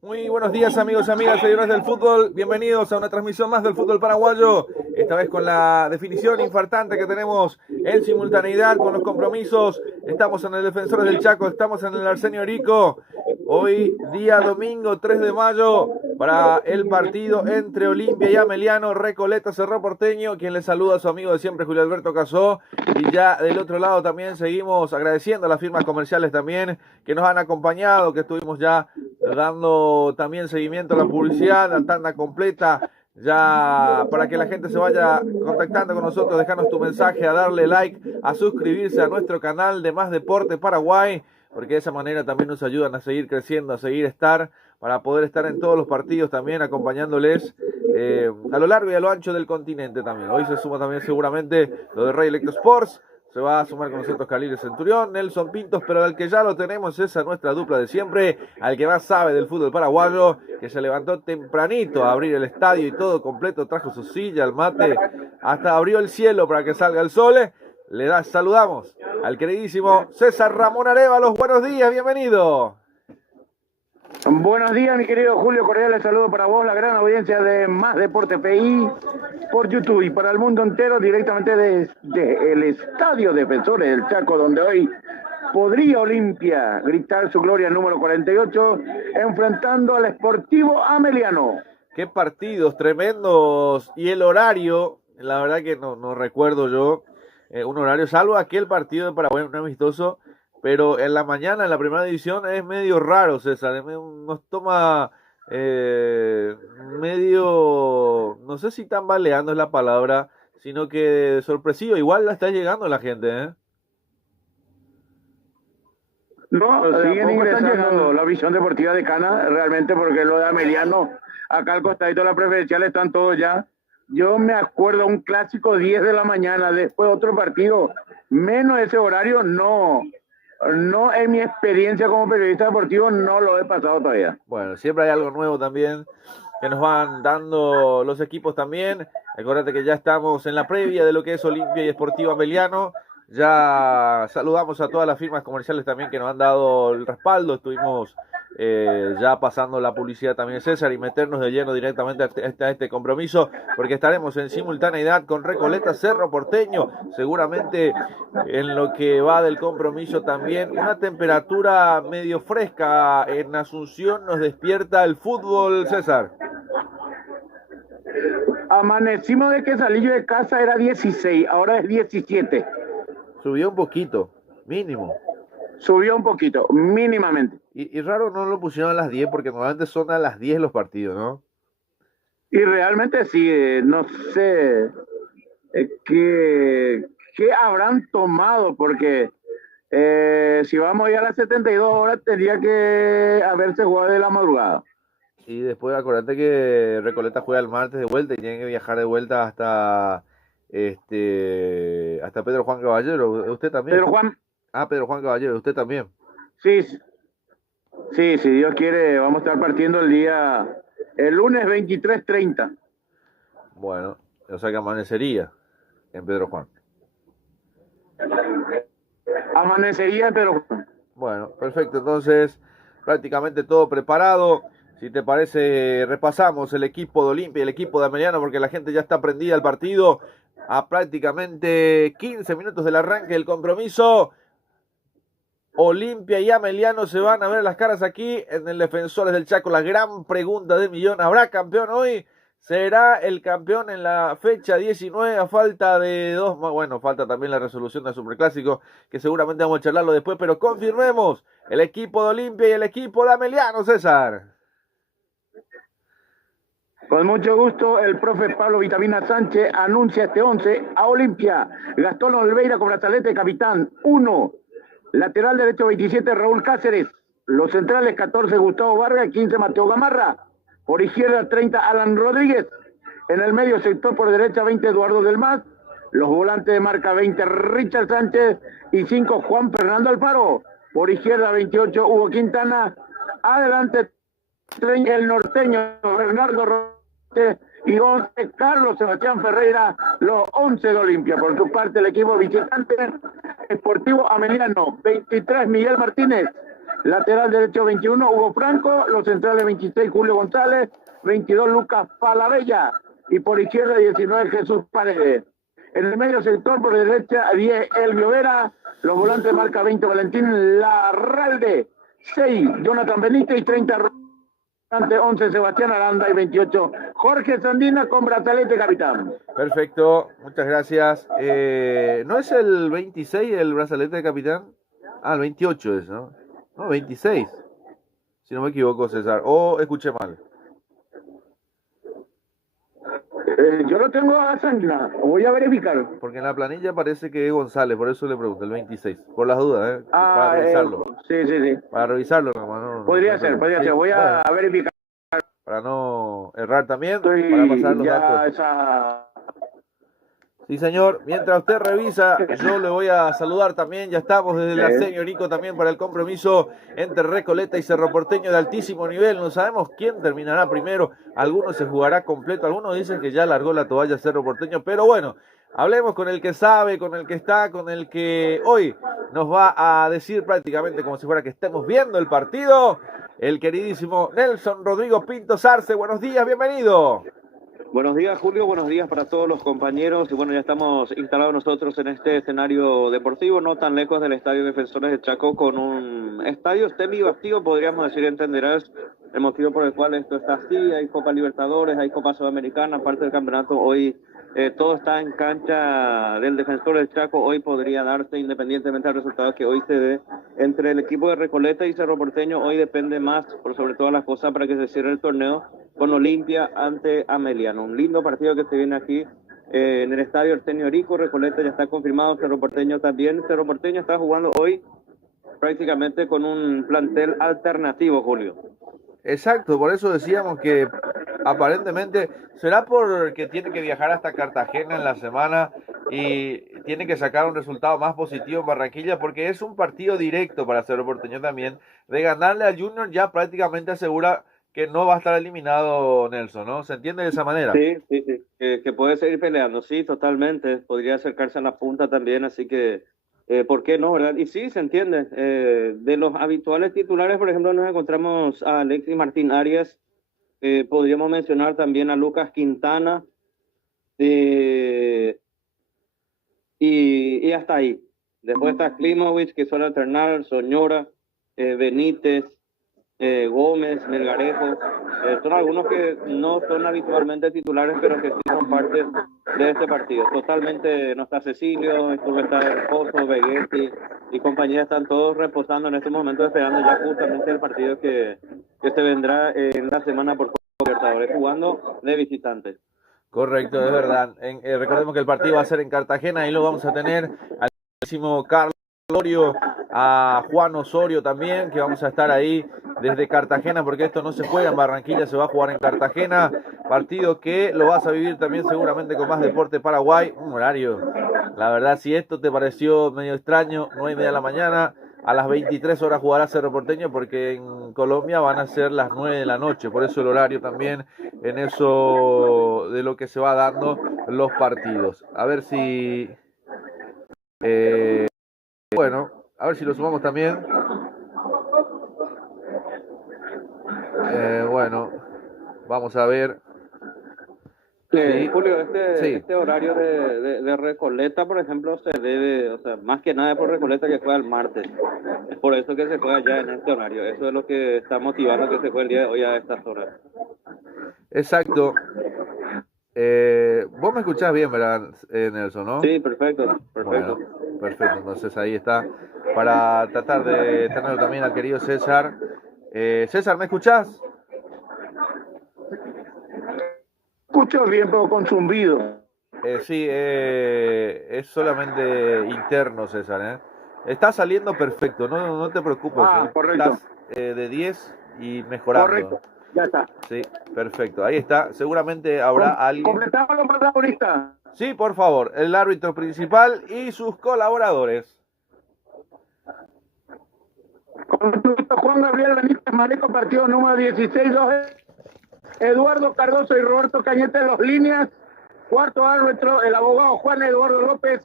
Muy buenos días amigos y amigas, seguidores del fútbol, bienvenidos a una transmisión más del fútbol paraguayo, esta vez con la definición infartante que tenemos en simultaneidad con los compromisos. Estamos en el Defensores del Chaco, estamos en el Arsenio Rico, hoy día domingo 3 de mayo para el partido entre Olimpia y Ameliano, Recoleta Cerro Porteño, quien les saluda a su amigo de siempre Julio Alberto Casó, y ya del otro lado también seguimos agradeciendo a las firmas comerciales también que nos han acompañado, que estuvimos ya dando también seguimiento a la publicidad, la tanda completa, ya para que la gente se vaya contactando con nosotros. Dejanos tu mensaje, a darle like, a suscribirse a nuestro canal de Más Deporte Paraguay, porque de esa manera también nos ayudan a seguir creciendo, a seguir para poder estar en todos los partidos también acompañándoles a lo largo y a lo ancho del continente también. Hoy se suma también seguramente lo de Rey Electro Sports. Se va a sumar con nosotros Khalil Centurión, Nelson Pintos, pero al que ya lo tenemos es a nuestra dupla de siempre, al que más sabe del fútbol paraguayo, que se levantó tempranito a abrir el estadio y todo completo, trajo su silla, el mate, hasta abrió el cielo para que salga el sol. Saludamos al queridísimo César Ramón Arévalos. Buenos días, bienvenido. Buenos días, mi querido Julio, cordiales saludos para vos, la gran audiencia de Más Deporte PI por YouTube y para el mundo entero, directamente desde el Estadio Defensores del Chaco, donde hoy podría Olimpia gritar su gloria número 48, enfrentando al Sportivo Ameliano. Qué partidos tremendos, y el horario, la verdad que no recuerdo yo un horario, salvo aquel partido de Paraguay, un amistoso. Pero en la mañana, en la primera división, es medio raro, César. Nos toma medio, no sé si tambaleando es la palabra, sino que sorpresivo. Igual la está llegando la gente, ¿eh? No, siguen ingresando la visión deportiva de Cana, realmente, porque lo de Ameliano, acá al costadito de la preferencial están todos ya. Yo me acuerdo un clásico 10 de la mañana, después otro partido, menos ese horario, no, en mi experiencia como periodista deportivo no lo he pasado todavía. Bueno, siempre hay algo nuevo también que nos van dando los equipos también. Acuérdate que ya estamos en la previa de lo que es Olimpia y Sportivo Ameliano. Ya saludamos a todas las firmas comerciales también que nos han dado el respaldo. Estuvimos ya pasando la publicidad también, César, y meternos de lleno directamente a este compromiso, porque estaremos en simultaneidad con Recoleta Cerro Porteño, seguramente en lo que va del compromiso también. Una temperatura medio fresca en Asunción nos despierta el fútbol, César. Amanecimos de que salí yo de casa, era 16, ahora es 17. Subió un poquito, mínimo. Subió un poquito, mínimamente. Y raro no lo pusieron a las 10, porque normalmente son a las 10 los partidos, ¿no? Y realmente sí, no sé qué habrán tomado, porque Si vamos ya a las 72 horas, tendría que haberse jugado de la madrugada. Y después acordate que Recoleta juega el martes de vuelta y tiene que viajar de vuelta hasta Pedro Juan Caballero. ¿Usted también? Pero Juan, Ah, Pedro Juan Caballero, usted también. sí, sí, si Dios quiere, vamos a estar partiendo el lunes 23:30. Bueno, o sea que amanecería en Pedro Juan. Amanecería, pero Bueno, perfecto. Entonces, prácticamente todo preparado. Si te parece, repasamos el equipo de Olimpia y el equipo de Ameliano porque la gente ya está prendida al partido. A prácticamente 15 minutos del arranque del compromiso. Olimpia y Ameliano se van a ver las caras aquí en el Defensores del Chaco. La gran pregunta del millón. ¿Habrá campeón hoy? ¿Será el campeón en la fecha 19 a falta de dos? Bueno, falta también la resolución del Superclásico, que seguramente vamos a charlarlo después, pero confirmemos el equipo de Olimpia y el equipo de Ameliano, César. con mucho gusto, el profe Pablo Vitamina Sánchez anuncia este 11 a Olimpia. Gastón Olveira con brazalete de capitán, 1. Lateral derecho 27, Raúl Cáceres. Los centrales 14, Gustavo Vargas, 15, Mateo Gamarra. Por izquierda 30, Alan Rodríguez. En el medio sector por derecha 20, Eduardo Del Mas. Los volantes de marca 20, Richard Sánchez. Y 5, Juan Fernando Alfaro. Por izquierda 28, Hugo Quintana. Adelante el norteño Bernardo Roque y 11 Carlos Sebastián Ferreira, los 11 de Olimpia. Por su parte, el equipo visitante Sportivo Ameliano, 23 Miguel Martínez, lateral derecho 21 Hugo Franco, los centrales 26 Julio González, 22 Lucas Palavella y por izquierda 19 Jesús Paredes. En el medio sector por derecha 10 Elvio Vera, los volantes marca 20 Valentín Larralde, 6 Jonathan Benítez y 30 11 Sebastián Aranda y 28 Jorge Sandina con brazalete capitán. Perfecto, muchas gracias. ¿No es el 26 el brazalete de capitán? Ah, el 28 es, ¿no? No, 26. Si no me equivoco, César. O escuché mal. Yo lo tengo a Sandina, voy a verificar. Porque en la planilla parece que es González, por eso le pregunto, el 26. Por las dudas, ¿eh? Para revisarlo. Sí. Para revisarlo, no, podría ser. Voy a verificar. Para no errar también, para pasar los datos. Sí, señor. Mientras usted revisa, yo le voy a saludar también. Ya estamos desde la señorico también para el compromiso entre Recoleta y Cerro Porteño de altísimo nivel. No sabemos quién terminará primero. Algunos se jugará completo. Algunos dicen que ya largó la toalla Cerro Porteño. Pero bueno, hablemos con el que sabe, con el que está, con el que hoy nos va a decir prácticamente como si fuera que estemos viendo el partido. El queridísimo Nelson Rodrigo Pinto Sarce. Buenos días, bienvenido. Buenos días, Julio. Buenos días para todos los compañeros. Y bueno, ya estamos instalados nosotros en este escenario deportivo, no tan lejos del Estadio Defensores de Chaco, con un estadio semi-vacío, podríamos decir, entenderás el motivo por el cual esto está así. Hay Copa Libertadores, hay Copa Sudamericana, parte del campeonato. Hoy todo está en cancha del Defensor del Chaco. Hoy podría darse, independientemente del resultado que hoy se dé, entre el equipo de Recoleta y Cerro Porteño. Hoy depende más, por sobre todas las cosas, para que se cierre el torneo con Olimpia ante Ameliano. Un lindo partido que se viene aquí en el estadio Arsenio Orico. Recoleta ya está confirmado, Cerro Porteño también. Cerro Porteño está jugando hoy prácticamente con un plantel alternativo, Julio. Exacto, por eso decíamos que aparentemente será porque tiene que viajar hasta Cartagena en la semana y tiene que sacar un resultado más positivo en Barranquilla, porque es un partido directo para Cerro Porteño también. De ganarle al Junior ya prácticamente asegura que no va a estar eliminado, Nelson, ¿no? ¿Se entiende de esa manera? Sí. Que puede seguir peleando, sí, totalmente. Podría acercarse a la punta también, así que ¿por qué no, verdad? Y sí, se entiende. De los habituales titulares, por ejemplo, nos encontramos a Alexis Martín Arias. Podríamos mencionar también a Lucas Quintana. Y hasta ahí. Después está Klimovich, que suele alternar, Soñora, Benítez, Gómez, Melgarejo. Son algunos que no son habitualmente titulares, pero que sí son parte de este partido. Totalmente no está Cecilio, está Hermoso, Veguetti y compañía, están todos reposando en este momento, esperando ya justamente el partido que se vendrá en la semana por Copa Libertadores, jugando de visitantes. Correcto, es verdad. Recordemos que el partido va a ser en Cartagena y lo vamos a tener al máximo Carlos Lorio a Juan Osorio también, que vamos a estar ahí desde Cartagena, porque esto no se juega en Barranquilla, se va a jugar en Cartagena, partido que lo vas a vivir también seguramente con Más Deporte Paraguay, un horario, la verdad, si esto te pareció medio extraño, 9:30 de la mañana, a las 23 horas jugará Cerro Porteño, porque en Colombia van a ser las 9 de la noche, por eso el horario también en eso de lo que se va dando los partidos. A ver si... bueno, a ver si lo sumamos también. Bueno, vamos a ver. Sí. Julio, Sí. este horario de Recoleta, por ejemplo, se debe, o sea, más que nada por Recoleta que juega el martes. Es por eso que se juega ya en este horario. Eso es lo que está motivando que se juegue el día de hoy a estas horas. Exacto. Vos me escuchás bien, ¿verdad, Nelson, no? Sí, perfecto. Bueno, perfecto. Entonces ahí está. Para tratar de tenerlo también al querido César. César, ¿me escuchás? Escucho bien, pero con zumbido. Sí, es solamente interno, César. Está saliendo perfecto, no te preocupes. Correcto. Estás de 10 y mejorando. Correcto, ya está. Sí, perfecto. Ahí está. Seguramente habrá alguien. Completamos los protagonistas. Sí, por favor. El árbitro principal y sus colaboradores. Juan Gabriel Benítez Mareco, partido número 16, 2. Eduardo Cardoso y Roberto Cañete en las líneas. Cuarto árbitro, el abogado Juan Eduardo López,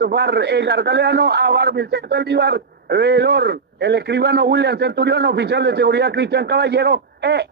el Gardaleano, Abar Vicente Aldívar, veedor, el escribano William Centurión, oficial de seguridad Cristian Caballero,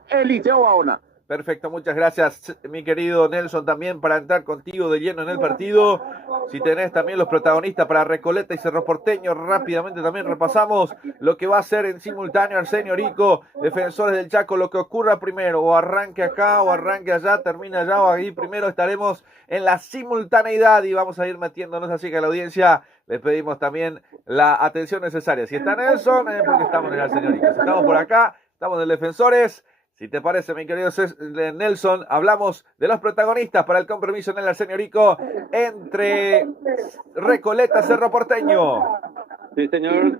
Eliseo Baona. Perfecto, muchas gracias, mi querido Nelson, también para entrar contigo de lleno en el partido. Si tenés también los protagonistas para Recoleta y Cerro Porteño, rápidamente también repasamos lo que va a ser en simultáneo Arsenio Rico, Defensores del Chaco, lo que ocurra primero, o arranque acá o arranque allá, termina allá o ahí, primero estaremos en la simultaneidad y vamos a ir metiéndonos, así que a la audiencia les pedimos también la atención necesaria. Si está Nelson, porque estamos en el Arsenio Rico. Si estamos por acá, estamos en el Defensores. Si te parece, mi querido Nelson, hablamos de los protagonistas para el compromiso en el Arsenio Rico entre Recoleta y Cerro Porteño. Sí, señor.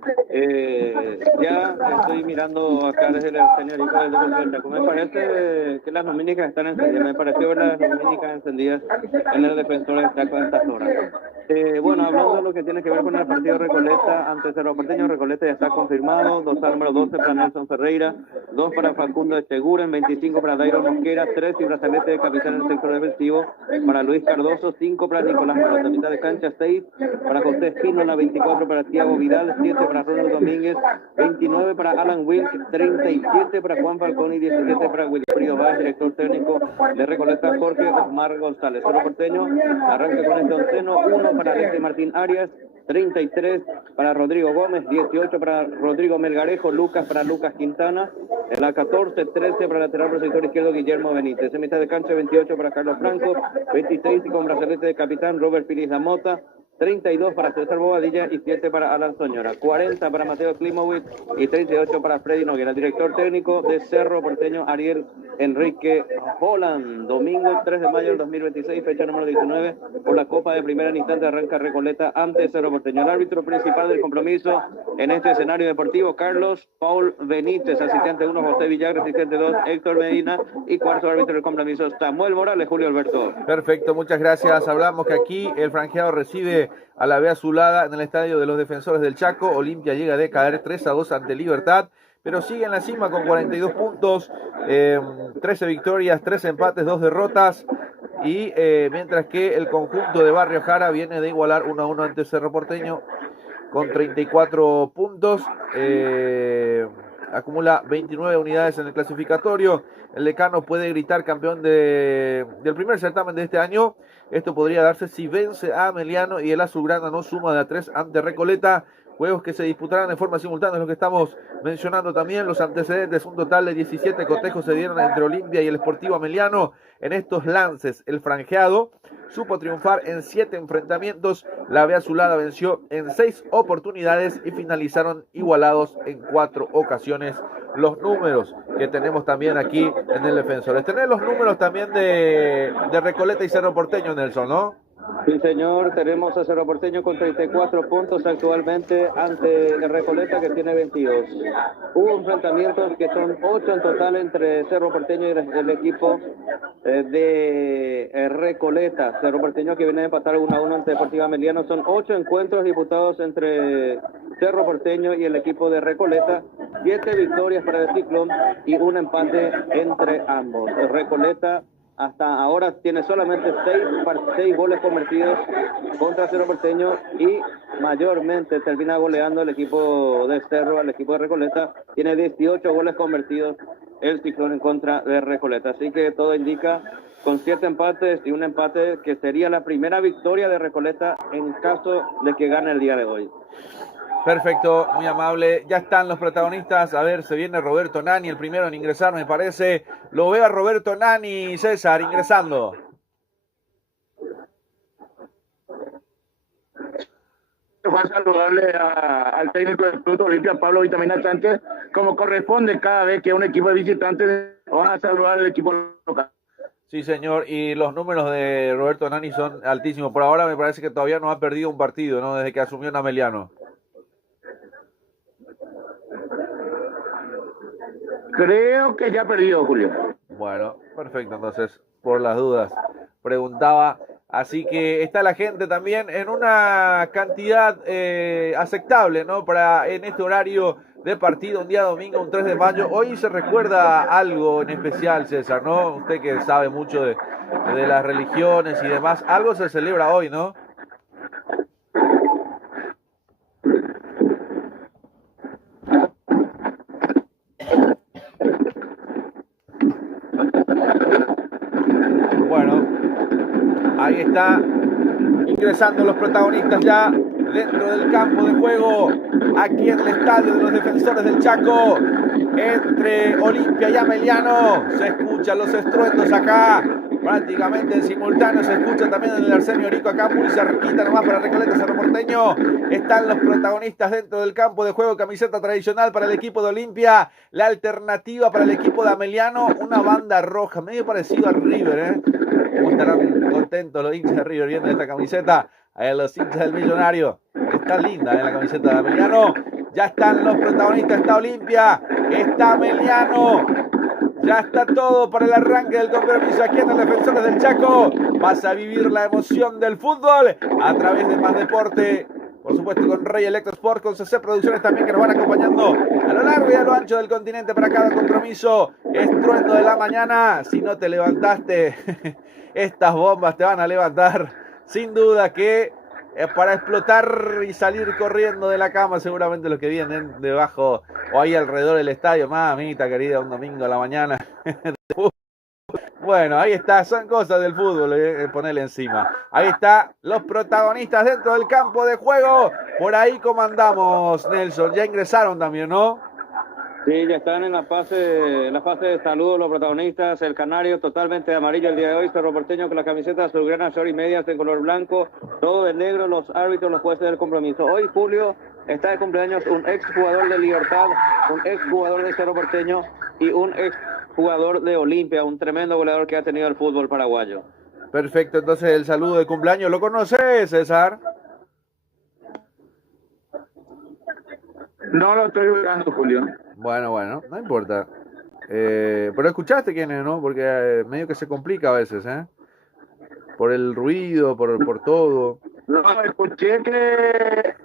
Ya estoy mirando acá desde el Arsenio Rico del Defensor del Chaco. Me parece que las lumínicas están encendidas. Me pareció ver las lumínicas encendidas en el Defensor del Chaco en estas horas. Bueno, hablando de lo que tiene que ver con el partido Recoleta ante Cerro Porteño, Recoleta ya está confirmado. Dorsal número 12 para Nelson Ferreira, 2 para Facundo Echeguren, 25 para Dairo Mosquera, 3 y brazalete de capitán en el sector defensivo para Luis Cardoso, 5 para Nicolás Marota, mitad de cancha 6 para José Espínola, 24 para Thiago Vidal, 7 para Ronald Domínguez, 29 para Alan Wilk, 37 para Juan Falcón y 17 para Wilfrido Vaz, director técnico de Recoleta Jorge Osmar González. Cerro Porteño arranca con este onceno, 1 para Alexis Martín Arias, 33 para Rodrigo Gómez, 18 para Rodrigo Melgarejo, Lucas para Lucas Quintana, en la 14, 13 para lateral por el sector izquierdo Guillermo Benítez, en mitad de cancha 28 para Carlos Franco, 26 y con brazalete de capitán Robert Piris Lamota, 32 para César Bobadilla y 7 para Alan Soñora, 40 para Mateo Klimowicz y 38 para Freddy Noguera. Director técnico de Cerro Porteño, Ariel Enrique Holland. Domingo 3 de mayo del 2026, fecha número 19, por la Copa de Primera en instante arranca Recoleta ante Cerro Porteño. El árbitro principal del compromiso en este escenario deportivo, Carlos Paul Benítez, asistente 1, José Villar, asistente 2, Héctor Medina y cuarto árbitro del compromiso, Samuel Morales, Julio Alberto. Perfecto, muchas gracias. Hablamos que aquí el franjeado recibe a la B Azulada en el estadio de los Defensores del Chaco. Olimpia llega de caer 3-2 ante Libertad, pero sigue en la cima con 42 puntos, 13 victorias, 3 empates, 2 derrotas, y mientras que el conjunto de Barrio Jara viene de igualar 1-1 ante Cerro Porteño con 34 puntos, acumula 29 unidades en el clasificatorio. El decano puede gritar campeón del primer certamen de este año. Esto podría darse si vence a Ameliano y el azulgrana no suma de a 3 ante Recoleta. Juegos que se disputarán de forma simultánea, lo que estamos mencionando también. Los antecedentes, un total de 17 cotejos se dieron entre Olimpia y el Sportivo Ameliano. En estos lances, el franjeado supo triunfar en 7 enfrentamientos. La B Azulada venció en 6 oportunidades y finalizaron igualados en 4 ocasiones. Los números que tenemos también aquí en el Defensores. Tener los números también de Recoleta y Cerro Porteño, Nelson, ¿no? Sí, señor, tenemos a Cerro Porteño con 34 puntos actualmente ante el Recoleta que tiene 22. Hubo enfrentamientos que son 8 en total entre Cerro Porteño y el equipo de Recoleta. Cerro Porteño que viene a empatar 1-1 ante Deportiva Meliano. Son 8 encuentros disputados entre Cerro Porteño y el equipo de Recoleta. 7 victorias para el Ciclón y un empate entre ambos. Recoleta hasta ahora tiene solamente 6 goles convertidos contra Cerro Porteño y mayormente termina goleando el equipo de Cerro al equipo de Recoleta. Tiene 18 goles convertidos el Ciclón en contra de Recoleta. Así que todo indica con 7 empates y un empate que sería la primera victoria de Recoleta en caso de que gane el día de hoy. Perfecto, muy amable. Ya están los protagonistas. A ver, se viene Roberto Nani, el primero en ingresar, me parece. Lo veo a Roberto Nani, César, ingresando. Voy a saludarle al técnico del Club Olimpia, Pablo Vitamina Sánchez, como corresponde cada vez que un equipo de visitantes va a saludar al equipo local. Sí, señor, y los números de Roberto Nani son altísimos. Por ahora me parece que todavía no ha perdido un partido, ¿no? Desde que asumió Nameliano. Creo que ya perdió, Julio. Bueno, perfecto, entonces, por las dudas, preguntaba. Así que está la gente también en una cantidad aceptable, ¿no? Para en este horario de partido, un día domingo, un 3 de mayo. Hoy se recuerda algo en especial, César, ¿no? Usted que sabe mucho de las religiones y demás. Algo se celebra hoy, ¿no? Bueno, ahí está ingresando los protagonistas ya dentro del campo de juego, aquí en el estadio de los Defensores del Chaco, entre Olimpia y Ameliano. Se escuchan los estruendos acá, prácticamente en simultáneo. Se escucha también en el Arsenio Rico, acá muy cerquita nomás para Recoleta, Cerro Porteño. Están los protagonistas dentro del campo de juego. Camiseta tradicional para el equipo de Olimpia, la alternativa para el equipo de Ameliano, una banda roja, medio parecido al River, ¿eh? ¿Cómo estarán contentos los hinchas de River viendo esta camiseta? Los hinchas del Millonario. Está linda la camiseta de Ameliano. Ya están los protagonistas, está Olimpia, está Ameliano. Ya está todo para el arranque del compromiso aquí en los Defensores del Chaco. Vas a vivir la emoción del fútbol a través de Más Deporte. Por supuesto con Rey Electro Sport, con CC Producciones también, que nos van acompañando a lo largo y a lo ancho del continente para cada compromiso. Estruendo de la mañana. Si no te levantaste, estas bombas te van a levantar. Sin duda que es para explotar y salir corriendo de la cama, seguramente los que vienen debajo o ahí alrededor del estadio. Mamita querida, un domingo a la mañana. Bueno, ahí está, son cosas del fútbol, ponerle encima. Ahí está, los protagonistas dentro del campo de juego. Por ahí comandamos, Nelson. Ya ingresaron también, ¿no? Sí, ya están en la fase de saludo los protagonistas. El Canario totalmente de amarillo el día de hoy. Cerro Porteño con la camiseta azulgrana, short y medias en color blanco. Todo de negro, los árbitros, los jueces del compromiso. Hoy, Julio, está de cumpleaños un ex jugador de Libertad, un ex jugador de Cerro Porteño y un ex jugador de Olimpia, un tremendo goleador que ha tenido el fútbol paraguayo. Perfecto, entonces el saludo de cumpleaños, ¿lo conoces, César? No lo estoy jugando, Julio. Bueno, no importa. Pero escuchaste quién es, ¿no? Porque medio que se complica a veces, ¿eh? Por el ruido, por todo. No, escuché que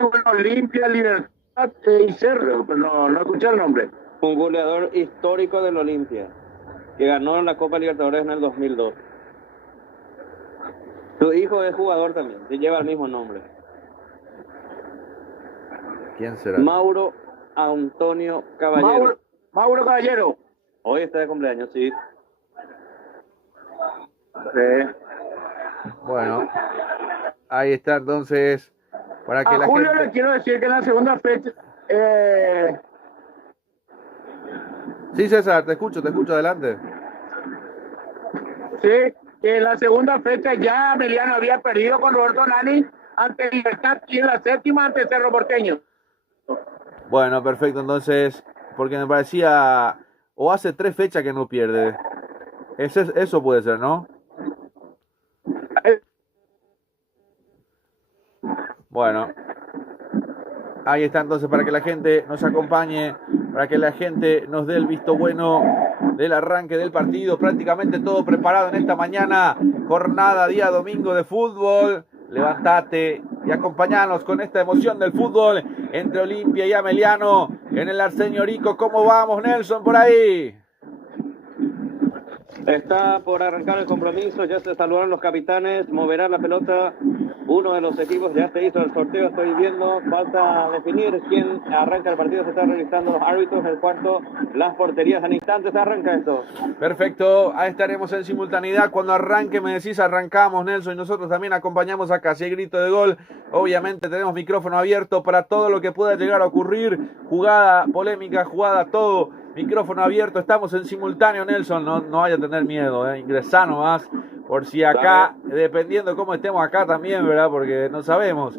bueno, Olimpia, Libertad y Cerro, pero no escuché el nombre. Un goleador histórico del Olimpia, que ganó la Copa Libertadores en el 2002. Su hijo es jugador también, que lleva el mismo nombre. ¿Quién será? Mauro Antonio Caballero. Mauro Caballero. Hoy está de cumpleaños, sí. Bueno, ahí está entonces. Para que a la Julio gente... le quiero decir que en la segunda fecha... Sí, César, te escucho, adelante. Sí, que en la segunda fecha ya Ameliano había perdido con Roberto Nani ante Libertad y en la séptima ante Cerro Porteño. Bueno, perfecto, entonces, porque me parecía, o hace 3 fechas que no pierde. Eso puede ser, ¿no? Bueno, ahí está entonces para que la gente nos acompañe, para que la gente nos dé el visto bueno del arranque del partido. Prácticamente todo preparado en esta mañana, jornada día domingo de fútbol. Levantate y acompañanos con esta emoción del fútbol entre Olimpia y Ameliano en el Arsenio Rico. ¿Cómo vamos, Nelson, por ahí? Está por arrancar el compromiso, ya se saludaron los capitanes, moverá la pelota uno de los equipos, ya se hizo el sorteo, estoy viendo, falta definir quién arranca el partido, se están registrando los árbitros, el cuarto, las porterías, en instantes arranca esto. Perfecto, ahí estaremos en simultaneidad, cuando arranque me decís arrancamos, Nelson, y nosotros también acompañamos acá, si hay grito de gol, obviamente tenemos micrófono abierto para todo lo que pueda llegar a ocurrir, jugada polémica, jugada todo, micrófono abierto, estamos en simultáneo, Nelson, no vaya a tener miedo, ingresá nomás, por si acá, dependiendo cómo estemos acá también, ¿verdad? Porque no sabemos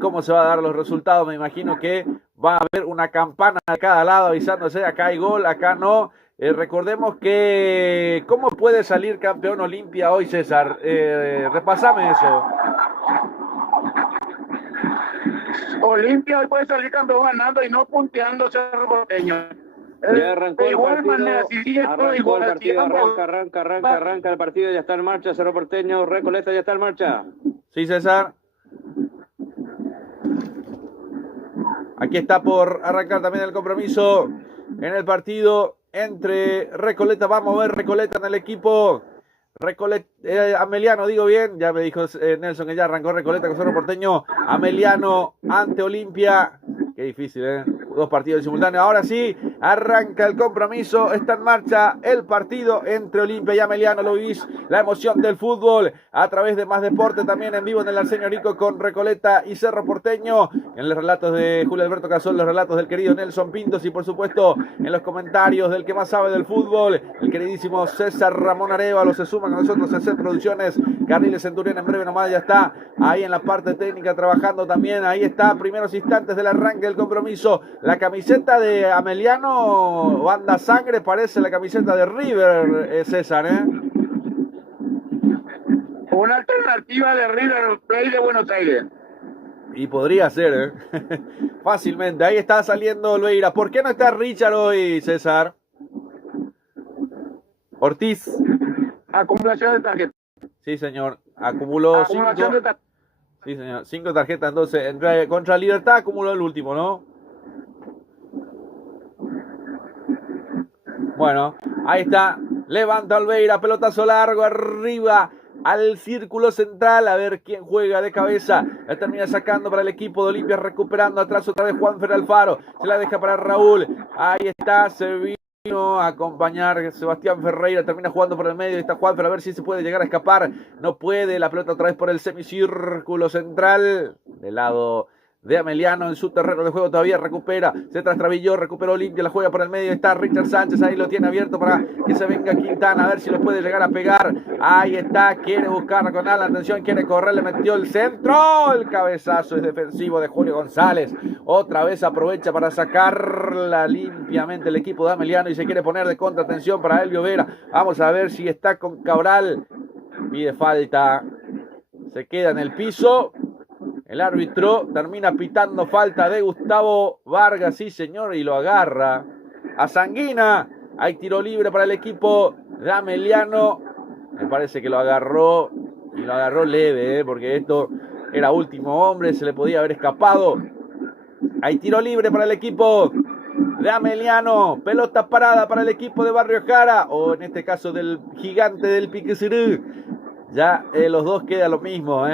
cómo se van a dar los resultados, me imagino que va a haber una campana de cada lado avisándose, acá hay gol, acá no. Recordemos que, ¿cómo puede salir campeón Olimpia hoy, César? Repasame eso. Olimpia hoy puede salir campeón ganando y no punteando Cerro Porteño. Ya arrancó el partido, manera, si arrancó el partido, arranca el partido, ya está en marcha, Cerro Porteño, Recoleta ya está en marcha. Sí, César. Aquí está por arrancar también el compromiso en el partido entre Recoleta, vamos a ver Recoleta en el equipo. Ameliano, digo bien, ya me dijo Nelson que ya arrancó Recoleta con Cerro Porteño. Ameliano ante Olimpia. Qué difícil, dos partidos en simultáneo. Ahora sí, arranca el compromiso, está en marcha el partido entre Olimpia y Ameliano. Lo vivís, la emoción del fútbol a través de Más Deporte, también en vivo en el Arsenio Rico con Recoleta y Cerro Porteño, en los relatos de Julio Alberto Cazón, los relatos del querido Nelson Pintos y por supuesto en los comentarios del que más sabe del fútbol, el queridísimo César Ramón Arevalo. Se suma con nosotros a hacer producciones, Carriles Centurión en breve nomás ya está ahí en la parte técnica trabajando también. Ahí está, primeros instantes del arranque del compromiso, la camiseta de Ameliano, banda sangre, parece la camiseta de River, César, Una alternativa de River Plate de Buenos Aires. Y podría ser, fácilmente. Ahí está saliendo Olveira. ¿Por qué no está Richard hoy, César? Ortiz. Acumulación de tarjetas. Sí, señor. Acumuló 5. Sí, señor. 5 tarjetas, entonces. Contra Libertad acumuló el último, ¿no? Bueno, ahí está. Levanta Olveira, pelotazo largo arriba al círculo central, a ver quién juega de cabeza. La termina sacando para el equipo de Olimpia, recuperando atrás otra vez Juanfer Alfaro. Se la deja para Raúl. Ahí está, se vino a acompañar Sebastián Ferreira, termina jugando por el medio. Ahí está Juanfer, a ver si se puede llegar a escapar. No puede, la pelota otra vez por el semicírculo central. Del lado de Ameliano en su terreno de juego, todavía recupera, se trastrabilló, recuperó Olimpia, la juega por el medio, está Richard Sánchez, ahí lo tiene abierto para que se venga Quintana, a ver si lo puede llegar a pegar. Ahí está, quiere buscar con Alan, atención, quiere correr, le metió el centro, el cabezazo es defensivo de Julio González, otra vez aprovecha para sacarla limpiamente el equipo de Ameliano y se quiere poner de contra, atención para Elvio Vera, vamos a ver si está con Cabral, pide falta, se queda en el piso. El árbitro termina pitando falta de Gustavo Vargas, sí señor, y lo agarra a Sanguina. Hay tiro libre para el equipo de Ameliano. Me parece que lo agarró, y lo agarró leve, porque esto era último hombre, se le podía haber escapado. Hay tiro libre para el equipo de Ameliano. Pelota parada para el equipo de Barrio Jara, o en este caso del gigante del Piquecerú. Ya los dos queda lo mismo,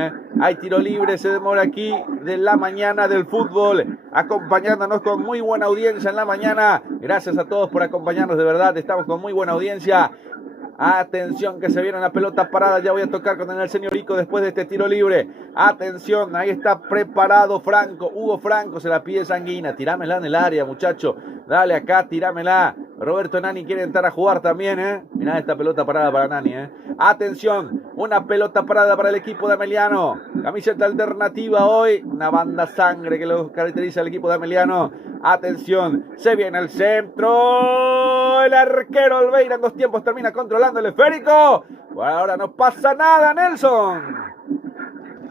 Hay tiro libre, se demora aquí de la mañana del fútbol, acompañándonos con muy buena audiencia en la mañana. Gracias a todos por acompañarnos, de verdad, estamos con muy buena audiencia. Atención que se viene una pelota parada, ya voy a tocar con el señor Rico después de este tiro libre. Atención, ahí está preparado Franco, Hugo Franco, se la pide Sanguina, tirámela en el área muchacho, dale acá, tirámela. Roberto Nani quiere entrar a jugar también, Mirá esta pelota parada para Nani, Atención, una pelota parada para el equipo de Ameliano. Camiseta alternativa hoy, una banda sangre que lo caracteriza al equipo de Ameliano. Atención, se viene el centro. El arquero Olveira en 2 tiempos termina controlando el esférico. Por ahora no pasa nada, Nelson.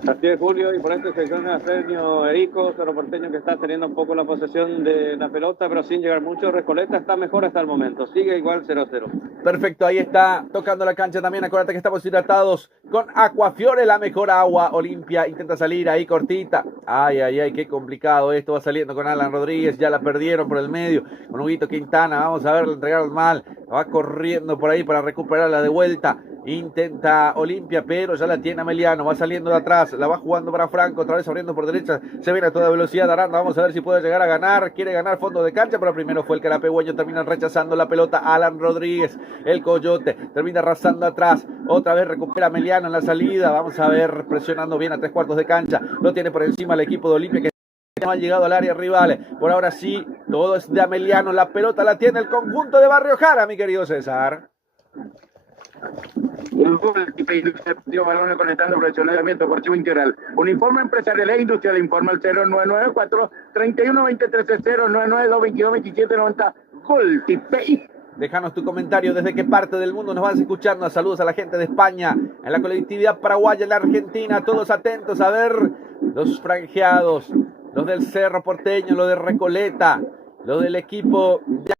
Así es, Julio, y por esta sección de Arsenio Erico, Cerro Porteño, que está teniendo un poco la posesión de la pelota, pero sin llegar mucho. Recoleta está mejor hasta el momento, sigue igual 0-0. Perfecto, ahí está tocando la cancha también. Acuérdate que estamos hidratados con Aquafiore, la mejor agua. Olimpia intenta salir ahí cortita. Ay, ay, ay, qué complicado esto. Va saliendo con Alan Rodríguez, ya la perdieron por el medio. Con Huguito Quintana, vamos a ver, le entregaron mal. Va corriendo por ahí para recuperarla de vuelta. Intenta Olimpia, pero ya la tiene Ameliano. Va saliendo de atrás, la va jugando para Franco. Otra vez abriendo por derecha. Se viene a toda velocidad Aranda. Vamos a ver si puede llegar a ganar. Quiere ganar fondo de cancha, pero primero fue el carapegüeño. Termina rechazando la pelota Alan Rodríguez. El Coyote termina arrasando atrás. Otra vez recupera Ameliano en la salida. Vamos a ver, presionando bien a 3/4 de cancha. Lo tiene por encima el equipo de Olimpia, que no han llegado al área rival. Por ahora sí, todo es de Ameliano. La pelota la tiene el conjunto de Barrio Jara, mi querido César. Balones conectando profesionalmente deportivo integral. Uniforme empresarial e industrial, informa al 0994 3123 099 22 27 90. Gol Tipei. Déjanos tu comentario desde qué parte del mundo nos vas escuchando. Saludos a la gente de España, en la colectividad paraguaya, en la Argentina, todos atentos a ver los franjeados, los del Cerro Porteño, los de Recoleta, los del equipo de...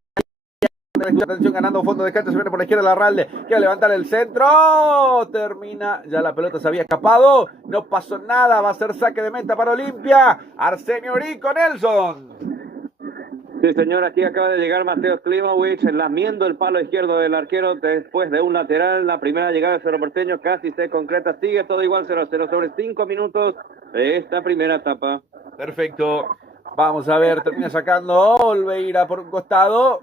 Atención, ganando fondo de cancha, se viene por la izquierda Larralde, quiere levantar el centro, termina, ya la pelota se había escapado, no pasó nada, va a ser saque de meta para Olimpia. Arsenio Rico, Nelson. Sí, señor, aquí acaba de llegar Mateo Klimowicz, lamiendo el palo izquierdo del arquero después de un lateral. La primera llegada de Cerro Porteño casi se concreta, sigue todo igual 0-0 sobre 5 minutos de esta primera etapa. Perfecto, vamos a ver, termina sacando Olveira por un costado.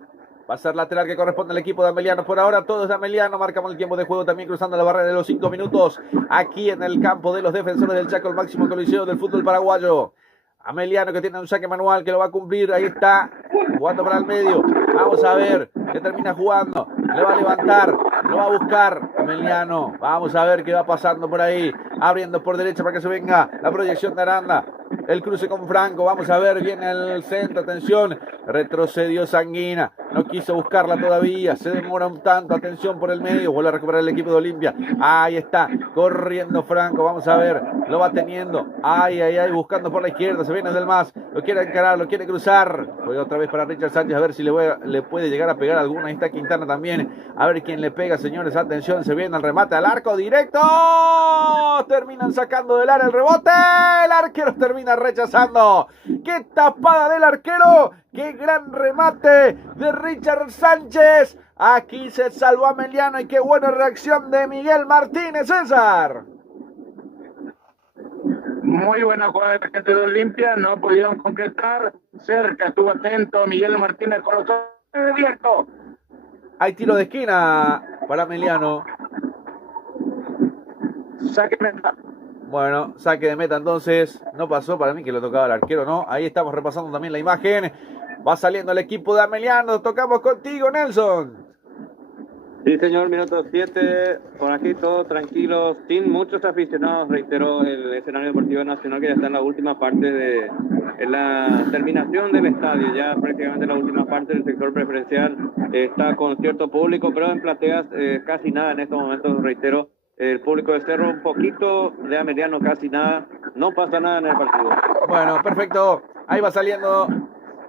Va a ser lateral que corresponde al equipo de Ameliano. Por ahora todo es de Ameliano. Marcamos el tiempo de juego también cruzando la barrera de los 5 minutos. Aquí en el campo de los Defensores del Chaco, el máximo coliseo del fútbol paraguayo. Ameliano, que tiene un saque manual, que lo va a cumplir. Ahí está, jugando para el medio. Vamos a ver qué termina jugando. Le va a levantar, lo va a buscar Ameliano. Vamos a ver qué va pasando por ahí. Abriendo por derecha para que se venga la proyección de Aranda. El cruce con Franco, vamos a ver, viene el centro, atención, retrocedió Sanguina, no quiso buscarla todavía, se demora un tanto, atención por el medio, vuelve a recuperar el equipo de Olimpia, ahí está, corriendo Franco, vamos a ver, lo va teniendo, ay, ay, ay, buscando por la izquierda, se viene del más, lo quiere encarar, lo quiere cruzar, juega otra vez para Richard Sánchez, a ver si le puede llegar a pegar alguna, ahí está Quintana también, a ver quién le pega, señores, atención, se viene el remate al arco directo, terminan sacando del área el rebote, el arquero termina rechazando. ¡Qué tapada del arquero! ¡Qué gran remate de Richard Sánchez! Aquí se salvó Ameliano y qué buena reacción de Miguel Martínez, César. Muy buena jugada de la gente de Olimpia, no pudieron concretar. Cerca estuvo atento Miguel Martínez con los ojos abiertos. Hay tiro de esquina para Ameliano. Saque meta. Bueno, saque de meta entonces, no pasó para mí que lo tocaba el arquero, ¿no? Ahí estamos repasando también la imagen, va saliendo el equipo de Ameliano, tocamos contigo, Nelson. Sí, señor, minuto 7, por aquí todo tranquilo, sin muchos aficionados, reitero, el escenario deportivo nacional que ya está en la última parte de en la terminación del estadio, ya prácticamente la última parte del sector preferencial está con cierto público, pero en plateas casi nada en estos momentos, reitero. El público de Cerro un poquito, de Ameliano casi nada, no pasa nada en el partido. Bueno, perfecto, ahí va saliendo,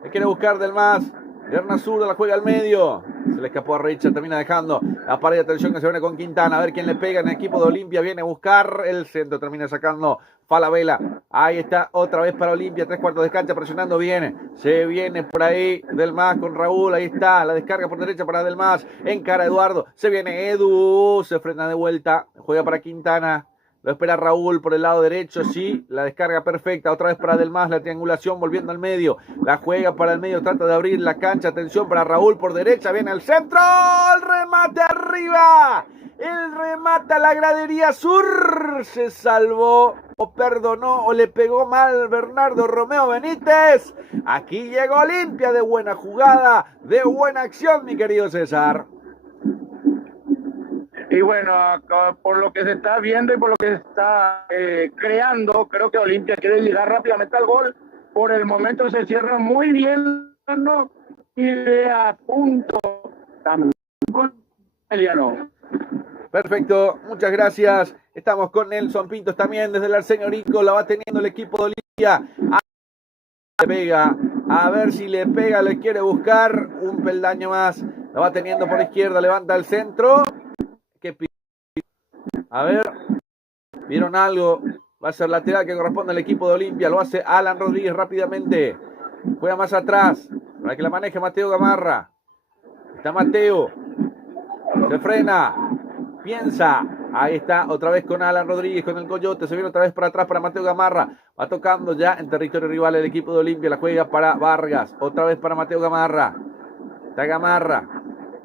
le quiere buscar del más, pierna zurda, la juega al medio, se le escapó a Richard, termina dejando la pared de atención que se viene con Quintana, a ver quién le pega en el equipo de Olimpia, viene a buscar el centro, termina sacando Falabella, ahí está otra vez para Olimpia, 3/4 de cancha, presionando bien, se viene por ahí Del Mas con Raúl, ahí está, la descarga por derecha para Del Mas, encara Eduardo, se viene Edu, se frena de vuelta, juega para Quintana, lo espera Raúl por el lado derecho, sí, la descarga perfecta, otra vez para Del Mas, la triangulación volviendo al medio, la juega para el medio, trata de abrir la cancha, atención para Raúl por derecha, viene al centro, el remate arriba, el remate a la gradería sur, se salvó, o perdonó, o le pegó mal Bernardo Romeo Benítez, aquí llegó Olimpia de buena jugada, de buena acción, mi querido César. Y bueno, por lo que se está viendo y por lo que se está creando, creo que Olimpia quiere llegar rápidamente al gol. Por el momento se cierra muy bien, ¿no? Y de a punto también con Emiliano. Perfecto, muchas gracias. Estamos con Nelson Pintos también desde el Arsenio Rico. La va teniendo el equipo de Olimpia. Le pega. A ver si le pega. Le quiere buscar un peldaño más. La va teniendo por izquierda. Levanta el centro. A ver. ¿Vieron algo? Va a ser lateral que corresponde al equipo de Olimpia. Lo hace Alan Rodríguez rápidamente. Juega más atrás. Para que la maneje Mateo Gamarra. Está Mateo. Se frena. Piensa. Ahí está. Otra vez con Alan Rodríguez. Con el Coyote. Se viene otra vez para atrás para Mateo Gamarra. Va tocando ya en territorio rival el equipo de Olimpia. La juega para Vargas. Otra vez para Mateo Gamarra. Está Gamarra.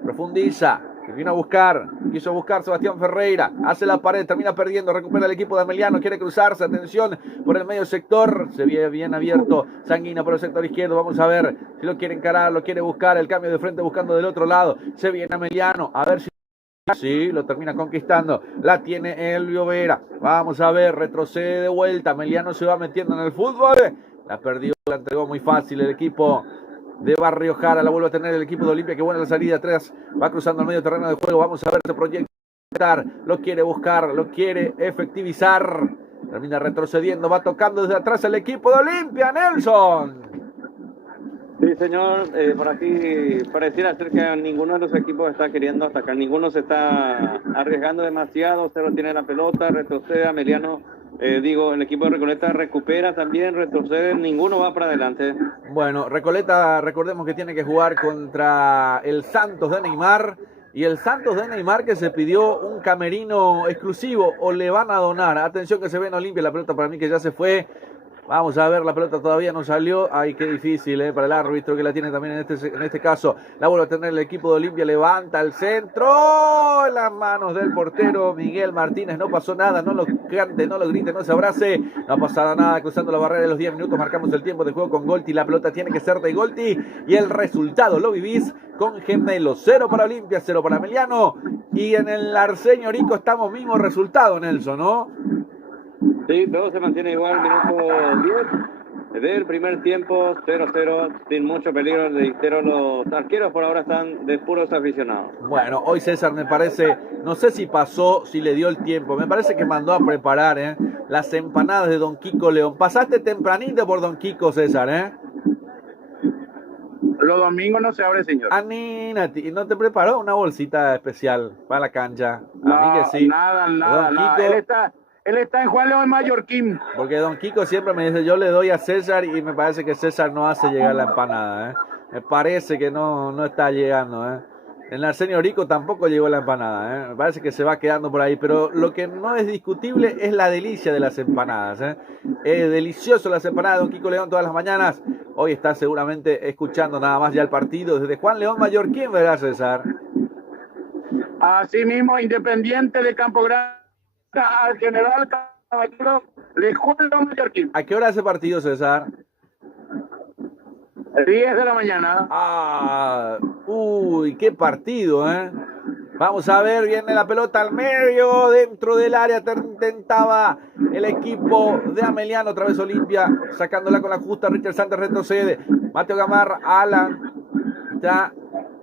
Profundiza. Que vino a buscar, quiso buscar Sebastián Ferreira, hace la pared, termina perdiendo, recupera el equipo de Ameliano, quiere cruzarse, atención por el medio sector, se ve bien abierto, Sanguina por el sector izquierdo, vamos a ver si lo quiere encarar, lo quiere buscar, el cambio de frente buscando del otro lado, se viene Ameliano, a ver si sí, lo termina conquistando, la tiene Elvio Vera, vamos a ver, retrocede de vuelta, Ameliano se va metiendo en el fútbol, la perdió, la entregó muy fácil el equipo de Barrio Jara, la vuelve a tener el equipo de Olimpia, que buena la salida atrás, va cruzando el medio terreno de juego, vamos a ver este proyecto, lo quiere buscar, lo quiere efectivizar, termina retrocediendo, va tocando desde atrás el equipo de Olimpia, Nelson. Sí, señor, por aquí pareciera ser que ninguno de los equipos está queriendo atacar, ninguno se está arriesgando demasiado, Cero tiene la pelota, retrocede Ameliano, el equipo de Recoleta recupera también, retrocede, ninguno va para adelante. Bueno, Recoleta, recordemos que tiene que jugar contra el Santos de Neymar, y el Santos de Neymar que se pidió un camerino exclusivo, o le van a donar, atención que se ve en Olimpia, la pelota para mí que ya se fue. Vamos a ver, la pelota todavía no salió. Ay, qué difícil para el árbitro que la tiene también en este caso. La vuelve a tener el equipo de Olimpia, levanta el centro. En las manos del portero Miguel Martínez. No pasó nada, no lo cante, no lo grite, no se abrace. No ha pasado nada, cruzando la barrera de los 10 minutos. Marcamos el tiempo de juego con Golti. La pelota tiene que ser de Golti. Y el resultado lo vivís con Gemelo. 0 para Olimpia, 0 para Ameliano. Y en el Arsenio Rico estamos mismo resultado, Nelson, ¿no? Sí, todo se mantiene igual, minuto 10 del primer tiempo, 0-0, sin mucho peligro. Los arqueros por ahora están de puros aficionados. Bueno, hoy César me parece, no sé si pasó, si le dio el tiempo, me parece que mandó a preparar las empanadas de Don Kiko León. Pasaste tempranito por Don Kiko, César, Los domingos no se abre, señor. ¿Y no te preparó una bolsita especial para la cancha? No, a mí que sí. Nada. Kiko, Él está en Juan León Mallorquín. Porque Don Kiko siempre me dice, yo le doy a César, y me parece que César no hace llegar la empanada, Me parece que no está llegando, En el Arsenio Rico tampoco llegó la empanada, Me parece que se va quedando por ahí. Pero lo que no es discutible es la delicia de las empanadas, Es delicioso las empanadas de Don Kiko León todas las mañanas. Hoy está seguramente escuchando nada más ya el partido desde Juan León Mallorquín, ¿verdad, César? Así mismo, Independiente de Campo Grande al General Caballero de Juan León Mallorquín. ¿A qué hora ese partido, César? 10 de la mañana. Qué partido, Vamos a ver, viene la pelota al medio, dentro del área, intentaba el equipo de Ameliano, otra vez Olimpia, sacándola con la justa, Richard Santos retrocede, Mateo Gamarra, Alan, ya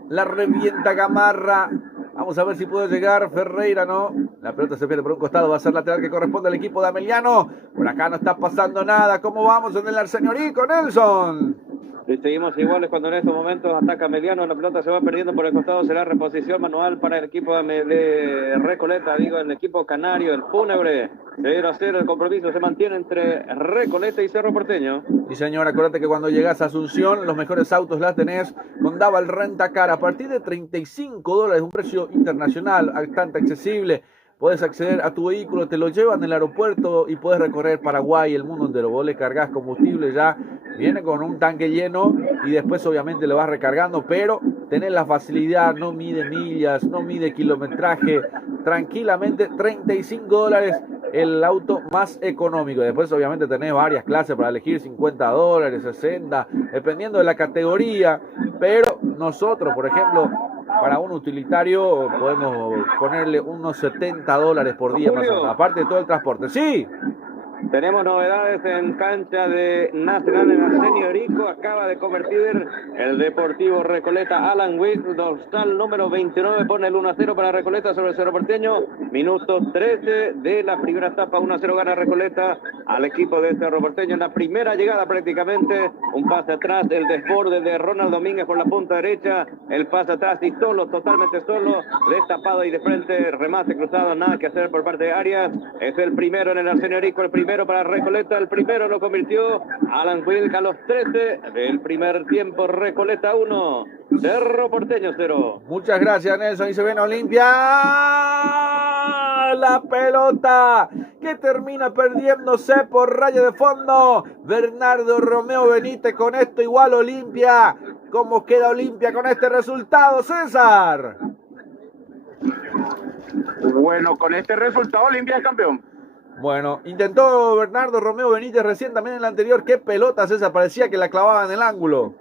la revienta Gamarra, vamos a ver si puede llegar Ferreira, ¿no? La pelota se pierde por un costado, va a ser lateral que corresponde al equipo de Ameliano, por acá no está pasando nada, ¿cómo vamos en el Arsenio Rico, Nelson? Y seguimos iguales cuando en estos momentos ataca Ameliano, la pelota se va perdiendo por el costado, será reposición manual para el equipo de Recoleta, el equipo canario, el fúnebre. 0-0, el compromiso se mantiene entre Recoleta y Cerro Porteño. Y señor, acuérdate que cuando llegas a Asunción, los mejores autos las tenés con Daval Rentacar, a partir de $35, un precio internacional, bastante accesible. Puedes acceder a tu vehículo, te lo llevan del aeropuerto y puedes recorrer Paraguay, el mundo entero. Vos le cargas combustible ya, viene con un tanque lleno y después obviamente le vas recargando, pero tenés la facilidad, no mide millas, no mide kilometraje, tranquilamente $35 el auto más económico. Después obviamente tenés varias clases para elegir, $50, 60, dependiendo de la categoría, pero nosotros, por ejemplo, para un utilitario podemos ponerle unos $70 por día más o menos, aparte de todo el transporte. ¡Sí! Tenemos novedades en cancha de Nacional en Arsenio Rico. Acaba de convertir el Deportivo Recoleta. Alan Witt, dorsal número 29, pone el 1-0 para Recoleta sobre el Cerro Porteño. Minuto 13 de la primera etapa. 1-0 gana Recoleta al equipo de Cerro Porteño. En la primera llegada prácticamente, un pase atrás, el desborde de Ronald Domínguez por la punta derecha. El pase atrás y solo, totalmente solo, destapado y de frente, remate cruzado, nada que hacer por parte de Arias. Es el primero en el Arsenio Rico, el primero para Recoleta, el primero lo convirtió Alan Wilk a los 13 del primer tiempo. Recoleta 1, Cerro Porteño 0. Muchas gracias, Nelson. Y se viene Olimpia. La pelota que termina perdiéndose por raya de fondo. Bernardo Romeo Benítez con esto igual Olimpia. ¿Cómo queda Olimpia con este resultado, César? Bueno, con este resultado Olimpia es campeón. Bueno, intentó Bernardo Romeo Benítez recién también en la anterior. Qué pelota, César, parecía que la clavaba en el ángulo.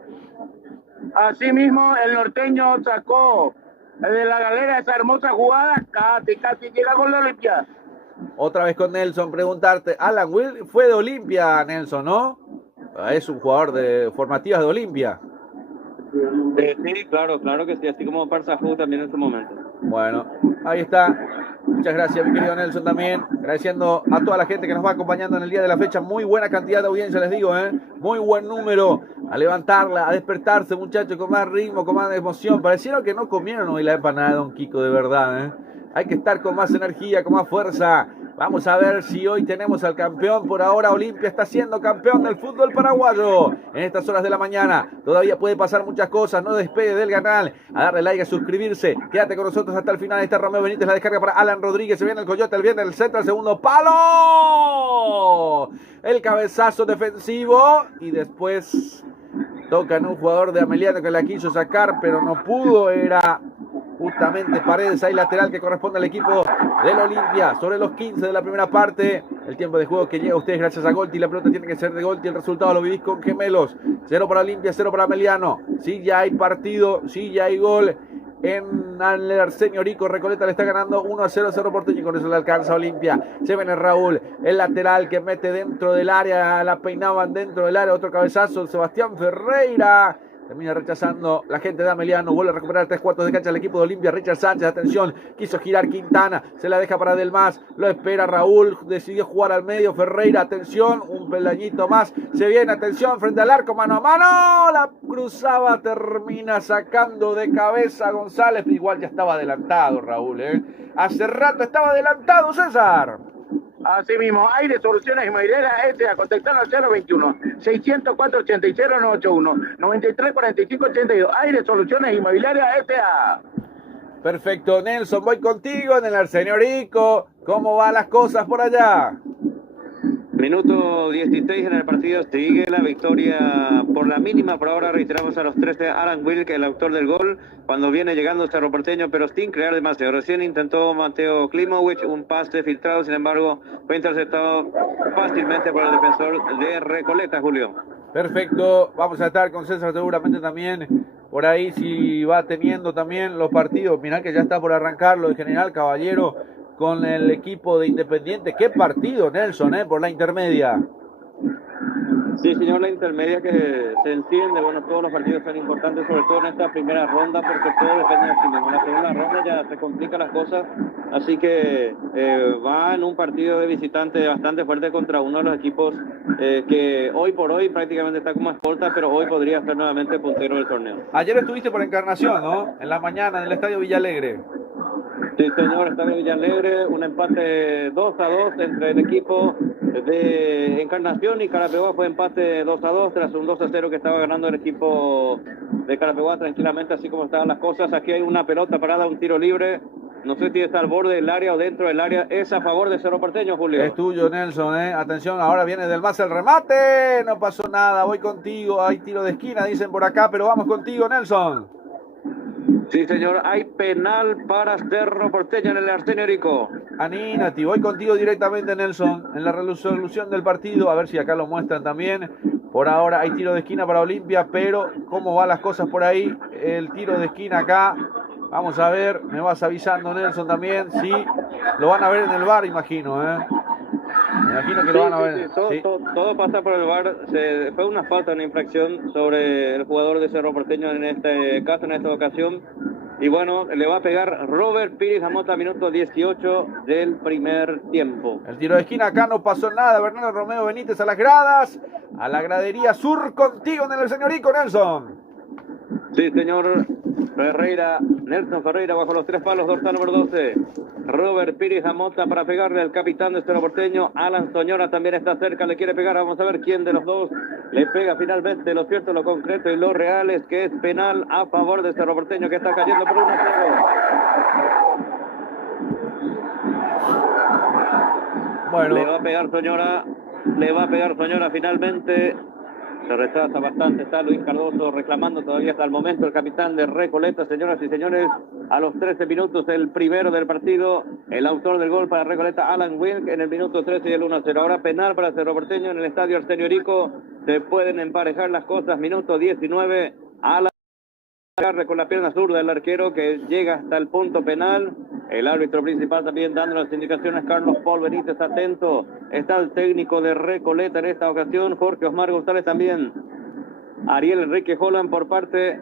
Asimismo, el norteño sacó de la galera esa hermosa jugada, casi llega con la Olimpia. Otra vez con Nelson, preguntarte, Alan Will fue de Olimpia, Nelson, ¿no? Es un jugador de formativas de Olimpia. Sí, claro que sí, así como Parsafú también en su momento. Bueno, ahí está. Muchas gracias, mi querido Nelson, también. Agradeciendo a toda la gente que nos va acompañando en el día de la fecha. Muy buena cantidad de audiencia, les digo, ¿eh? Muy buen número. A levantarla, a despertarse, muchachos, con más ritmo, con más emoción. Parecieron que no comieron hoy la empanada de Don Kiko, de verdad, ¿eh? Hay que estar con más energía, con más fuerza. Vamos a ver si hoy tenemos al campeón. Por ahora Olimpia está siendo campeón del fútbol paraguayo en estas horas de la mañana. Todavía puede pasar muchas cosas. No despegue del canal. A darle like, a suscribirse. Quédate con nosotros hasta el final. Ahí está Romeo Benítez, la descarga para Alan Rodríguez. Se viene el Coyote, el viene el centro, el segundo palo. El cabezazo defensivo. Y después tocan un jugador de Ameliano que la quiso sacar, pero no pudo. Era justamente Paredes, ahí lateral que corresponde al equipo del Olimpia. Sobre los 15 de la primera parte, el tiempo de juego que llega a ustedes gracias a Golti. La pelota tiene que ser de Golti, el resultado lo vivís con Gemelos. 0 para Olimpia, 0 para Ameliano. Sí, ya hay partido, sí, ya hay gol en el Arsenio Rico. Recoleta le está ganando 1-0 Cerro Porteño y con eso le alcanza a Olimpia. Se viene Raúl, el lateral que mete dentro del área, la peinaban dentro del área, otro cabezazo, Sebastián Ferreira. Termina rechazando la gente de Ameliano. Vuelve a recuperar 3/4 de cancha el equipo de Olimpia. Richard Sánchez, atención. Quiso girar Quintana. Se la deja para Delmas. Lo espera Raúl. Decidió jugar al medio. Ferreira, atención. Un peldañito más. Se viene, atención. Frente al arco, mano a mano. La cruzaba. Termina sacando de cabeza González. Igual ya estaba adelantado Raúl, ¿eh? Hace rato estaba adelantado, César. Así mismo, Aire Soluciones Inmobiliarias S.A. Contactaron al 021-604-86-981, 93-45-82. Aire Soluciones Inmobiliarias S.A. Perfecto, Nelson, voy contigo en el Arsenio Rico. ¿Cómo van las cosas por allá? Minuto 16 en el partido, sigue la victoria por la mínima. Por ahora reiteramos a los 13, Alan Wilk, el autor del gol, cuando viene llegando Cerro Porteño, pero sin crear demasiado. Recién intentó Mateo Klimowicz un pase filtrado, sin embargo, fue interceptado fácilmente por el defensor de Recoleta, Julio. Perfecto, vamos a estar con César seguramente también por ahí, si va teniendo también los partidos. Mirá que ya está por arrancar lo de General Caballero con el equipo de Independiente. Qué partido, Nelson, por la intermedia. Sí, señor, la intermedia que se enciende. Bueno, todos los partidos son importantes, sobre todo en esta primera ronda, porque todo depende de sí mismo. En la segunda ronda ya se complican las cosas, así que va en un partido de visitante bastante fuerte contra uno de los equipos que hoy por hoy prácticamente está como escolta, pero hoy podría ser nuevamente puntero del torneo. Ayer estuviste por Encarnación, ¿no? En la mañana en el Estadio Villalegre. Sí, señor, Estadio Villalegre, un empate 2-2 entre el equipo de Encarnación y Carapeguá. Fue empate 2-2 tras un 2-0 que estaba ganando el equipo de Carapeguá tranquilamente, así como estaban las cosas. Aquí hay una pelota parada, un tiro libre. No sé si está al borde del área o dentro del área. Es a favor de Cerro Porteño, Julio. Es tuyo, Nelson, Atención, ahora viene del más el remate. No pasó nada, voy contigo. Hay tiro de esquina, dicen por acá, pero vamos contigo, Nelson. Sí, señor, hay penal para Cerro Porteño en el Arsenio Rico. Anímate, voy contigo directamente, Nelson, en la resolución del partido, a ver si acá lo muestran también. Por ahora hay tiro de esquina para Olimpia, pero ¿cómo van las cosas por ahí? El tiro de esquina acá, vamos a ver, me vas avisando, Nelson, también. Sí, lo van a ver en el VAR, imagino, Me imagino que lo van a ver. Sí. Todo pasa por el VAR. Fue una falta, una infracción sobre el jugador de Cerro Porteño en este caso, en esta ocasión. Y bueno, le va a pegar Robert Pires a Mota, minuto 18 del primer tiempo. El tiro de esquina, acá no pasó nada. Bernardo Romeo Benítez a las gradas, a la gradería sur contigo en el señorico Nelson. Sí, señor Ferreira, Nelson Ferreira bajo los 3 palos, dorsal número 12. Robert Pires a Mota para pegarle al capitán de Cerro Porteño. Alan Soñora también está cerca, le quiere pegar. Vamos a ver quién de los dos le pega finalmente. Lo cierto, lo concreto y lo real es que es penal a favor de Cerro Porteño, que está cayendo por 1-0. Bueno. Le va a pegar Soñora finalmente. Se retrasa bastante, está Luis Cardoso reclamando todavía hasta el momento el capitán de Recoleta. Señoras y señores, a los 13 minutos el primero del partido, el autor del gol para Recoleta, Alan Wilk, en el minuto 13 y el 1-0. Ahora penal para Cerro Porteño en el estadio Arsenio Erico. Se pueden emparejar las cosas, minuto 19, Alan con la pierna zurda del arquero que llega hasta el punto penal. El árbitro principal también dando las indicaciones, Carlos Paul Benítez, atento. Está el técnico de Recoleta en esta ocasión, Jorge Osmar González también. Ariel Enrique Holland por parte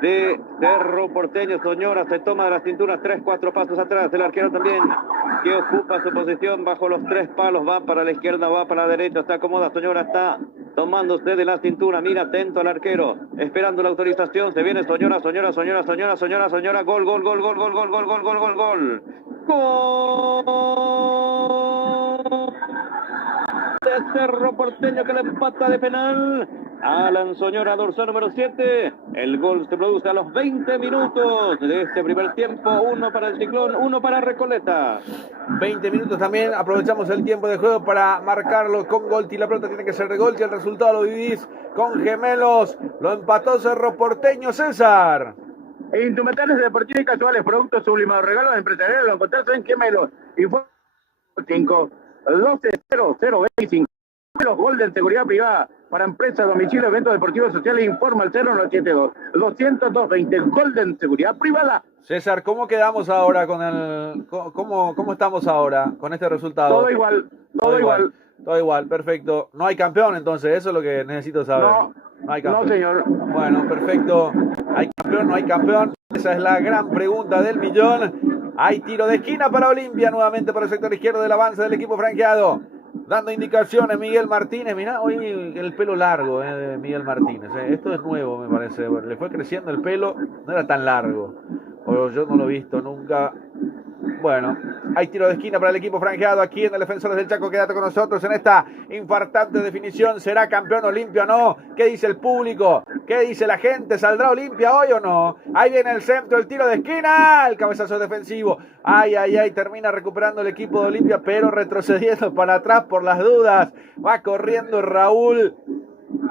de Cerro Porteño. Soñora se toma de la cintura, 3-4 pasos atrás. El arquero también, que ocupa su posición bajo los 3 palos. Va para la izquierda, va para la derecha. Se acomoda Soñora, está tomándose de la cintura. Mira atento al arquero, esperando la autorización. Se viene Soñora. Gol. De Cerro Porteño, que le empata de penal. Alan Soñora, dorsal número 7. El gol se produce a los 20 minutos de este primer tiempo. 1 para el Ciclón, 1 para Recoleta. 20 minutos también. Aprovechamos el tiempo de juego para marcarlo con Golti. La pelota tiene que ser de Golti. El resultado lo vivís con Gemelos. Lo empató Cerro Porteño, César. Instrumentales deportivos y casuales, productos sublimados, regalos empresariales, lo encontrás en Gemelos. Y fue 5-12-0025. Los Golden Seguridad Privada para empresas, domicilio, eventos deportivos sociales. Informa al 0972-202-20. Golden Seguridad Privada. César, ¿cómo quedamos ahora con el... ¿Cómo estamos ahora con este resultado? Todo igual. Todo igual, perfecto. No hay campeón, entonces, eso es lo que necesito saber. No hay campeón. No, señor. Bueno, perfecto. ¿Hay campeón? ¿No hay campeón? Esa es la gran pregunta del millón. Hay tiro de esquina para Olimpia, nuevamente por el sector izquierdo del avance del equipo franqueado. Dando indicaciones Miguel Martínez. Mirá, hoy el pelo largo de Miguel Martínez. Esto es nuevo, me parece. Le fue creciendo el pelo, no era tan largo. O yo no lo he visto nunca. Bueno, hay tiro de esquina para el equipo franqueado aquí en el Defensores del Chaco. Quédate con nosotros en esta infartante definición. ¿Será campeón Olimpia o no? ¿Qué dice el público? ¿Qué dice la gente? ¿Saldrá Olimpia hoy o no? Ahí viene el centro, el tiro de esquina, el cabezazo defensivo. Ay, termina recuperando el equipo de Olimpia, pero retrocediendo para atrás por las dudas. Va corriendo Raúl.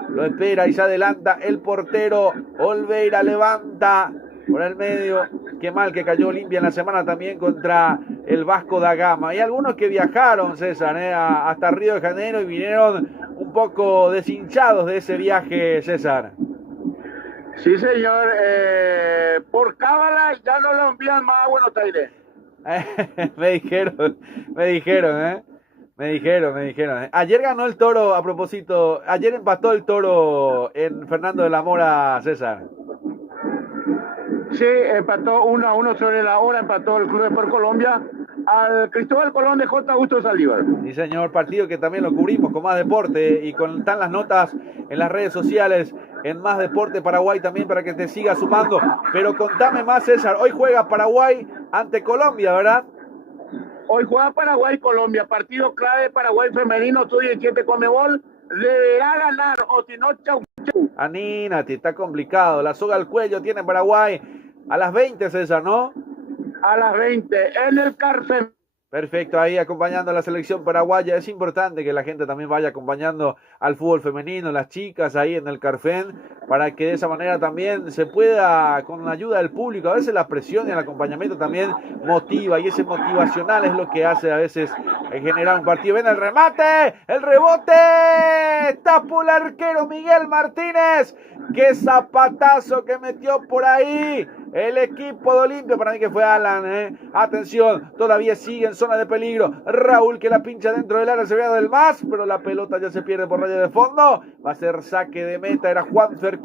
Lo espera y se adelanta el portero. Olveira levanta por el medio. Qué mal que cayó Olimpia en la semana también contra el Vasco da Gama. Hay algunos que viajaron, César, hasta Río de Janeiro y vinieron un poco deshinchados de ese viaje, César. Sí, señor. Por cábala ya no lo envían más a Buenos Aires. Me dijeron. Ayer ganó el Toro, a propósito. Ayer empató el Toro en Fernando de la Mora, César. Sí, empató 1-1 sobre la hora, empató el Club Sport Colombia al Cristóbal Colón de J. Augusto Saldívar. Sí, señor, partido que también lo cubrimos con Más Deporte y están las notas en las redes sociales, en Más Deporte Paraguay también para que te siga sumando. Pero contame más, César, hoy juega Paraguay ante Colombia, ¿verdad? Hoy juega Paraguay-Colombia, partido clave. Paraguay femenino, sub-17 Conmebol, deberá ganar o si no, chau. Anímate, está complicado. La soga al cuello tiene Paraguay a las 20, César, ¿no? A las 20, en el Carfen. Perfecto, ahí acompañando a la selección paraguaya. Es importante que la gente también vaya acompañando al fútbol femenino, las chicas ahí en el Carfen, para que de esa manera también se pueda, con la ayuda del público, a veces la presión y el acompañamiento también motiva, y ese motivacional es lo que hace a veces generar un partido. Ven el remate, el rebote, tapó el arquero Miguel Martínez. Qué zapatazo que metió por ahí el equipo de Olimpia. Para mí que fue Alan. Atención, todavía sigue en zona de peligro. Raúl que la pincha dentro del área, se ve del más, pero la pelota ya se pierde por raya de fondo. Va a ser saque de meta. Era Juanfer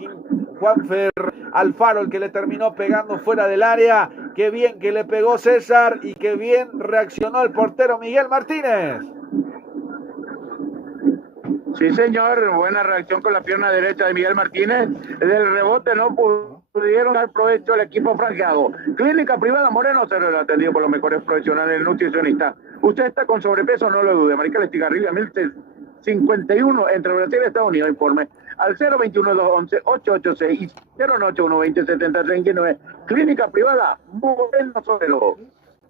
Alfaro el que le terminó pegando fuera del área. Qué bien que le pegó César y qué bien reaccionó el portero Miguel Martínez. Sí, señor, buena reacción con la pierna derecha de Miguel Martínez. Del rebote no pudieron dar provecho al equipo franqueado. Clínica Privada Moreno se lo atendido por los mejores profesionales nutricionistas. Usted está con sobrepeso, no lo dude. Marical Estigarribia, 1051 entre Brasil y Estados Unidos. Informe al 021-211-886 y 081-2070-39. Clínica Privada Moreno Sotelo.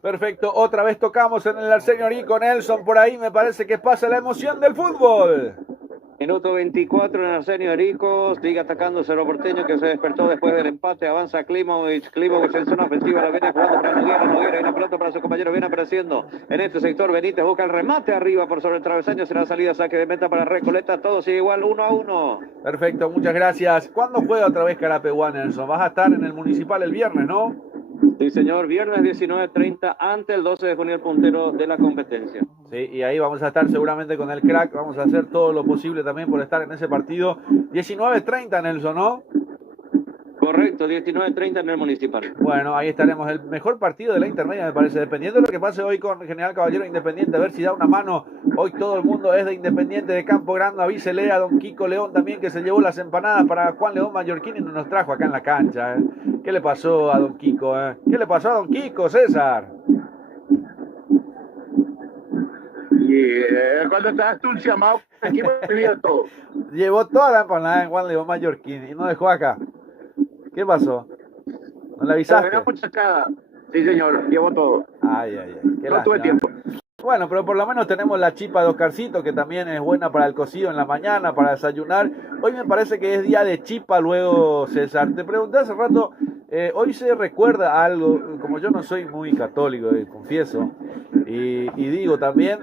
Perfecto, otra vez tocamos en el Arsenio Rico. Nelson, por ahí me parece que pasa la emoción del fútbol. Minuto 24 en Arsenio Erico, sigue atacando Cerro Porteño que se despertó después del empate, avanza Klimovic en zona ofensiva, la viene jugando para Noguera, hay una pelota para su compañero, viene apareciendo en este sector, Benítez busca el remate arriba por sobre el travesaño, será salida, saque de meta para Recoleta, todo sigue igual, 1-1. Perfecto, muchas gracias. ¿Cuándo juega otra vez Carapeguá, Nelson? Vas a estar en el Municipal el viernes, ¿no? Sí, señor, viernes 19:30 ante el 12 de junio, el puntero de la competencia. Sí, y ahí vamos a estar seguramente con el crack, vamos a hacer todo lo posible también por estar en ese partido. 19:30, Nelson, ¿no? Correcto, 19:30 en el Municipal. Bueno, ahí estaremos, el mejor partido de la intermedia me parece, dependiendo de lo que pase hoy con General Caballero Independiente, a ver si da una mano. Hoy todo el mundo es de Independiente de Campo Grande, avísele a don Kiko León también que se llevó las empanadas para Juan León Mallorquín y nos trajo acá en la cancha. ¿Qué le pasó a don Kiko? ¿Qué le pasó a don Kiko, César? Y cuando estabas tú llamado, aquí venía todo. Llevó toda la empanada en Juan León Mallorquín y no dejó acá. ¿Qué pasó? ¿No le avisaste? Sí, señor, llevo todo. Ay. No tuve tiempo. Bueno, pero por lo menos tenemos la chipa de Oscarcito, que también es buena para el cocido en la mañana, para desayunar. Hoy me parece que es día de chipa luego, César. Te pregunté hace rato, hoy se recuerda algo, como yo no soy muy católico, confieso, y digo también,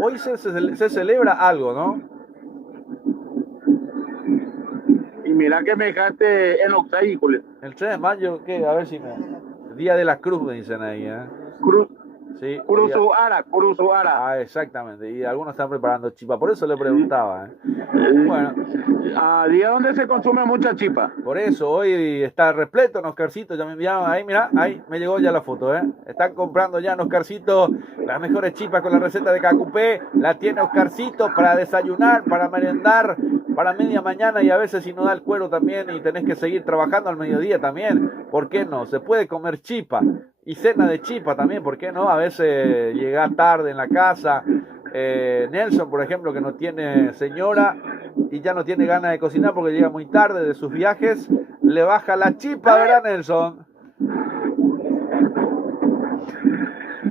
hoy se celebra algo, ¿no? Mira que me dejaste en Oxay, Julio. El 3 de mayo, ¿qué? A ver si me... Día de la Cruz, me dicen ahí, ¿eh? Cruz. Sí. Curuzuara. Ah, exactamente. Y algunos están preparando chipa. Por eso le preguntaba, ¿eh? Bueno. Día donde se consume mucha chipa. Por eso, hoy está repleto en Oscarcito. Ya me enviaron ahí, mira, ahí me llegó ya la foto, ¿eh? Están comprando ya en Oscarcito las mejores chipas con la receta de Cacupé. La tiene Oscarcito para desayunar, para merendar, para media mañana y a veces si no da el cuero también y tenés que seguir trabajando al mediodía también. ¿Por qué no? Se puede comer chipa. Y cena de chipa también, ¿por qué no? A veces llega tarde en la casa. Nelson, por ejemplo, que no tiene señora y ya no tiene ganas de cocinar porque llega muy tarde de sus viajes, le baja la chipa, ¿verdad, Nelson?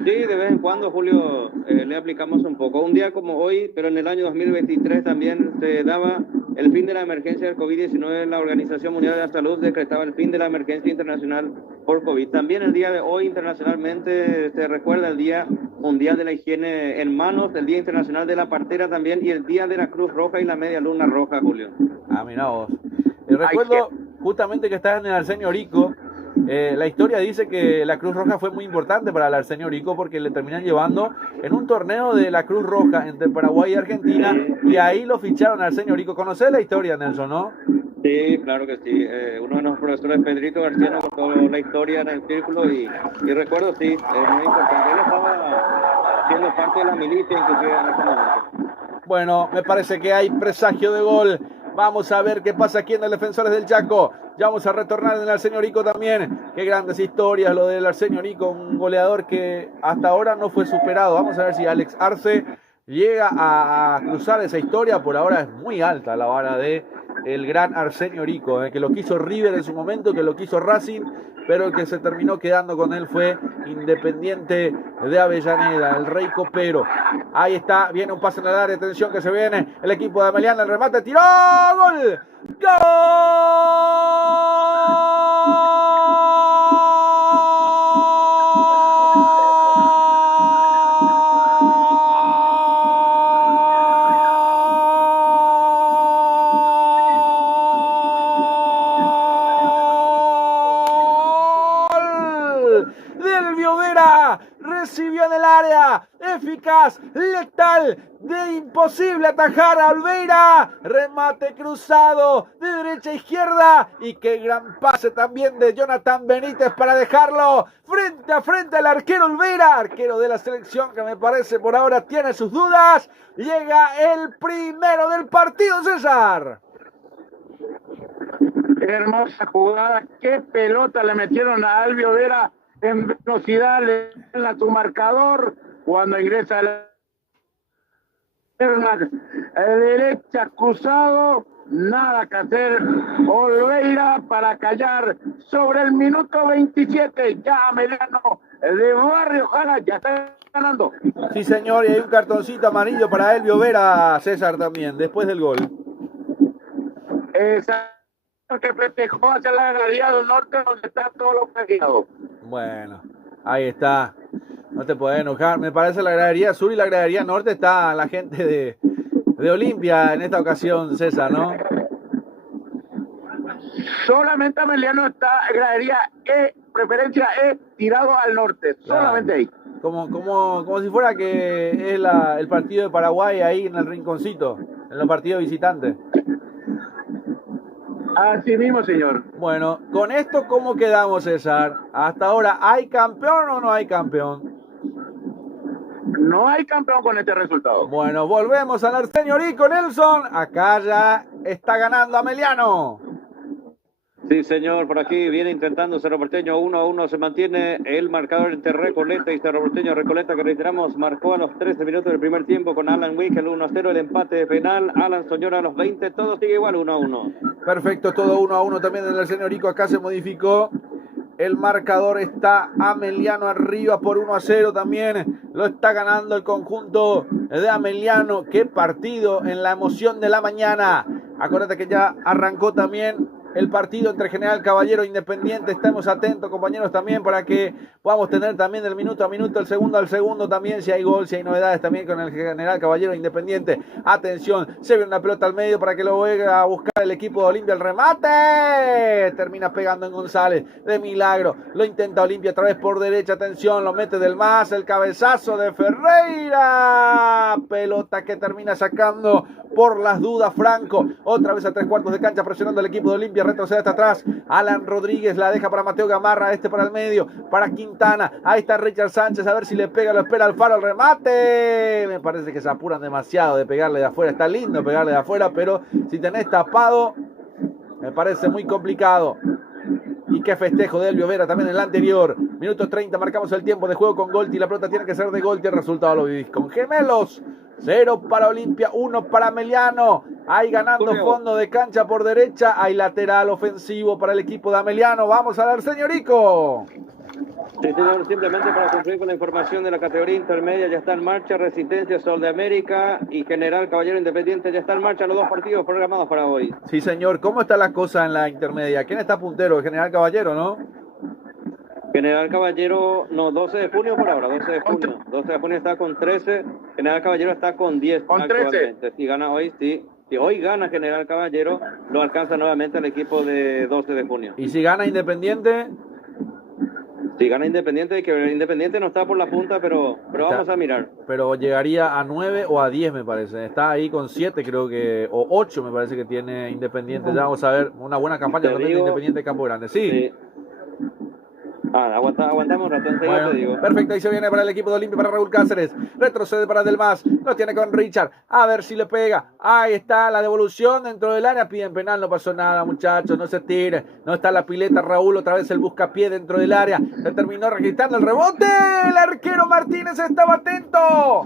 Sí, de vez en cuando, Julio, le aplicamos un poco. Un día como hoy, pero en el año 2023 también se daba el fin de la emergencia del COVID-19. La Organización Mundial de la Salud decretaba el fin de la emergencia internacional por COVID. También el día de hoy internacionalmente se recuerda el Día Mundial de la Higiene en Manos, el Día Internacional de la Partera también y el Día de la Cruz Roja y la Media Luna Roja, Julio. Ah, mirá vos. Recuerdo justamente que estás en el Arsenio Rico. La historia dice que la Cruz Roja fue muy importante para el Arsenio Rico porque le terminan llevando en un torneo de la Cruz Roja entre Paraguay y Argentina y ahí lo ficharon al Arsenio Rico. ¿Conocés la historia, Nelson, no? Sí, claro que sí. Uno de los profesores, Pedrito García, nos contó la historia en el círculo y recuerdo, sí, es muy importante. Él estaba siendo parte de la milicia inclusive en ese momento. Bueno, me parece que hay presagio de gol. Vamos a ver qué pasa aquí en el Defensores del Chaco. Ya vamos a retornar en el Arsenio Rico también. Qué grandes historias lo del Arsenio Rico, un goleador que hasta ahora no fue superado. Vamos a ver si Alex Arce llega a cruzar esa historia. Por ahora es muy alta la vara de el gran Arsenio Rico, que lo quiso River en su momento, que lo quiso Racing, pero el que se terminó quedando con él fue Independiente de Avellaneda, el Rey Copero. Ahí está, viene un pase en el área, atención que se viene el equipo de Ameliana, el remate, tiró, ¡gol! Delvio Vera recibió en el área, eficaz, letal, de imposible atajar a Olveira, remate cruzado de derecha a izquierda y qué gran pase también de Jonathan Benítez para dejarlo frente a frente al arquero Olveira, arquero de la selección que me parece por ahora tiene sus dudas. Llega el primero del partido, César. Hermosa jugada, qué pelota le metieron a Albio Vera en velocidad, a su marcador cuando ingresa la derecha cruzado, nada que hacer Olveira para callar sobre el minuto 27, ya Ameliano de Barrio Jara ya está ganando. Sí señor, y hay un cartoncito amarillo para Elvio Vera, César, también, después del gol. Que festejó hacia la galería del norte donde están todos los plagiados. Bueno, ahí está. No te puedes enojar. Me parece la gradería sur y la gradería norte está la gente de Olimpia en esta ocasión, César, ¿no? Solamente Ameliano está gradería E, preferencia E, tirado al norte. Claro. Solamente ahí. Como si fuera que es el partido de Paraguay ahí en el rinconcito, en los partidos visitantes. Así mismo, señor. Bueno, con esto, ¿cómo quedamos, César? Hasta ahora, ¿hay campeón o no hay campeón? No hay campeón con este resultado. Bueno, volvemos al Arsenio Rico, Nelson. Acá ya está ganando Ameliano. Sí, señor, por aquí viene intentando Cerro Porteño, 1-1 se mantiene el marcador entre Recoleta y Cerro Porteño. Recoleta, que reiteramos, marcó a los 13 minutos del primer tiempo con Alan Wick, el 1-0, el empate de penal, Alan Soñora a los 20, todo sigue igual, 1-1. Perfecto, todo 1-1 también en el Arsenio. Acá se modificó el marcador, está Ameliano arriba por 1-0 también, lo está ganando el conjunto de Ameliano. Qué partido en la emoción de la mañana. Acuérdate que ya arrancó también el partido entre General Caballero e Independiente. Estamos atentos, compañeros, también para que podamos tener también del minuto a minuto, el segundo al segundo también, si hay gol, si hay novedades también con el General Caballero e Independiente. Atención, se viene una pelota al medio para que lo vaya a buscar el equipo de Olimpia. El remate termina pegando en González de milagro, lo intenta Olimpia otra vez por derecha. Atención, lo mete del más, el cabezazo de Ferreira, pelota que termina sacando por las dudas Franco, otra vez a 3/4 de cancha presionando al equipo de Olimpia. Retrocede hasta atrás, Alan Rodríguez la deja para Mateo Gamarra, para el medio, para Quintana, ahí está Richard Sánchez, a ver si le pega, lo espera Alfaro, el remate, me parece que se apuran demasiado de pegarle de afuera. Está lindo pegarle de afuera, pero si tenés tapado, me parece muy complicado. Y qué festejo de Elvio Vera también en el anterior. Minuto 30, marcamos el tiempo de juego con Golti. La pelota tiene que ser de Golti. El resultado lo vivís con Gemelos. 0 para Olimpia, 1 para Ameliano. Ahí ganando Julio. Fondo de cancha por derecha. Hay lateral ofensivo para el equipo de Ameliano. Vamos a ver, señorico. Sí, señor, simplemente para cumplir con la información de la categoría intermedia, ya está en marcha Resistencia Sol de América y General Caballero Independiente, ya está en marcha los dos partidos programados para hoy. Sí, señor, ¿cómo está la cosa en la intermedia? ¿Quién está puntero? El General Caballero, ¿no? General Caballero, no, 12 de junio por ahora, 12 de junio. 12 de junio está con 13, General Caballero está con 10 con actualmente. 13. Si gana hoy, sí. Si hoy gana General Caballero, lo alcanza nuevamente el equipo de 12 de junio. ¿Y si gana Independiente? Si gana Independiente, que Independiente no está por la punta, pero vamos a mirar. Pero llegaría a 9 o a 10, me parece. Está ahí con 7, creo que, o 8 me parece que tiene Independiente. Ya vamos a ver una buena campaña también de Independiente de Campo Grande. Sí. Aguantamos un rato, enseguida bueno, te digo. Perfecto, ahí se viene para el equipo de Olimpia, para Raúl Cáceres. Retrocede para Delmas, lo tiene con Richard. A ver si le pega. Ahí está la devolución dentro del área. Piden penal, no pasó nada, muchachos. No se tire. No está la pileta, Raúl. Otra vez el buscapié dentro del área. Se terminó registrando el rebote. El arquero Martínez estaba atento.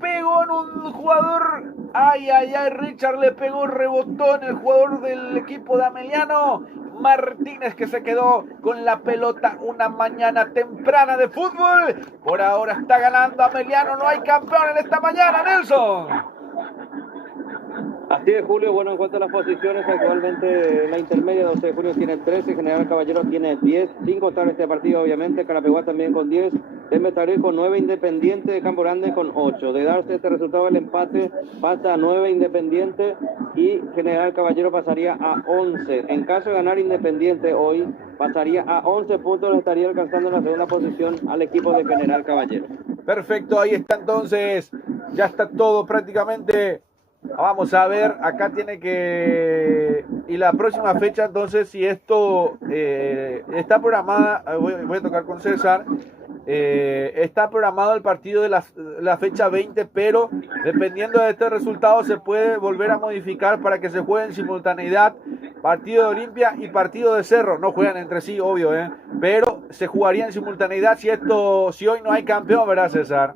Pegó en un jugador. Ay, Richard le pegó, rebotó en el jugador del equipo de Ameliano. Martínez, que se quedó con la pelota. Una mañana temprana de fútbol. Por ahora está ganando Ameliano. No hay campeón en esta mañana, Nelson. Así es, Julio. Bueno, en cuanto a las posiciones, actualmente la intermedia 12 de junio tiene 13, General Caballero tiene 10, 5 está en este partido, obviamente, Carapeguá también con 10, Tembetaré con 9, Independiente de Campo Grande con 8. De darse este resultado, el empate pasa a 9 Independiente y General Caballero pasaría a 11. En caso de ganar Independiente hoy, pasaría a 11 puntos, estaría alcanzando en la segunda posición al equipo de General Caballero. Perfecto, ahí está entonces, ya está todo prácticamente. Vamos a ver, acá tiene que... Y la próxima fecha, entonces, si esto está programada, voy a tocar con César, está programado el partido de la fecha 20, pero dependiendo de este resultado se puede volver a modificar para que se juegue en simultaneidad partido de Olimpia y partido de Cerro. No juegan entre sí, obvio, pero se jugaría en simultaneidad si hoy no hay campeón, ¿verdad, César?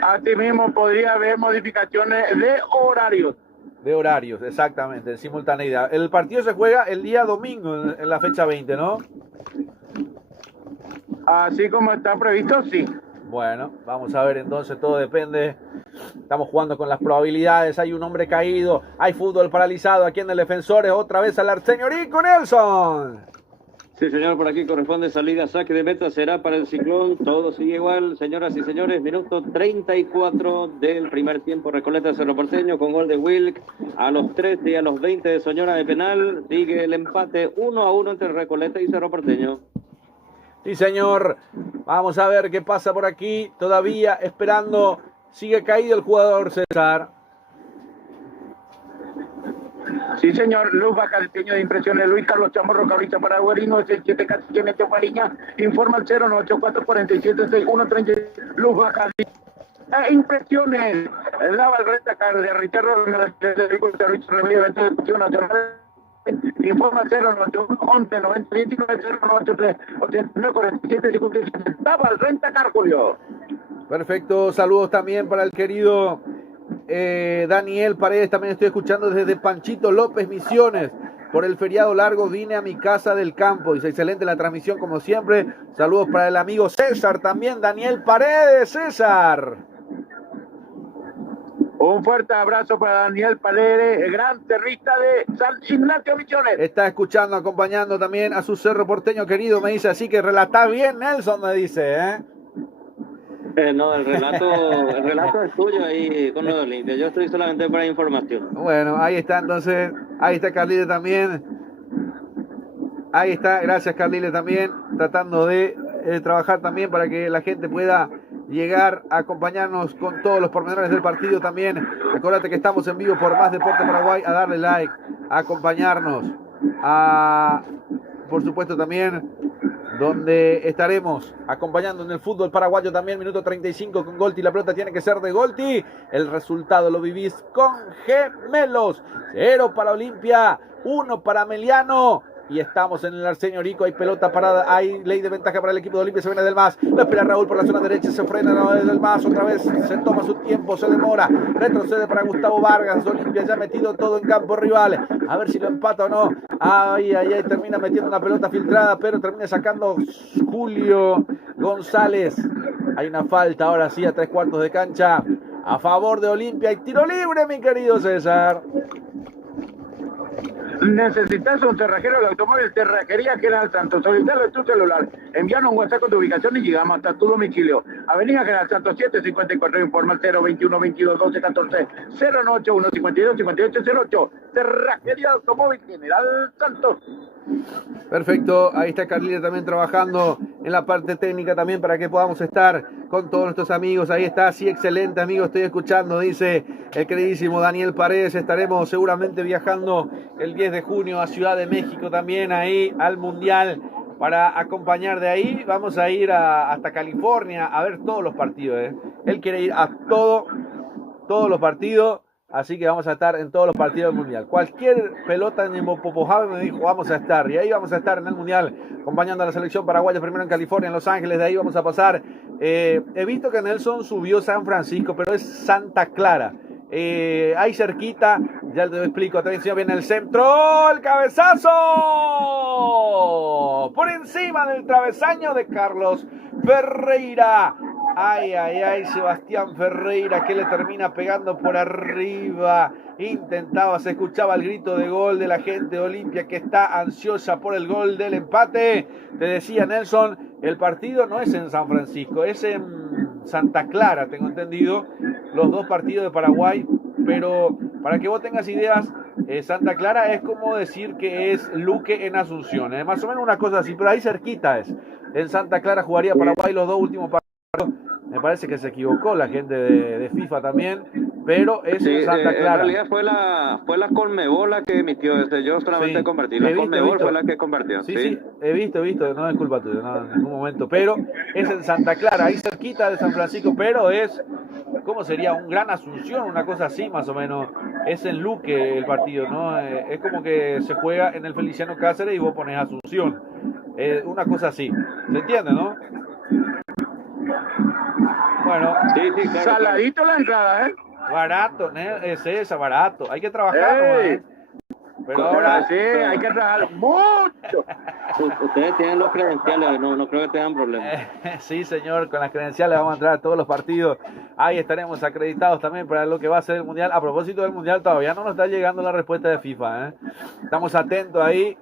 Asimismo, podría haber modificaciones de horarios. De horarios, exactamente, en simultaneidad. El partido se juega el día domingo en la fecha 20, ¿no? Así como está previsto, sí. Bueno, vamos a ver entonces, todo depende. Estamos jugando con las probabilidades. Hay un hombre caído, hay fútbol paralizado aquí en el Defensores. Otra vez al Arsenio Rico Nelson. Sí, señor, por aquí corresponde salida, saque de meta, será para el Ciclón, todo sigue igual, señoras y señores, minuto 34 del primer tiempo, Recoleta Cerro Porteño con gol de Wilk, a los 13 y a los 20 de Soñora de penal, sigue el empate 1-1 entre Recoleta y Cerro Porteño. Sí, señor, vamos a ver qué pasa por aquí, todavía esperando, sigue caído el jugador César. Sí, señor. Luz Baja, diseño de impresiones. Luis Carlos Chamorro, Cabrita Paraguarino, 67 Casillete Fariña. Informa al 0984-476130. Luz Baja. Impresiones. La Valgreta, de Ricardo, de Rico, de Richo, Remedio, Evento de Discusión Nacional. Informa al 091 11 90 19 093 89 47 57. La Valgreta, Julio. Perfecto, saludos también para el querido Daniel Paredes, también estoy escuchando desde Panchito López Misiones. Por el feriado largo vine a mi casa del campo. Dice, excelente la transmisión como siempre. Saludos para el amigo César también, Daniel Paredes. César. Un fuerte abrazo para Daniel Paredes, el gran terrista de San Ignacio Misiones. Está escuchando, acompañando también a su Cerro Porteño querido, me dice, así que relata bien Nelson, me dice, No, el relato es tuyo ahí con lo limpio. Yo estoy solamente para información. Bueno, ahí está entonces, ahí está Carlile también. Ahí está, gracias Carlile también, tratando de trabajar también para que la gente pueda llegar a acompañarnos con todos los pormenores del partido también. Recordate que estamos en vivo por Más Deporte Paraguay, a darle like, a acompañarnos, por supuesto también donde estaremos acompañando en el fútbol paraguayo también, minuto 35 con Golti, la pelota tiene que ser de Golti, el resultado lo vivís con Gemelos, 0 para Olimpia, 1 para Meliano, y estamos en el Arsenio Rico, hay pelota parada, hay ley de ventaja para el equipo de Olimpia, se viene del MAS, lo espera Raúl por la zona derecha, se frena del MAS, otra vez se toma su tiempo, se demora, retrocede para Gustavo Vargas, Olimpia ya ha metido todo en campo rival, a ver si lo empata o no, ahí, termina metiendo una pelota filtrada, pero termina sacando Julio González, hay una falta ahora sí a 3/4 de cancha, a favor de Olimpia, y tiro libre mi querido César. Necesitas un cerrajero de automóvil, Cerrajería General Santos. Solicítalo en tu celular. Envíanos un WhatsApp con tu ubicación y llegamos hasta tu domicilio. Avenida General Santos 754. Informa al 021 22 12 14 091 52 58 08. Cerrajería de automóvil General Santos. Perfecto, ahí está Carlita también trabajando en la parte técnica también para que podamos estar con todos nuestros amigos. Ahí está, sí, excelente amigo, estoy escuchando, dice el queridísimo Daniel Paredes. Estaremos seguramente viajando el 10 de junio a Ciudad de México también, ahí al Mundial, para acompañar de ahí. Vamos a ir hasta California a ver todos los partidos. Él quiere ir a todos los partidos. Así que vamos a estar en todos los partidos del Mundial. Cualquier pelota en Popojave me dijo, vamos a estar. Y ahí vamos a estar en el Mundial, acompañando a la selección paraguaya, primero en California, en Los Ángeles. De ahí vamos a pasar. He visto que Nelson subió San Francisco, pero es Santa Clara. Ahí cerquita, ya te lo explico. Atención, viene el centro, el cabezazo. Por encima del travesaño de Carlos Ferreira. Ay, ay, ay, Sebastián Ferreira que le termina pegando por arriba. Intentaba, se escuchaba el grito de gol de la gente de Olimpia que está ansiosa por el gol del empate. Te decía Nelson, el partido no es en San Francisco, es en Santa Clara, tengo entendido. Los dos partidos de Paraguay, pero para que vos tengas ideas, Santa Clara es como decir que es Luque en Asunción, más o menos una cosa así, pero ahí cerquita es. En Santa Clara jugaría Paraguay los dos últimos partidos. Me parece que se equivocó la gente de FIFA también, pero es sí, Santa Clara. En realidad fue la Conmebol la que emitió yo solamente compartí. La Conmebol fue la que compartió. Sí, he visto, no es culpa tuya, no, en ningún momento, pero es en Santa Clara, ahí cerquita de San Francisco, pero es, ¿cómo sería? Un Gran Asunción, una cosa así más o menos. Es en Luque el partido, ¿no? Es como que se juega en el Feliciano Cáceres y vos pones Asunción. Una cosa así. ¿Se entiende, no? Bueno. Sí, claro. Saladito la entrada, ¿eh? Barato, es esa, barato. Hay que trabajar, ¿no? Pero ahora sí, hay que trabajar mucho. Ustedes tienen los credenciales, no creo que tengan problemas. Sí, señor, con las credenciales vamos a entrar a todos los partidos. Ahí estaremos acreditados también para lo que va a ser el Mundial. A propósito del Mundial, todavía no nos está llegando la respuesta de FIFA, ¿eh? Estamos atentos ahí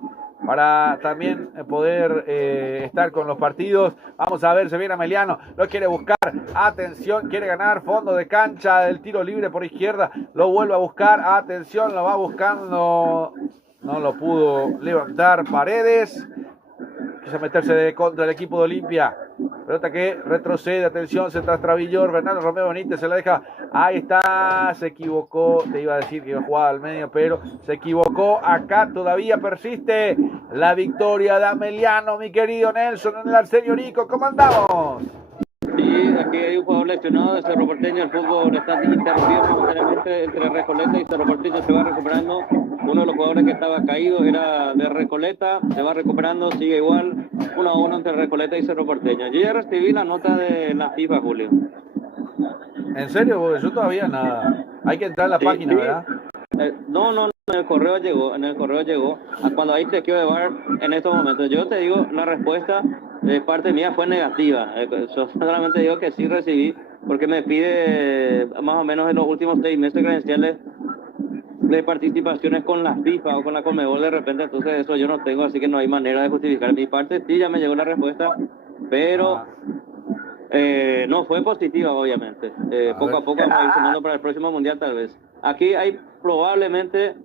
para también poder estar con los partidos. Vamos a ver, se viene Ameliano, lo quiere buscar, atención, quiere ganar, fondo de cancha, del tiro libre por izquierda, lo vuelve a buscar, atención, lo va buscando, no lo pudo levantar Paredes, quiso meterse contra el equipo de Olimpia, pelota que retrocede, atención, se Travillor, Bernardo Romeo Benítez se la deja, ahí está, se equivocó, te iba a decir que iba a jugar al medio, pero se equivocó, acá todavía persiste la victoria de Ameliano, mi querido Nelson, en el Arsenio Rico, ¿cómo andamos? Sí, aquí hay un jugador lesionado de Cerro Porteño, el fútbol está interrumpido momentáneamente entre Recoleta y Cerro Porteño, se va recuperando. Uno de los jugadores que estaba caído era de Recoleta, se va recuperando, sigue igual, 1-1 entre Recoleta y Cerro Porteño. Yo ya recibí la nota de la FIFA, Julio. ¿En serio? Porque yo todavía nada. Hay que entrar a la página, sí. ¿Verdad? No, en el correo llegó. Cuando hay chequeo de VAR en estos momentos. Yo te digo, la respuesta de parte mía fue negativa. Yo solamente digo que sí recibí, porque me pide más o menos en los últimos 6 meses credenciales de participaciones con la FIFA o con la Conmebol de repente, entonces eso yo no tengo, así que no hay manera de justificar mi parte. Sí, ya me llegó la respuesta, pero no fue positiva, obviamente. Poco a poco vamos a ir sumando para el próximo Mundial, tal vez. Aquí hay probablemente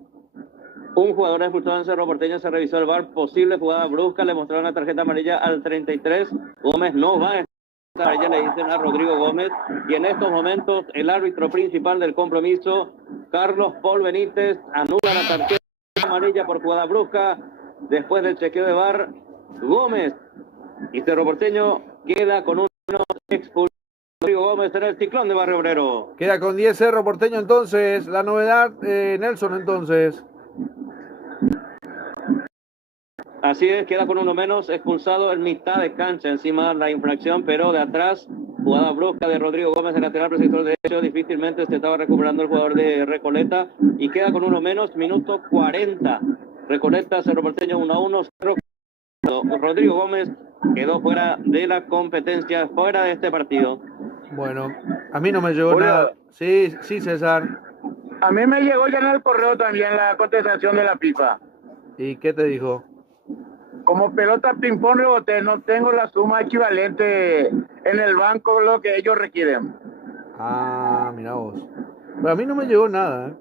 un jugador expulsado en Cerro Porteño, se revisó el VAR, posible jugada brusca, le mostraron la tarjeta amarilla al 33, Gómez no va a estar, ya le dicen a Rodrigo Gómez, y en estos momentos el árbitro principal del compromiso, Carlos Paul Benítez, anula la tarjeta amarilla por jugada brusca, después del chequeo de VAR, Gómez y Cerro Porteño queda con uno expulsado. Rodrigo Gómez en el Ciclón de Barrio Obrero. Queda con 10 Cerro Porteño entonces, la novedad, Nelson entonces. Así es, queda con uno menos, expulsado en mitad de cancha, encima de la infracción, pero de atrás, jugada brusca de Rodrigo Gómez, el lateral sector derecho, difícilmente se estaba recuperando el jugador de Recoleta, y queda con uno menos, minuto 40. Recoleta, Cerro Porteño 1-1, Rodrigo Gómez quedó fuera de la competencia, fuera de este partido. Bueno, a mí no me llegó nada. Sí, César. A mí me llegó ya en el correo también la contestación de la FIFA. ¿Y qué te dijo? Como pelota ping-pong rebote, no tengo la suma equivalente en el banco, lo que ellos requieren. Ah, mira vos. Pero a mí no me llegó nada, ¿eh?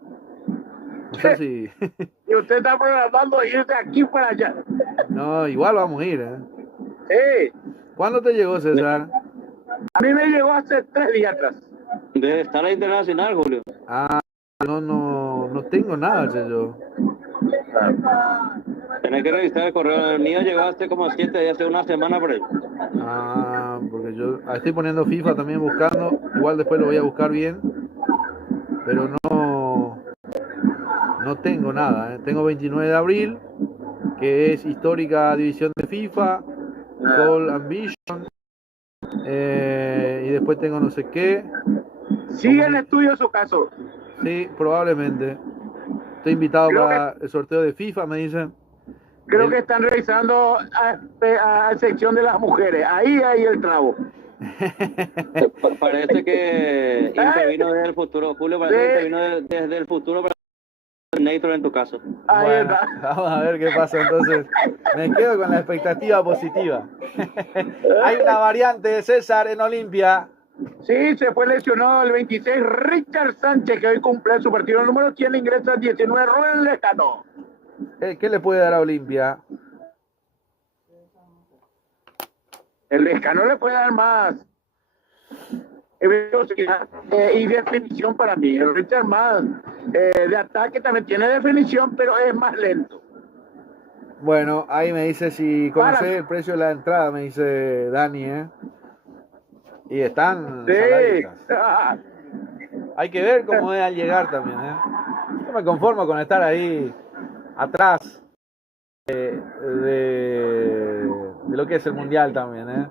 No sé si... Y usted está programando irse aquí para allá. No, igual vamos a ir, ¿eh? Sí. ¿Cuándo te llegó, César? A mí me llegó hace 3 días atrás. Debe estar la internacional, Julio. Ah, no tengo nada, yo. Tenés que revisar el correo. El mío llegó hace como 7 días, hace una semana por ahí. Ah, porque yo estoy poniendo FIFA también buscando. Igual después lo voy a buscar bien. Pero no tengo nada, ¿eh? Tengo 29 de abril, que es histórica división de FIFA, Goal Ambition. Y después tengo no sé qué. Sigue en estudio su caso. Sí, probablemente. Estoy invitado para el sorteo de FIFA, me dicen. Creo que están revisando a sección de las mujeres. Ahí hay el trabo. Parece que intervino desde el futuro, Julio, parece que intervino desde el futuro para Terminator en tu caso. Ahí Bueno, está. vamos a ver qué pasa entonces. Me quedo con la expectativa positiva. Hay una variante de César en Olimpia. Sí, se fue lesionado el 26 Richard Sánchez, que hoy cumple su partido número 100, ingresa 19 Rubén Lescano. ¿Qué le puede dar a Olimpia? El Lescano le puede dar más velocidad y definición para mí. El Richard más de ataque también tiene definición, pero es más lento. Bueno, ahí me dice si conoce el precio de la entrada, me dice Dani, ¿eh? Y están saladitas. Hay que ver cómo es al llegar también, ¿eh? Yo me conformo con estar ahí atrás de lo que es el Mundial también, ¿eh?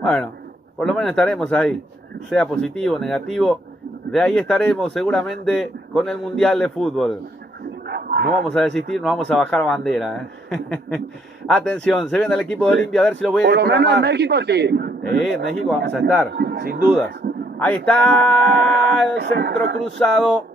Bueno, por lo menos estaremos ahí, sea positivo o negativo, de ahí estaremos seguramente con el Mundial de Fútbol. No vamos a desistir, no vamos a bajar bandera, ¿eh? Atención, se viene el equipo de Olimpia, a ver si lo voy a Por lo menos en México sí. En México vamos a estar, sin dudas. Ahí está el centro cruzado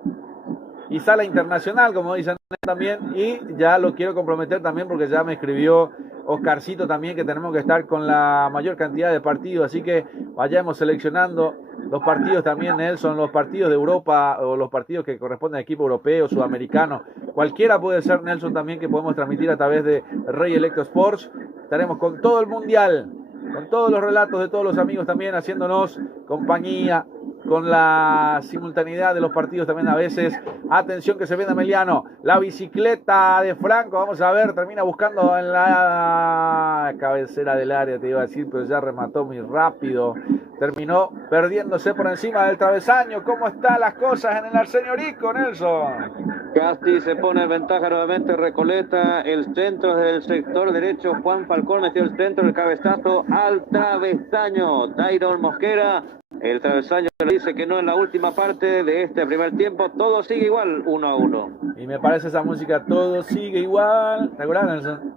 y sala internacional, como dicen también. Y ya lo quiero comprometer también porque ya me escribió Oscarcito también que tenemos que estar con la mayor cantidad de partidos. Así que vayamos seleccionando los partidos también, Nelson, los partidos de Europa o los partidos que corresponden al equipo europeo, sudamericano. Cualquiera puede ser, Nelson, también que podemos transmitir a través de Rey Electro Sports. Estaremos con todo el Mundial, con todos los relatos de todos los amigos también haciéndonos compañía, con la simultaneidad de los partidos también a veces. Atención que se viene Emiliano, la bicicleta de Franco, vamos a ver, termina buscando en la cabecera del área, te iba a decir, pero ya remató muy rápido, terminó perdiéndose por encima del travesaño. ¿Cómo están las cosas en el Arsenio Rico, Nelson? Casti se pone en ventaja nuevamente, Recoleta, el centro del sector derecho, Juan Falcón metió el centro, el cabezazo al travesaño, Tyron Mosquera, el travesaño le dice que no en la última parte de este primer tiempo, todo sigue igual, 1-1. Y me parece esa música, todo sigue igual, ¿te acuerdas, Nelson?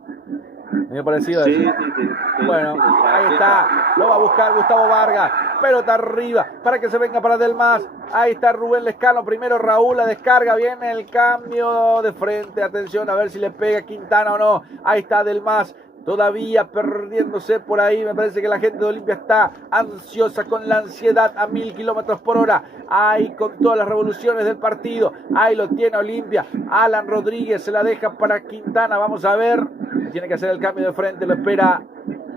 Me ha parecido sí, eso. sí. Bueno, ahí está, lo va a buscar Gustavo Vargas, pelota arriba, para que se venga para Delmas, ahí está Rubén Lescano, primero Raúl, la descarga, viene el cambio de frente, atención a ver si le pega Quintana o no, ahí está Delmas, todavía perdiéndose por ahí, me parece que la gente de Olimpia está ansiosa con la ansiedad a 1000 kilómetros por hora, ahí con todas las revoluciones del partido, ahí lo tiene Olimpia, Alan Rodríguez se la deja para Quintana, vamos a ver, tiene que hacer el cambio de frente, lo espera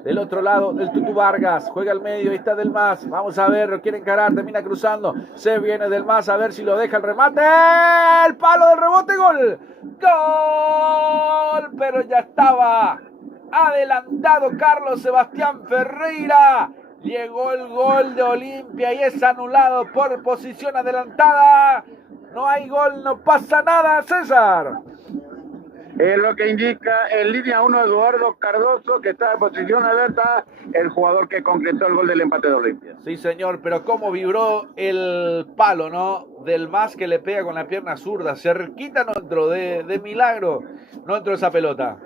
del otro lado del Tutu Vargas, juega al medio, ahí está Delmas, vamos a ver, lo quiere encarar, termina cruzando, se viene Delmas, a ver si lo deja el remate, el palo del rebote, gol, gol, pero ya estaba adelantado Carlos Sebastián Ferreira, llegó el gol de Olimpia y es anulado por posición adelantada, no hay gol, no pasa nada, César. Es lo que indica en línea 1 Eduardo Cardoso, que está en posición alerta, el jugador que concretó el gol del empate de Olimpia. Sí, señor, pero cómo vibró el palo, ¿no? Del más que le pega con la pierna zurda. Cerquita no entró, de milagro no entró esa pelota.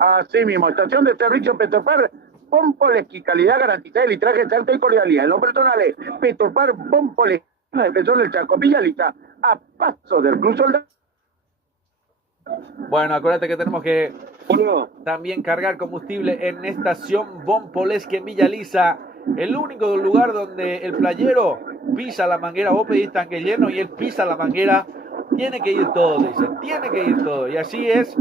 Así mismo, estación de servicio Petrofar, Pompoleski, calidad garantizada, el litraje exacto y cordialidad. En lo personal es Petrofar, Pompoleski, defensor del Chaco, Villalita, a paso del Cruz Soldado. Bueno, acuérdate que tenemos que Julio, también cargar combustible en estación Pompoleski en Villa Lisa, el único lugar donde el playero pisa la manguera. Vos pedís tanque lleno y él pisa la manguera. Tiene que ir todo, dice, tiene que ir todo. Y así es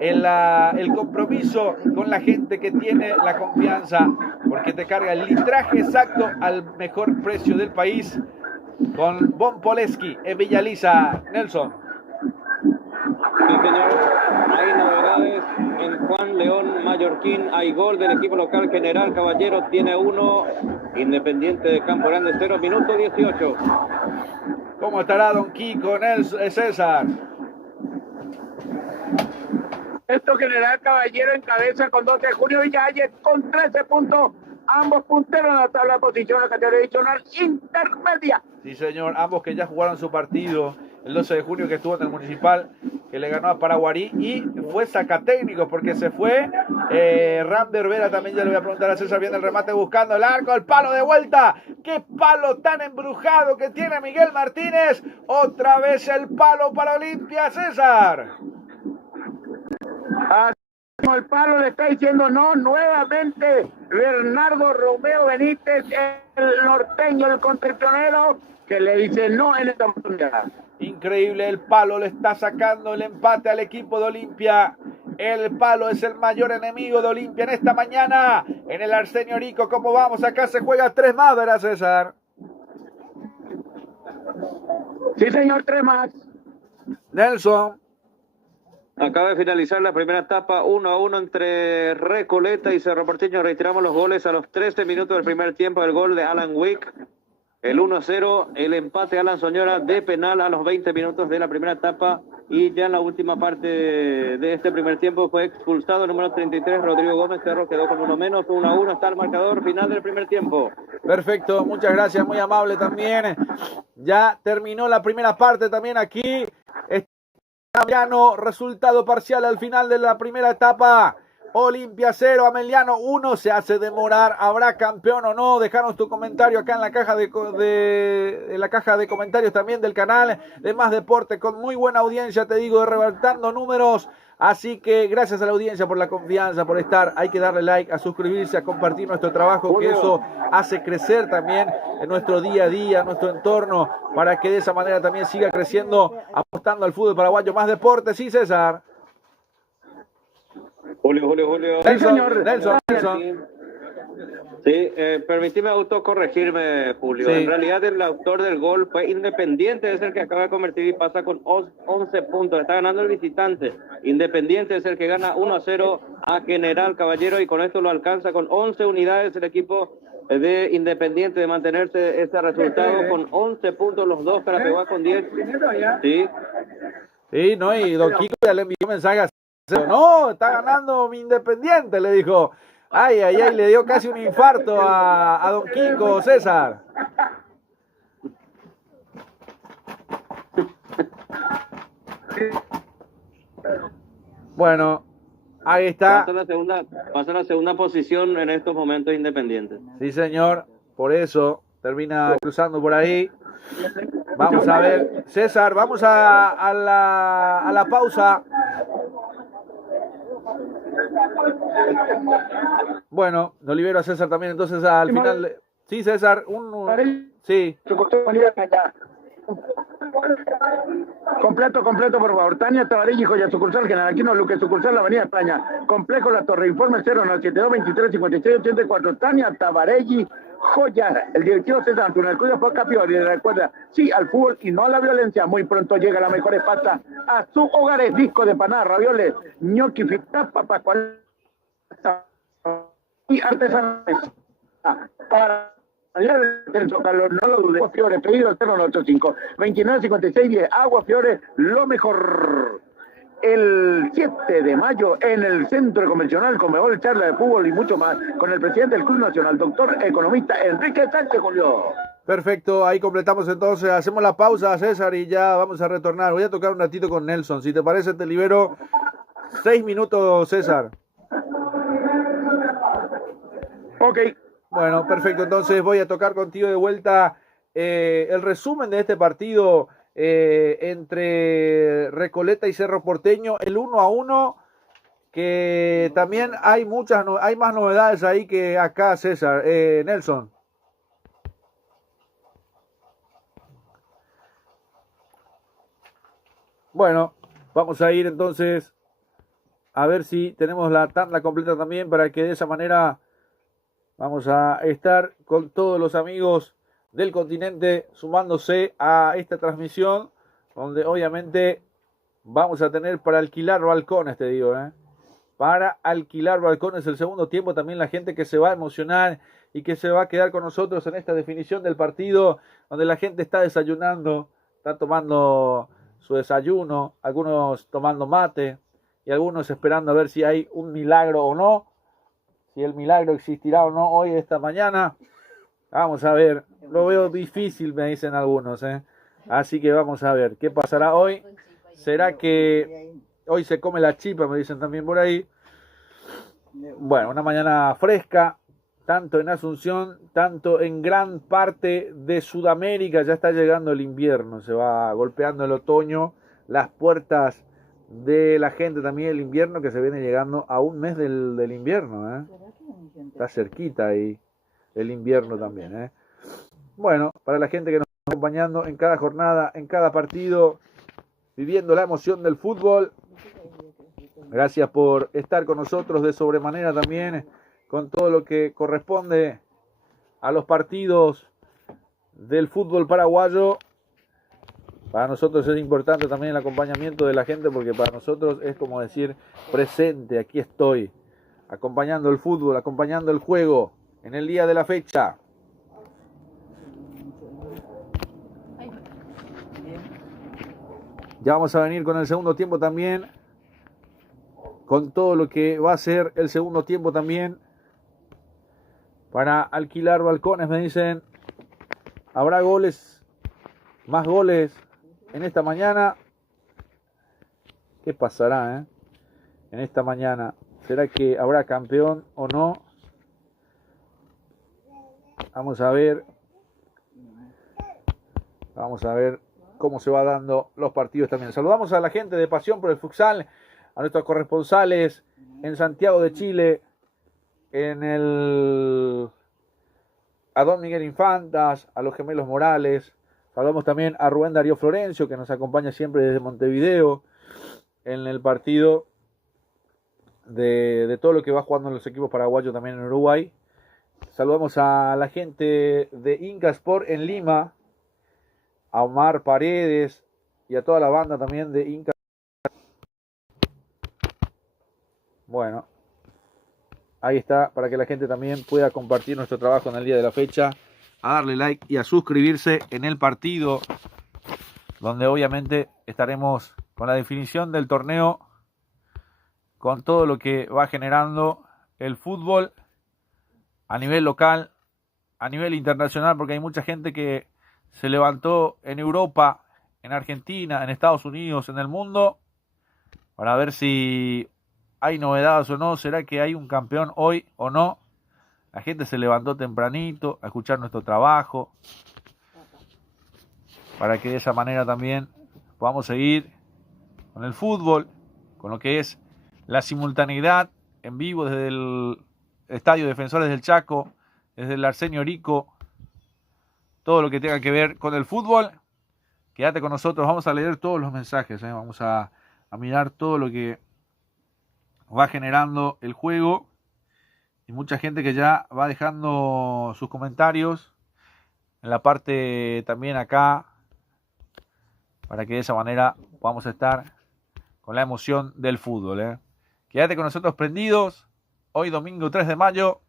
el compromiso con la gente que tiene la confianza, porque te carga el litraje exacto al mejor precio del país con Pompoleski en Villa Lisa. Nelson. sí, señor. Hay novedades en Juan León Mallorquín. Hay gol del equipo local. General Caballero tiene 1. Independiente de Campo Grande 0. Minuto 18. ¿Cómo estará Don Kiko, César? Esto General Caballero en cabeza con 12, Julio Villalle con 13 puntos. Ambos punteros en la tabla de posición, la categoría adicional intermedia. Sí, señor. Ambos que ya jugaron su partido el 12 de junio que estuvo en el Municipal, que le ganó a Paraguarí, y fue sacatécnico porque se fue Rander Vera. También ya le voy a preguntar a César, viene el remate buscando el arco, el palo de vuelta. ¡Qué palo tan embrujado que tiene Miguel Martínez! Otra vez el palo para Olimpia, César. El palo le está diciendo no, nuevamente Bernardo Romeo Benítez, el norteño, el concepcionero, que le dice no en esta oportunidad. Increíble, el palo le está sacando el empate al equipo de Olimpia. El palo es el mayor enemigo de Olimpia en esta mañana en el Arsenio Rico. ¿Cómo vamos? Acá se juega 3 más, ¿verdad, César? Sí, señor, 3 más. Nelson. Acaba de finalizar la primera etapa, 1-1 entre Recoleta y Cerro Porteño. Reiteramos los goles a los 13 minutos del primer tiempo. El gol de Alan Wick, el 1-0, el empate Alan Soñora de penal a los 20 minutos de la primera etapa. Y ya en la última parte de este primer tiempo fue expulsado el número 33, Rodrigo Gómez. Cerro quedó con 1 menos, 1-1 está el marcador final del primer tiempo. Perfecto, muchas gracias, muy amable también. Ya terminó la primera parte también aquí. Ameliano, resultado parcial al final de la primera etapa. Olimpia 0, Ameliano 1. Se hace demorar. ¿Habrá campeón o no? Dejanos tu comentario acá en la caja en la caja de comentarios también del canal de Más Deporte, con muy buena audiencia, te digo, rebaltando números. Así que gracias a la audiencia por la confianza, por estar. Hay que darle like, a suscribirse, a compartir nuestro trabajo, que eso hace crecer también en nuestro día a día, nuestro entorno, para que de esa manera también siga creciendo, apostando al fútbol paraguayo. Más deporte, sí, César. Julio. Nelson. Sí, permíteme autocorregirme, Julio. Sí. En realidad el autor del gol fue Independiente, es el que acaba de convertir y pasa con 11 puntos. Está ganando el visitante. Independiente es el que gana 1-0 a General Caballero, y con esto lo alcanza con 11 unidades el equipo de Independiente de mantenerse ese resultado con 11 puntos. Los dos, Carapeguá con 10. Sí. Sí, no, y Don Kiko ya le envió mensajes. No, está ganando mi Independiente, le dijo. Ay, le dio casi un infarto a Don Kiko, César. Bueno, ahí está. Pasa la segunda posición en estos momentos Independiente. Sí, señor, por eso termina cruzando por ahí. Vamos a ver, César, vamos a la pausa. Bueno, lo libero a César también, entonces al final. Sí, César, sí. Completo, por favor. Tania Tabarelli, Joya Sucursal, General Aquino, Luque Sucursal, la Avenida España. Complejo La Torre, informe 092235684. Tania Tabarelli, Joya. El directivo César Antonio Cuida fue campeón y recuerda, sí al fútbol y no a la violencia. Muy pronto llega la mejor pasta a sus hogares. Disco de paná, ravioles, ñoqui, fritas, papas, y artesanales. Para el Zócalo, no lo dudes. Agua Fiore, pedido al 085 295610. Agua Fiore, lo mejor. El 7 de mayo en el Centro Convencional Conmebol, charla de fútbol y mucho más con el presidente del Club Nacional, doctor economista Enrique Sánchez Julio. Perfecto, ahí completamos entonces, hacemos la pausa, César, y ya vamos a retornar. Voy a tocar un ratito con Nelson, si te parece te libero 6 minutos, César. Ok. Bueno, perfecto, entonces voy a tocar contigo de vuelta el resumen de este partido entre Recoleta y Cerro Porteño, el 1-1, que también hay más novedades ahí que acá, César. Nelson. Bueno, vamos a ir entonces a ver si tenemos la tanda completa también, para que de esa manera vamos a estar con todos los amigos del continente sumándose a esta transmisión, donde obviamente vamos a tener para alquilar balcones, te digo, para alquilar balcones el segundo tiempo. También la gente que se va a emocionar y que se va a quedar con nosotros en esta definición del partido, donde la gente está desayunando, está tomando su desayuno, algunos tomando mate y algunos esperando a ver si hay un milagro o no, si el milagro existirá o no hoy, esta mañana. Vamos a ver, lo veo difícil, me dicen algunos, Así que vamos a ver qué pasará hoy. ¿Será que hoy se come la chipa? Me dicen también por ahí. Bueno, una mañana fresca, tanto en Asunción, tanto en gran parte de Sudamérica. Ya está llegando el invierno, se va golpeando el otoño, las puertas de la gente también, el invierno que se viene llegando a un mes del invierno, ¿eh? Está cerquita ahí el invierno también, ¿eh? Bueno, para la gente que nos está acompañando en cada jornada, en cada partido, viviendo la emoción del fútbol, gracias por estar con nosotros de sobremanera también, con todo lo que corresponde a los partidos del fútbol paraguayo. Para nosotros es importante también el acompañamiento de la gente, porque para nosotros es como decir presente, aquí estoy, acompañando el fútbol, acompañando el juego en el día de la fecha. Ya vamos a venir con el segundo tiempo también, con todo lo que va a ser el segundo tiempo también, para alquilar balcones. Me dicen, ¿habrá goles, más goles en esta mañana? ¿Qué pasará, en esta mañana? ¿Será que habrá campeón o no? Vamos a ver. Vamos a ver cómo se va dando los partidos también. Saludamos a la gente de Pasión por el Futsal, a nuestros corresponsales en Santiago de Chile, a Don Miguel Infantas, a los gemelos Morales. Saludamos también a Rubén Darío Florencio, que nos acompaña siempre desde Montevideo en el partido de todo lo que va jugando los equipos paraguayos también en Uruguay. Saludamos a la gente de Inca Sport en Lima, a Omar Paredes y a toda la banda también de Inca. Bueno, ahí está, para que la gente también pueda compartir nuestro trabajo en el día de la fecha, a darle like y a suscribirse en el partido, donde obviamente estaremos con la definición del torneo, con todo lo que va generando el fútbol a nivel local, a nivel internacional, porque hay mucha gente que se levantó en Europa, en Argentina, en Estados Unidos, en el mundo, para ver si hay novedades o no. ¿Será que hay un campeón hoy o no? La gente se levantó tempranito a escuchar nuestro trabajo, para que de esa manera también podamos seguir con el fútbol, con lo que es la simultaneidad en vivo desde el Estadio Defensores del Chaco, desde el Arsenio Rico, todo lo que tenga que ver con el fútbol. Quédate con nosotros, vamos a leer todos los mensajes, vamos a mirar todo lo que va generando el juego, y mucha gente que ya va dejando sus comentarios en la parte también acá, para que de esa manera podamos estar con la emoción del fútbol. Quédate con nosotros prendidos. Hoy domingo 3 de mayo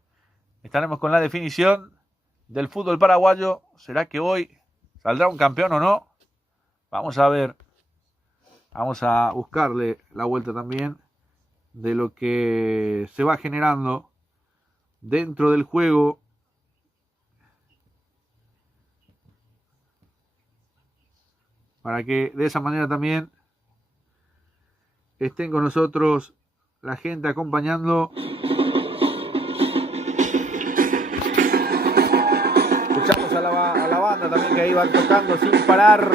estaremos con la definición del fútbol paraguayo. ¿Será que hoy saldrá un campeón o no? Vamos a ver. Vamos a buscarle la vuelta también de lo que se va generando dentro del juego. Para que de esa manera también estén con nosotros la gente acompañando. Escuchamos a la banda también, que ahí van tocando sin parar.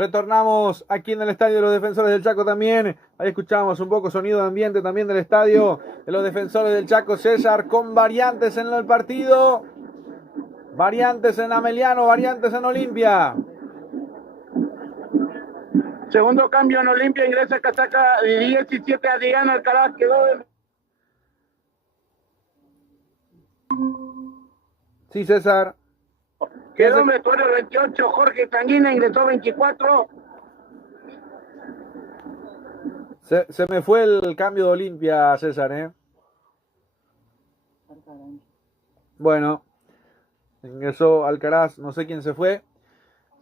Retornamos aquí en el estadio de los Defensores del Chaco también. Ahí escuchamos un poco sonido de ambiente también del estadio de los Defensores del Chaco. César, con variantes en el partido. Variantes en Ameliano, variantes en Olimpia. Segundo cambio en Olimpia, ingresa casaca 17 Adrián Alcaraz, quedó de... Sí, César. Quedó en vestuario 28, Jorge Tanguina ingresó 24. Se me fue el cambio de Olimpia, César, ¿eh? Bueno, ingresó Alcaraz, no sé quién se fue.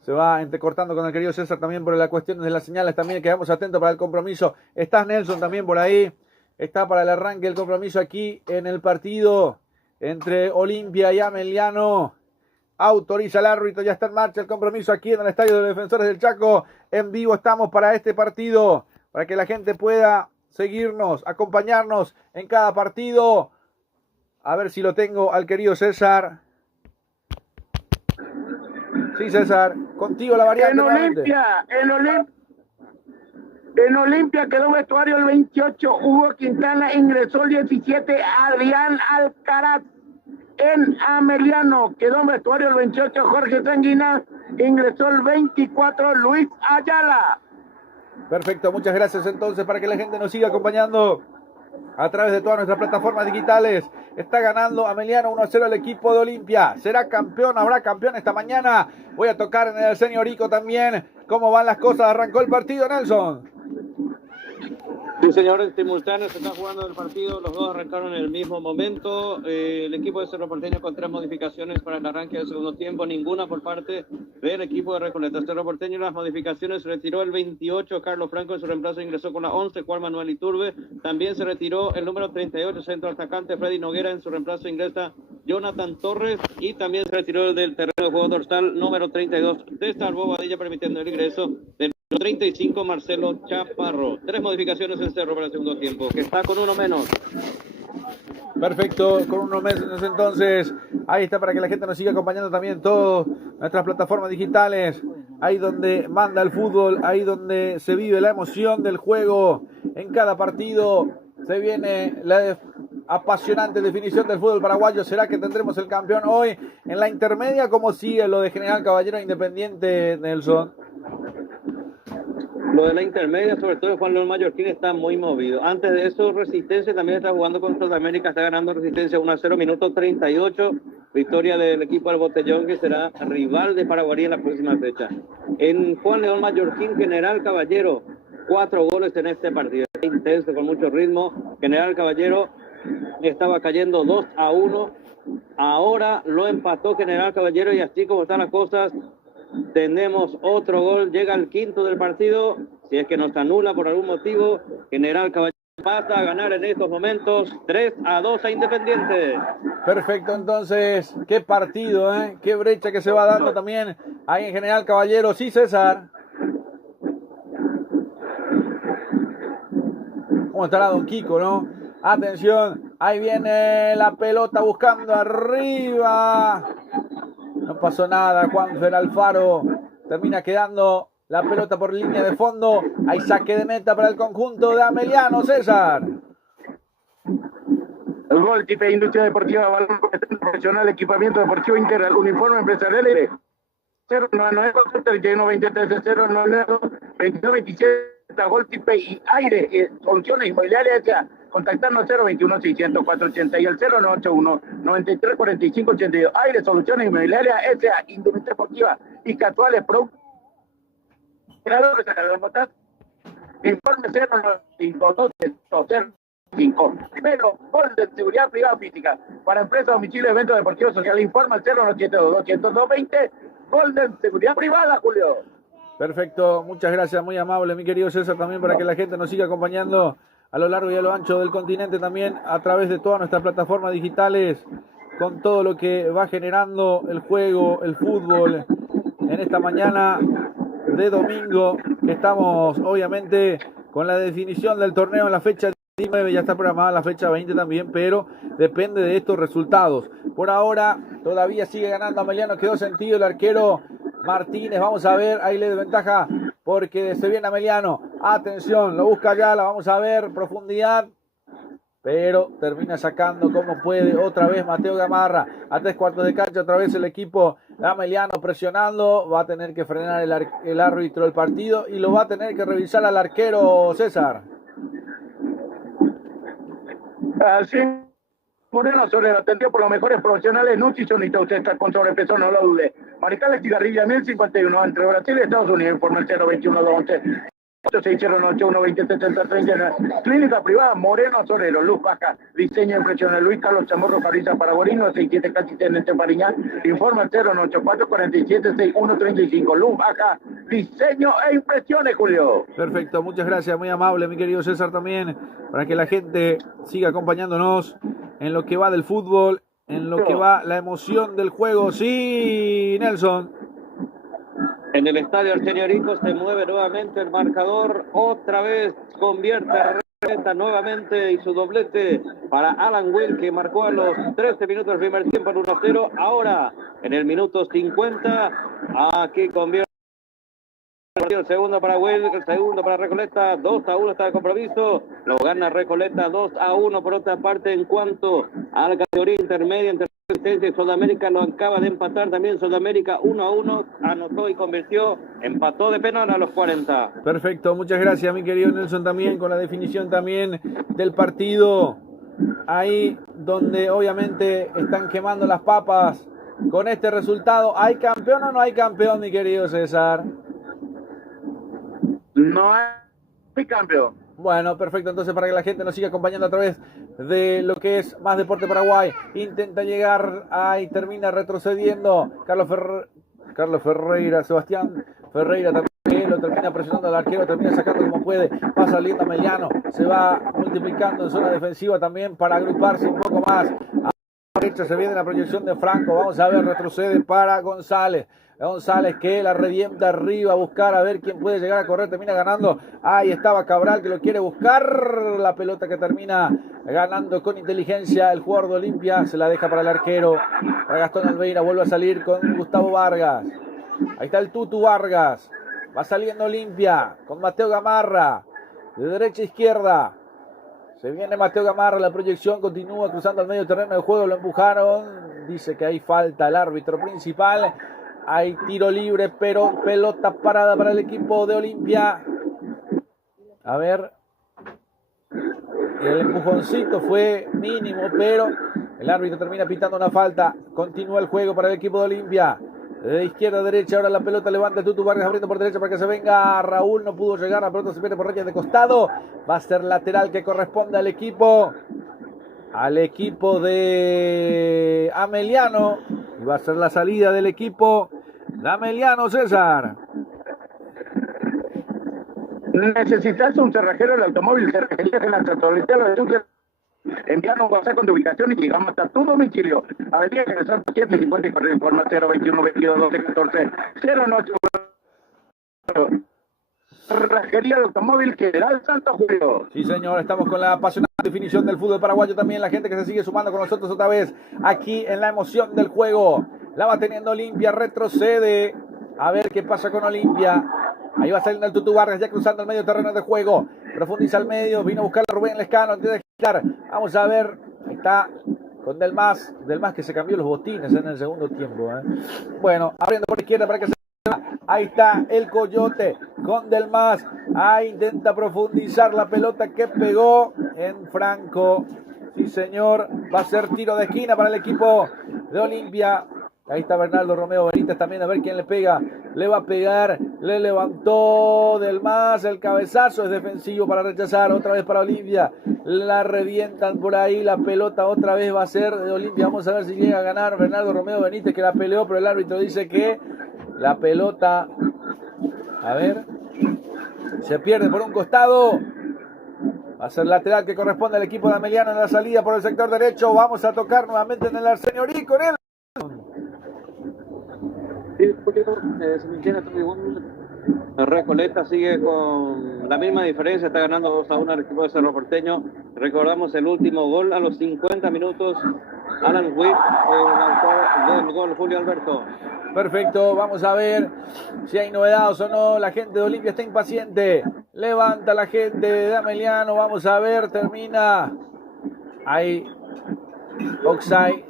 Se va entrecortando con el querido César también por las cuestiones de las señales. También quedamos atentos para el compromiso. Está Nelson también por ahí. Está para el arranque del compromiso aquí en el partido entre Olimpia y Ameliano. Autoriza el árbitro, ya está en marcha el compromiso aquí en el estadio de los Defensores del Chaco. En vivo estamos para este partido, para que la gente pueda seguirnos, acompañarnos en cada partido. A ver si lo tengo al querido César. Sí, César, contigo la variante. En Olimpia quedó vestuario el 28, Hugo Quintana, ingresó el 17, Adrián Alcaraz. En Ameliano quedó en vestuario el 28, Jorge Sanguina, ingresó el 24, Luis Ayala. Perfecto, muchas gracias entonces para que la gente nos siga acompañando a través de todas nuestras plataformas digitales. Está ganando Ameliano 1-0 el equipo de Olimpia. ¿Será campeón? ¿Habrá campeón esta mañana? Voy a tocar en el señorico también cómo van las cosas. Arrancó el partido, Nelson. Sí, señor, en simultáneo se está jugando el partido, los dos arrancaron en el mismo momento. El equipo de Cerro Porteño con 3 modificaciones para el arranque del segundo tiempo, ninguna por parte del equipo de Recoleta. Cerro Porteño, las modificaciones, se retiró el 28, Carlos Franco, en su reemplazo ingresó con la 11, Juan Manuel Iturbe. También se retiró el número 38, centro atacante Freddy Noguera, en su reemplazo ingresa Jonathan Torres. Y también se retiró del terreno de juego dorsal número 32, César Bobadilla, permitiendo el ingreso del 35, Marcelo Chaparro. 3 modificaciones en Cerro para el segundo tiempo, que está con uno menos. Perfecto, con uno menos entonces. Ahí está para que la gente nos siga acompañando también en todas nuestras plataformas digitales. Ahí donde manda el fútbol, ahí donde se vive la emoción del juego. En cada partido se viene la apasionante definición del fútbol paraguayo. ¿Será que tendremos el campeón hoy en la intermedia? ¿Cómo sigue lo de General Caballero Independiente, Nelson? Lo de la intermedia, sobre todo Juan León Mallorquín, está muy movido. Antes de eso, Resistencia también está jugando con Sudamérica, está ganando Resistencia 1-0, minuto 38. Victoria del equipo del Botellón, que será rival de Paraguarí en la próxima fecha. En Juan León Mallorquín, General Caballero, 4 goles en este partido. Intenso, con mucho ritmo. General Caballero estaba cayendo 2-1. Ahora lo empató General Caballero y así como están las cosas, tenemos otro gol, llega el quinto del partido, si es que nos anula por algún motivo. General Caballero pasa a ganar en estos momentos 3-2 a Independiente. Perfecto, entonces, qué partido, qué brecha que se va dando también ahí en General Caballero. Sí, César. ¿Cómo estará Don Kiko, no? Atención, ahí viene la pelota buscando arriba. No pasó nada, Juanfer Alfaro termina quedando la pelota por línea de fondo. Hay saque de meta para el conjunto de Ameliano, César. El gol, Tipe Industria Deportiva, balón profesional, equipamiento deportivo integral, uniforme empresarial, 099 31 23 099 22 27, gol Tipe y aire, soluciones inmobiliarias, contactarnos 021 604 80 y el 0981 93 45 82. Aire, soluciones inmobiliarias, S.A. Industria Deportiva y Casuales Pro. Informe 095 Primero, gol de seguridad privada física para empresas, domicilio, eventos deportivos social. Informa al 097 220. Gol de seguridad privada, Julio. Perfecto, muchas gracias, muy amable, mi querido César, también para que la gente nos siga acompañando a lo largo y a lo ancho del continente, también a través de todas nuestras plataformas digitales, con todo lo que va generando el juego, el fútbol, en esta mañana de domingo, que estamos obviamente con la definición del torneo en la fecha 19, ya está programada la fecha 20 también, pero depende de estos resultados. Por ahora todavía sigue ganando Ameliano, quedó sentido el arquero Martínez, vamos a ver, ahí le desventaja porque se viene Ameliano. Atención, lo busca ya, la vamos a ver, profundidad. Pero termina sacando como puede otra vez Mateo Gamarra a 3/4 de cancha, otra vez el equipo de Ameliano presionando, va a tener que frenar el árbitro del partido y lo va a tener que revisar al arquero César. Así, Moreno Solero, atendido por los mejores profesionales nutricionistas, usted está con sobrepeso, no lo dude. Maricales Cigarrilla 1051, entre Brasil y Estados Unidos, informa el 021-211. 608-120-70-30. Clínica privada Moreno Solero, luz baja, diseño e impresiones. Luis Carlos Chamorro, Carriza Parabolino, 67 casi Tenente Pariñán. Informa el 084-47-6135. Luz baja, diseño e impresiones, Julio. Perfecto, muchas gracias, muy amable, mi querido César, también, para que la gente siga acompañándonos en lo que va del fútbol, en lo que va la emoción del juego. Sí, Nelson. En el estadio Arsenio Rico se mueve nuevamente el marcador, otra vez convierte Recoleta nuevamente y su doblete para Alan Will, que marcó a los 13 minutos del primer tiempo en 1-0. Ahora en el minuto 50, aquí convierte el segundo para Will, el segundo para Recoleta, 2-1 está el compromiso, lo gana Recoleta 2-1. Por otra parte, en cuanto a la categoría intermedia entre Resistencia y Sudamérica, lo acaba de empatar también Sudamérica 1-1, anotó y convirtió, empató de penal a los 40. Perfecto, muchas gracias, mi querido Nelson, también con la definición también del partido, ahí donde obviamente están quemando las papas con este resultado. ¿Hay campeón o no hay campeón, mi querido César? No hay campeón. Bueno, perfecto, entonces para que la gente nos siga acompañando a través de lo que es Más Deporte Paraguay, intenta llegar, ahí termina retrocediendo Carlos Ferreira, Sebastián Ferreira también, lo termina presionando al arquero, termina sacando como puede, va saliendo Ameliano, se va multiplicando en zona defensiva también para agruparse un poco más. A la derecha se viene la proyección de Franco, vamos a ver, retrocede para González que la revienta arriba a buscar a ver quién puede llegar a correr, termina ganando, ahí estaba Cabral que lo quiere buscar, la pelota que termina ganando con inteligencia el jugador de Olimpia, se la deja para el arquero, para Gastón Alveira, vuelve a salir con Gustavo Vargas, ahí está el Tutu Vargas, va saliendo Olimpia con Mateo Gamarra, de derecha a izquierda, se viene Mateo Gamarra, la proyección continúa cruzando al medio terreno del juego, lo empujaron, dice que hay falta el árbitro principal. Hay tiro libre, pero pelota parada para el equipo de Olimpia. A ver. El empujoncito fue mínimo, pero el árbitro termina pitando una falta. Continúa el juego para el equipo de Olimpia. De izquierda a derecha, ahora la pelota levanta Tutu Vargas abriendo por derecha para que se venga Raúl. No pudo llegar, la pelota se pierde por rayas de costado. Va a ser lateral que corresponde al equipo de Ameliano. Y va a ser la salida del equipo de Ameliano, César. ¿Necesitas un cerrajero del automóvil? Cerrajerías en la Trattoria de enviarnos un WhatsApp con tu ubicación y llegamos hasta tu domicilio. Avenida General 750 y correo informa 021 22 12 14 09. Cerrajería del automóvil General Santo Julio. Sí, señor, estamos con la apasionante definición del fútbol paraguayo también. La gente que se sigue sumando con nosotros otra vez aquí en la emoción del juego. La va teniendo Olimpia, retrocede. A ver qué pasa con Olimpia. Ahí va saliendo el Tutu Vargas, ya cruzando el medio terreno de juego. Profundiza al medio, vino a buscar a Rubén Lescano antes de girar. Vamos a ver, ahí está con Del Mas que se cambió los botines en el segundo tiempo. Bueno, abriendo por izquierda para que se... Ahí está el Coyote con Del Mas. Ahí intenta profundizar la pelota que pegó en Franco. Sí, señor, va a ser tiro de esquina para el equipo de Olimpia. Ahí está Bernardo Romeo Benítez también, a ver quién le pega. Le va a pegar, le levantó Del Mas, el cabezazo es defensivo para rechazar, otra vez para Olimpia. La revientan por ahí, la pelota otra vez va a ser de Olimpia. Vamos a ver si llega a ganar Bernardo Romeo Benítez, que la peleó, pero el árbitro dice que la pelota, a ver, se pierde por un costado. Va a ser lateral que corresponde al equipo de Ameliano en la salida por el sector derecho. Vamos a tocar nuevamente en el Arsenio Rico, con él. Recoleta sigue con la misma diferencia, está ganando 2-1 al equipo de Cerro Porteño. Recordamos el último gol a los 50 minutos Alan Witt, el autor del gol, Julio Alberto. Perfecto, vamos a ver si hay novedades o no. La gente de Olimpia está impaciente. Levanta la gente de Ameliano. Vamos a ver, termina. Ahí, Oxai.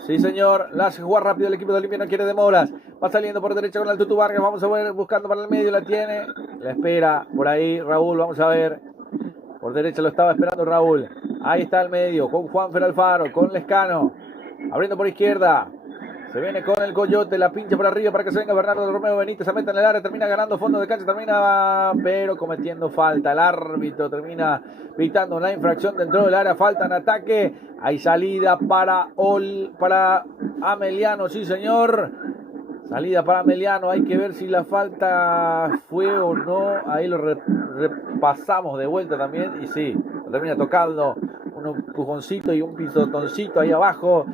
Sí, señor. La hace jugar rápido el equipo de Olimpia, no quiere demoras. Va saliendo por derecha con el Tutu Vargas. Vamos a ver, buscando para el medio, la tiene. La espera por ahí Raúl, vamos a ver. Por derecha lo estaba esperando Raúl. Ahí está el medio, con Juanfer Alfaro, con Lescano. Abriendo por izquierda. Se viene con el Coyote, la pincha por arriba para que se venga Bernardo Romeo Benítez, se mete en el área, termina ganando fondo de cancha, termina, pero cometiendo falta. El árbitro termina pitando una infracción dentro del área, falta en ataque. Hay salida para Ameliano, sí señor. Salida para Ameliano, hay que ver si la falta fue o no. Ahí lo repasamos de vuelta también y sí, lo termina tocando. Un empujoncito y un pisotoncito ahí abajo.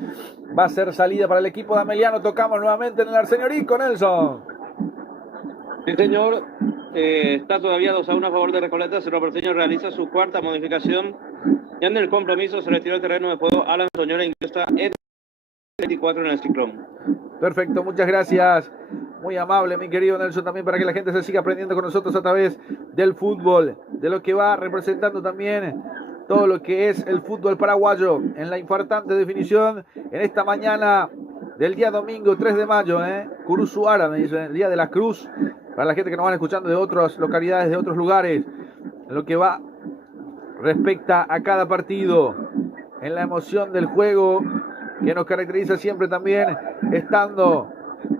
Va a ser salida para el equipo de Ameliano. Tocamos nuevamente en el Arseñorico, Nelson. Sí, señor. Está todavía 2-1 a favor de Recoleta. Cerro Porteño realiza su cuarta modificación. Ya en el compromiso se retiró el terreno de juego. Alan Soñora ingresa en 24 en el Ciclón. Perfecto, muchas gracias. Muy amable, mi querido Nelson, también para que la gente se siga aprendiendo con nosotros a través del fútbol, de lo que va representando también todo lo que es el fútbol paraguayo en la infartante definición en esta mañana del día domingo 3 de mayo, Curuzuara, me dicen, el día de la Cruz, para la gente que nos van escuchando de otras localidades, de otros lugares, en lo que va respecta a cada partido, en la emoción del juego que nos caracteriza siempre también, estando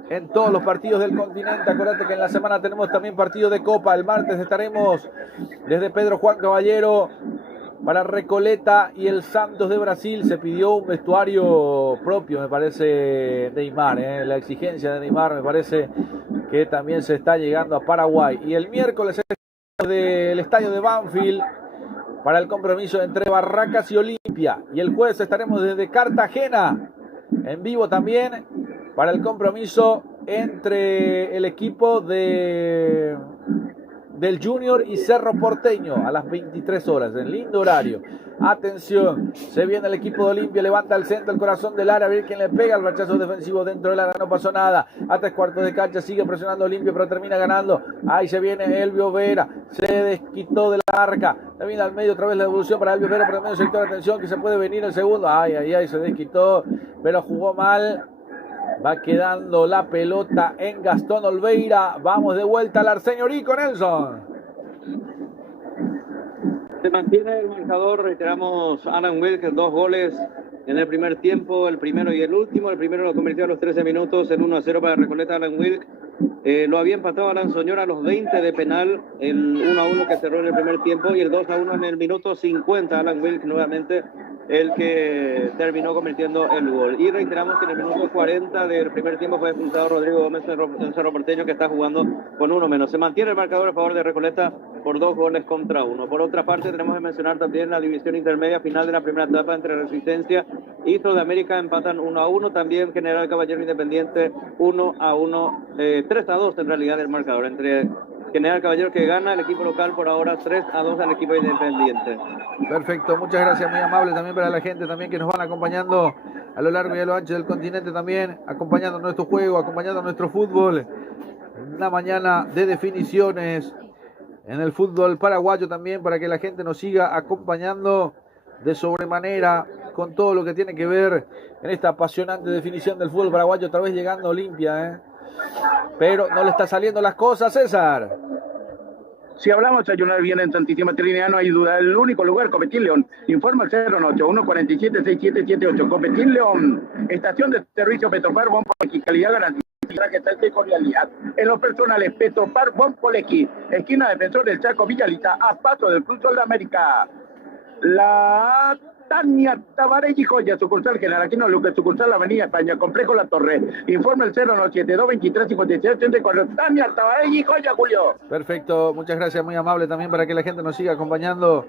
en todos los partidos del continente. Acuérdate que en la semana tenemos también partido de Copa. El martes estaremos desde Pedro Juan Caballero para Recoleta y el Santos de Brasil. Se pidió un vestuario propio, me parece, Neymar, la exigencia de Neymar me parece que también se está llegando a Paraguay. Y el miércoles del estadio de Banfield para el compromiso entre Barracas y Olimpia. Y el jueves estaremos desde Cartagena en vivo también para el compromiso entre el equipo del Junior y Cerro Porteño a las 23 horas, en lindo horario. Atención, se viene el equipo de Olimpia, levanta el centro, el corazón del área, a ver quién le pega el rechazo defensivo dentro del área, no pasó nada. A 3/4 de cancha, sigue presionando Olimpia, pero termina ganando. Ahí se viene Elvio Vera, se desquitó de la arca, termina al medio, otra vez la devolución para Elvio Vera, pero en medio sector, atención, que se puede venir el segundo. Ay, se desquitó, pero jugó mal. Va quedando la pelota en Gastón Olveira. Vamos de vuelta al Arseñorico, Nelson. Se mantiene el marcador, reiteramos, Alan Wilkes, 2 goles en el primer tiempo, el primero y el último. El primero lo convirtió a los 13 minutos en 1-0 para Recoleta. Alan Wilkes lo había empatado Alan Soñora a los 20 de penal, el 1-1 que cerró en el primer tiempo, y el 2-1 en el minuto 50. Alan Wilkes nuevamente el que terminó convirtiendo el gol. Y reiteramos que en el minuto 40 del primer tiempo fue expulsado Rodrigo Gómez en Cerro Porteño, que está jugando con 1 menos. Se mantiene el marcador a favor de Recoleta por 2-1. Por otra parte, tenemos que mencionar también la división intermedia final de la primera etapa entre Resistencia y Sudamérica. Empatan 1-1. También General Caballero Independiente 1-1, 3-2 en realidad el marcador entre General Caballero, que gana el equipo local por ahora 3-2 al equipo independiente. Perfecto, muchas gracias, muy amable también para la gente también que nos van acompañando a lo largo y a lo ancho del continente también, acompañando nuestro juego, acompañando nuestro fútbol. Una mañana de definiciones en el fútbol paraguayo también, para que la gente nos siga acompañando de sobremanera con todo lo que tiene que ver en esta apasionante definición del fútbol paraguayo. Otra vez llegando Olimpia, pero no le está saliendo las cosas, César. Si hablamos de ayunar bien en Santísima Trinidad, no hay duda. El único lugar, Copetín León. Informa el 081-47-6778. Copetín León. Estación de servicio Petropar Bonpolequi. Calidad garantizada. Que cordialidad. En los personales, Petropar Bonpolequi. Esquina Defensor del Chaco, Villalita. A paso del Cruz Sol de América. La Tania Tabarelli Joya, sucursal General Aquino Luque, sucursal Avenida España, Complejo La Torre. Informa el 097-223-56-84. Tania Tabarelli Joya, Julio. Perfecto, muchas gracias, muy amable también para que la gente nos siga acompañando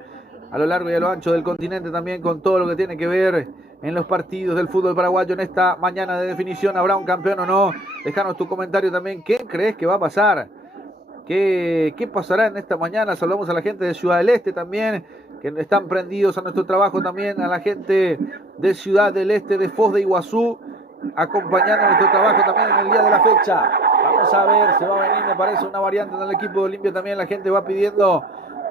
a lo largo y a lo ancho del continente también con todo lo que tiene que ver en los partidos del fútbol paraguayo en esta mañana de definición. ¿Habrá un campeón o no? Déjanos tu comentario también. ¿Qué crees que va a pasar? ¿Qué pasará en esta mañana? Saludamos a la gente de Ciudad del Este también, que están prendidos a nuestro trabajo también, a la gente de Ciudad del Este, de Foz de Iguazú, acompañando nuestro trabajo también en el día de la fecha. Vamos a ver, se va a venir, me parece, una variante en el equipo de Olimpia también. La gente va pidiendo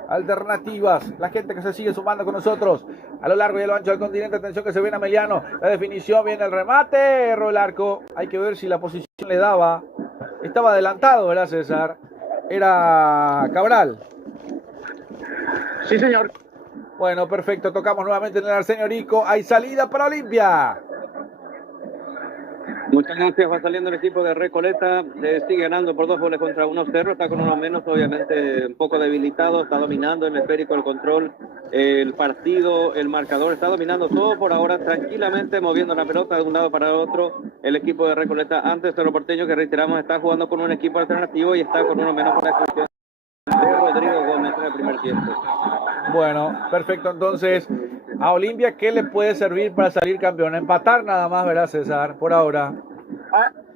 alternativas, la gente que se sigue sumando con nosotros a lo largo y a lo ancho del continente. Atención que se viene Ameliano, la definición, viene el remate, erró el arco. Hay que ver si la posición le daba. Estaba adelantado, ¿verdad, César? Era Cabral. Sí, señor. Bueno, perfecto, tocamos nuevamente en el Arsenio Rico. Hay salida para Olimpia. Muchas gracias, va saliendo el equipo de Recoleta, sigue ganando por 2-1 Cerro, está con uno menos, obviamente un poco debilitado, está dominando el esférico, el control, el partido, el marcador, está dominando todo por ahora, tranquilamente moviendo la pelota de un lado para el otro, el equipo de Recoleta, antes Cerro Porteño, que reiteramos, está jugando con un equipo alternativo y está con uno menos por la exclusión de Rodrigo Gómez en el primer tiempo. Bueno, perfecto, entonces a Olimpia, ¿qué le puede servir para salir campeón? Empatar nada más, ¿verdad, César? Por ahora.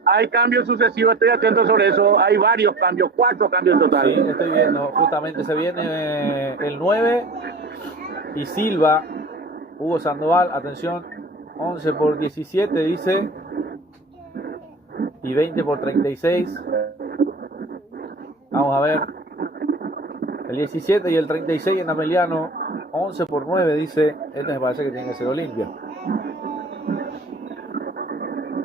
Hay cambios sucesivos, estoy atento sobre eso. Hay varios cambios, 4 cambios en total. Sí, estoy viendo, justamente se viene el 9 y Silva, Hugo Sandoval, atención, 11 por 17 dice, y 20 por 36. Vamos a ver. El 17 y el 36 en Ameliano, 11 por 9 dice. Este me parece que tiene que ser Olimpia.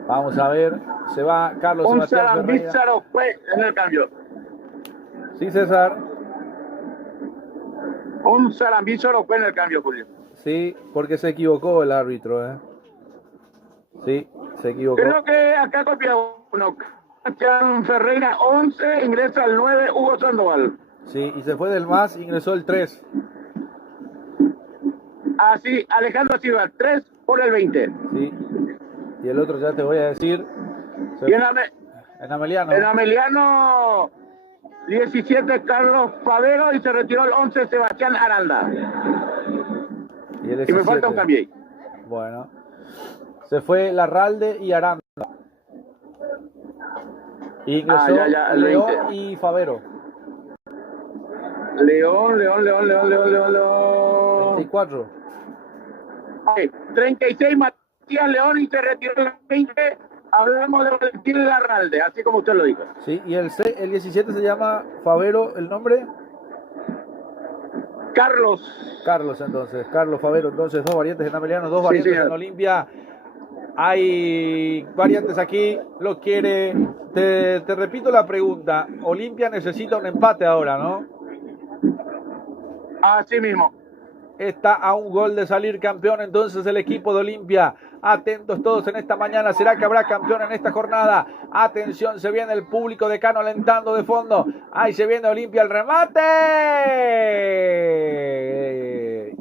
Vamos a ver, se va Carlos Sebastián Ferreira. Fue en el cambio. Sí, César. Un Sarambízaro fue en el cambio, Julio. Sí, porque se equivocó el árbitro, ¿eh? Sí, se equivocó. Creo que acá copió uno. Ferreira 11, ingresa al 9, Hugo Sandoval. Sí, y se fue del más, ingresó el 3. Así, Alejandro Silva, 3 por el 20. Sí. Y el otro ya te voy a decir. Y en Ameliano. En Ameliano, 17 Carlos Favero y se retiró el 11 Sebastián Aranda. Y me falta un cambio ahí. Bueno. Se fue Larralde y Aranda. Y ingresó León y Favero. León. 34. 36 Matías León y se retiró el 20. Hablamos de Valentín Larralde, así como usted lo dijo. Sí, y el 17 se llama Favero, ¿el nombre? Carlos, entonces. Carlos Favero, entonces, 2 variantes en Ameliano, 2 variantes en Olimpia. Hay variantes aquí, lo quiere. Te repito la pregunta. Olimpia necesita un empate ahora, ¿no? Así mismo. Está a un gol de salir campeón entonces el equipo de Olimpia. Atentos todos en esta mañana. ¿Será que habrá campeón en esta jornada? Atención, se viene el público de Cano alentando de fondo. Ahí se viene Olimpia, el remate.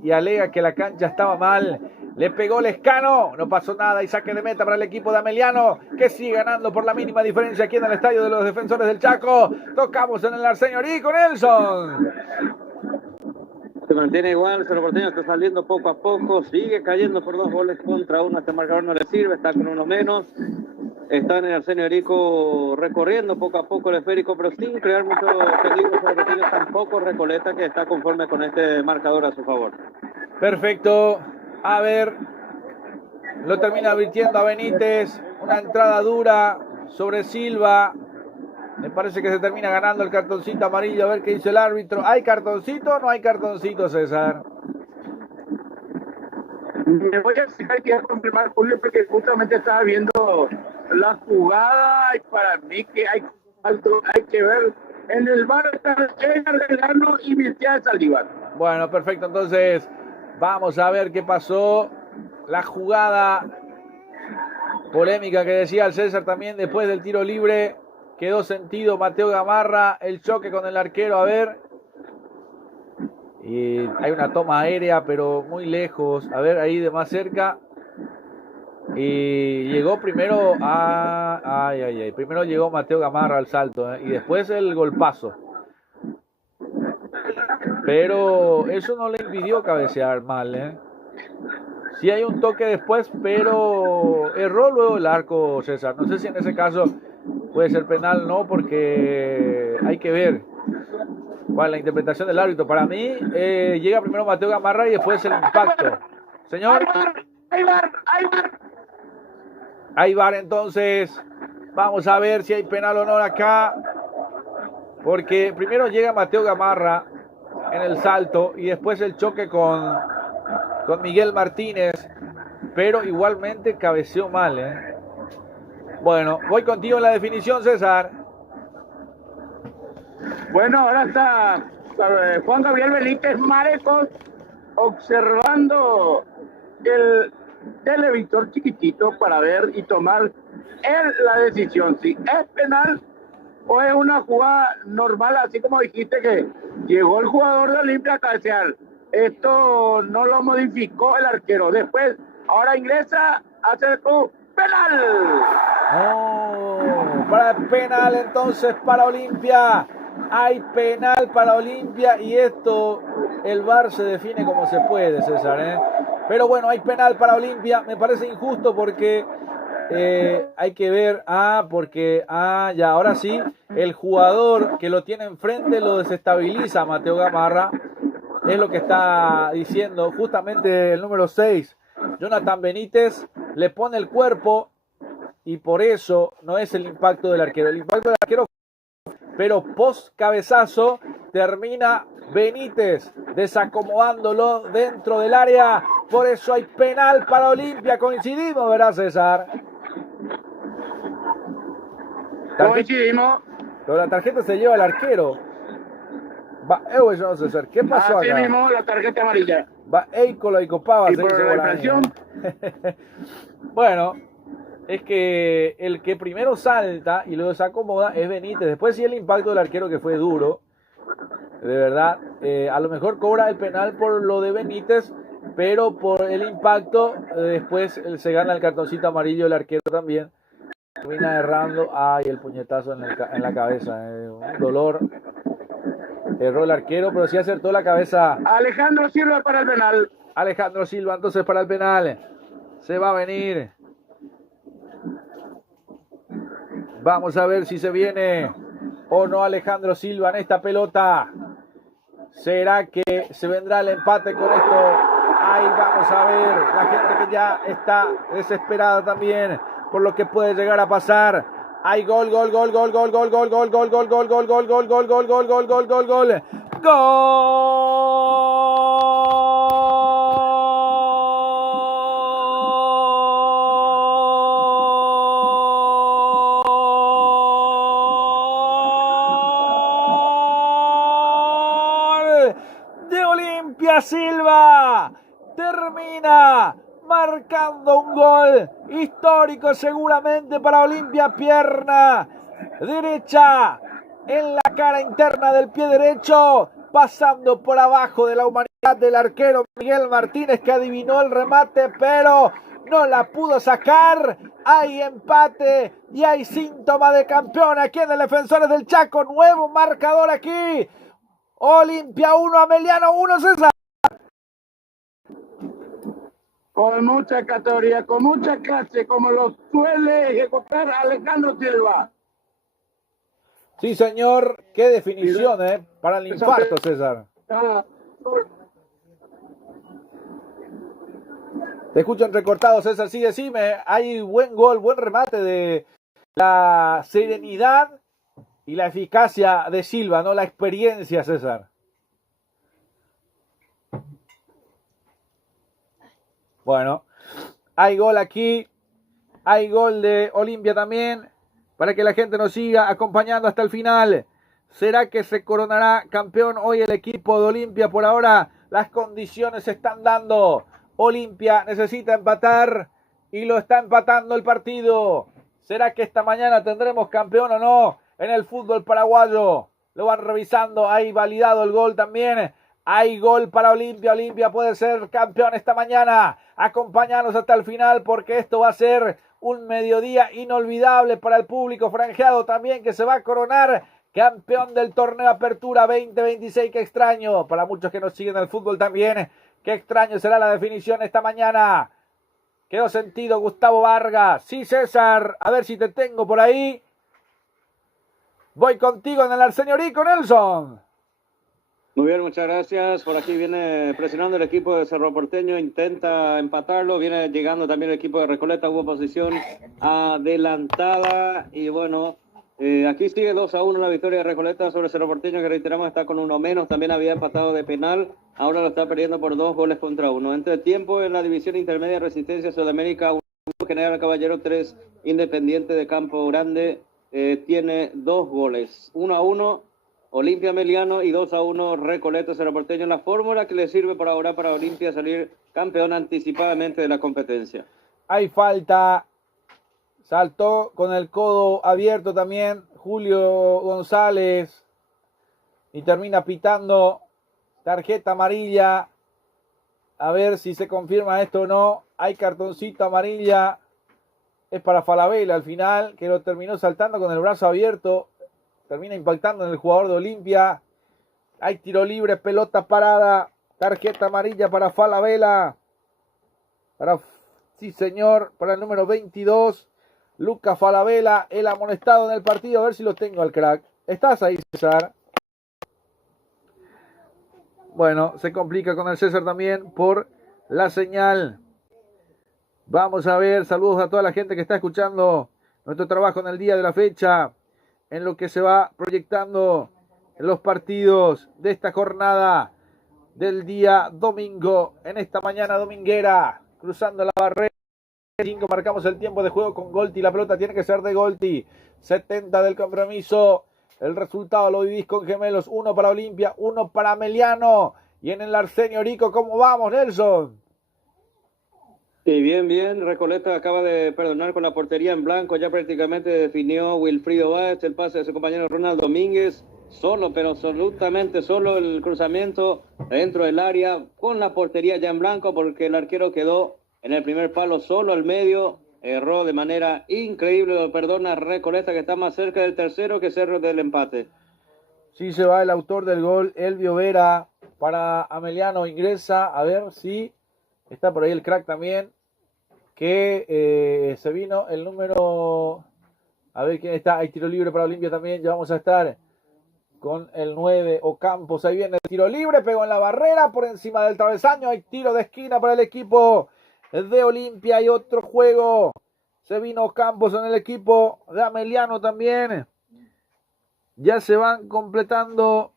Y alega que la cancha estaba mal. Le pegó Lescano, no pasó nada y saque de meta para el equipo de Ameliano, que sigue ganando por la mínima diferencia aquí en el estadio de los Defensores del Chaco. Tocamos en el Arsenio Rico, Nelson. Se mantiene igual, Cerro Porteño está saliendo poco a poco, sigue cayendo por 2-1. Este marcador no le sirve, está con uno menos. Está en el Arsenio Rico recorriendo poco a poco el esférico, pero sin crear mucho peligro. Cerro Porteño tampoco. Recoleta, que está conforme con este marcador a su favor. Perfecto. A ver, lo termina advirtiendo a Benítez. Una entrada dura sobre Silva. Me parece que se termina ganando el cartoncito amarillo. A ver qué dice el árbitro. ¿Hay cartoncito o no hay cartoncito, César? Me voy a fijar que a confirmar, Julio, porque justamente estaba viendo la jugada y para mí que hay que ver. En el bar está Arellano y Mircea Saldívar. Bueno, perfecto. Entonces, vamos a ver qué pasó. La jugada polémica que decía el César también después del tiro libre. Quedó sentido Mateo Gamarra, el choque con el arquero, a ver. Y hay una toma aérea, pero muy lejos. A ver, ahí de más cerca. Y llegó primero a... Primero llegó Mateo Gamarra al salto, y después el golpazo. Pero eso no le impidió cabecear mal, Sí hay un toque después, pero erró luego el arco, César. No sé si en ese caso puede ser penal, no, porque hay que ver. ¿Cuál es la interpretación del árbitro? Para mí, llega primero Mateo Gamarra y después el impacto. Señor. Hay VAR, entonces. Vamos a ver si hay penal o no acá. Porque primero llega Mateo Gamarra en el salto y después el choque con Miguel Martínez. Pero igualmente cabeceó mal, ¿eh? Bueno, voy contigo en la definición, César. Bueno, ahora está Juan Gabriel Benítez Marecos observando el televisor chiquitito para ver y tomar la decisión si es penal o es una jugada normal, así como dijiste que llegó el jugador de Olimpia a cabecear. Esto no lo modificó el arquero. Después, ahora ingresa, hace el penal. Oh, para el penal entonces para Olimpia. Hay penal para Olimpia y esto el VAR se define como se puede, César, ¿eh? Pero bueno, hay penal para Olimpia. Me parece injusto porque hay que ver, ya ahora sí, el jugador que lo tiene enfrente lo desestabiliza, Mateo Gamarra. Es lo que está diciendo justamente el número 6, Jonathan Benítez, le pone el cuerpo y por eso no es el impacto del arquero. El impacto del arquero, pero post cabezazo termina Benítez desacomodándolo dentro del área. Por eso hay penal para Olimpia. Coincidimos, ¿verdad, César? Coincidimos. Pero la tarjeta se lleva al arquero. Va, no, César, ¿qué pasó así acá? Mismo la tarjeta amarilla. Va Eikola y Copava. Y por la infracción. Bueno, es que el que primero salta y luego se acomoda es Benítez. Después sí el impacto del arquero que fue duro. De verdad, a lo mejor cobra el penal por lo de Benítez, pero por el impacto después se gana el cartoncito amarillo el arquero también. Termina errando. Ay, el puñetazo en la cabeza. Un dolor. Erró el arquero, pero sí acertó la cabeza. Alejandro Silva para el penal. Alejandro Silva entonces para el penal. Se va a venir. Vamos a ver si se viene o no Alejandro Silva en esta pelota. ¿Será que se vendrá el empate con esto? Ahí vamos a ver. La gente que ya está desesperada también por lo que puede llegar a pasar. Hay gol. ¡Gol! De Olimpia. Silva termina marcando un gol histórico seguramente para Olimpia. Pierna derecha en la cara interna del pie derecho, pasando por abajo de la humanidad del arquero Miguel Martínez, que adivinó el remate pero no la pudo sacar. Hay empate y hay síntoma de campeón aquí en el Defensores del Chaco. Nuevo marcador aquí. Olimpia 1, Ameliano 1, César. Con mucha categoría, con mucha clase, como lo suele ejecutar Alejandro Silva. Sí, señor. Qué definición, para el infarto, César. Te escucho entrecortado, César. Sí, decime. Hay buen gol, buen remate de la serenidad y la eficacia de Silva, ¿no? La experiencia, César. Bueno, hay gol aquí, hay gol de Olimpia también, para que la gente nos siga acompañando hasta el final. ¿Será que se coronará campeón hoy el equipo de Olimpia? Por ahora las condiciones se están dando. Olimpia necesita empatar y lo está empatando el partido. ¿Será que esta mañana tendremos campeón o no en el fútbol paraguayo? Lo van revisando, hay validado el gol también. Hay gol para Olimpia. Olimpia puede ser campeón esta mañana. Acompáñanos hasta el final porque esto va a ser un mediodía inolvidable para el público franjeado también, que se va a coronar campeón del torneo Apertura 2026. Qué extraño para muchos que nos siguen el fútbol también. Qué extraño será la definición esta mañana. Quedó sentido Gustavo Vargas. Sí, César, a ver si te tengo por ahí. Voy contigo en el Arsenio Rico, Nelson. Muy bien, muchas gracias. Por aquí viene presionando el equipo de Cerro Porteño, intenta empatarlo, viene llegando también el equipo de Recoleta, hubo posición adelantada y bueno, aquí sigue 2-1 la victoria de Recoleta sobre Cerro Porteño, que reiteramos está con uno menos, también había empatado de penal, ahora lo está perdiendo por 2-1. Entre tiempo en la división intermedia Resistencia Sudamérica, General Caballero 3, Independiente de Campo Grande, tiene 2 goles, 1-1. Olimpia Meliano y 2-1 Recoleta Cerro Porteño, la fórmula que le sirve por ahora para Olimpia salir campeón anticipadamente de la competencia. Hay falta, saltó con el codo abierto también Julio González y termina pitando tarjeta amarilla. A ver si se confirma esto o no. Hay cartoncito amarilla, es para Falabella al final, que lo terminó saltando con el brazo abierto. Termina impactando en el jugador de Olimpia. Hay tiro libre, pelota parada. Tarjeta amarilla para Falabella. Sí, señor, para el número 22. Lucas Falabella, el amonestado en el partido. A ver si lo tengo al crack. ¿Estás ahí, César? Bueno, se complica con el César también por la señal. Vamos a ver, saludos a toda la gente que está escuchando nuestro trabajo en el día de la fecha, en lo que se va proyectando en los partidos de esta jornada del día domingo, en esta mañana dominguera, cruzando la barrera. 5, marcamos el tiempo de juego con Golti, la pelota tiene que ser de Golti, 70 del compromiso, el resultado lo vivís con gemelos, 1 para Olimpia, 1 para Meliano, y en el Arsenio Rico, ¿cómo vamos, Nelson? Y bien, Recoleta acaba de perdonar con la portería en blanco, ya prácticamente definió Wilfrido Báez, el pase de su compañero Ronald Domínguez, solo, pero absolutamente solo el cruzamiento dentro del área, con la portería ya en blanco, porque el arquero quedó en el primer palo solo al medio, erró de manera increíble, lo perdona Recoleta, que está más cerca del tercero que cerca del empate. Sí, se va el autor del gol, Elvio Vera, para Ameliano, ingresa, a ver si está por ahí el crack también, que se vino el número, a ver quién está, hay tiro libre para Olimpia también, ya vamos a estar con el 9 Ocampos, ahí viene el tiro libre, pegó en la barrera, por encima del travesaño, hay tiro de esquina para el equipo de Olimpia, y otro juego, se vino Ocampos en el equipo de Ameliano también, ya se van completando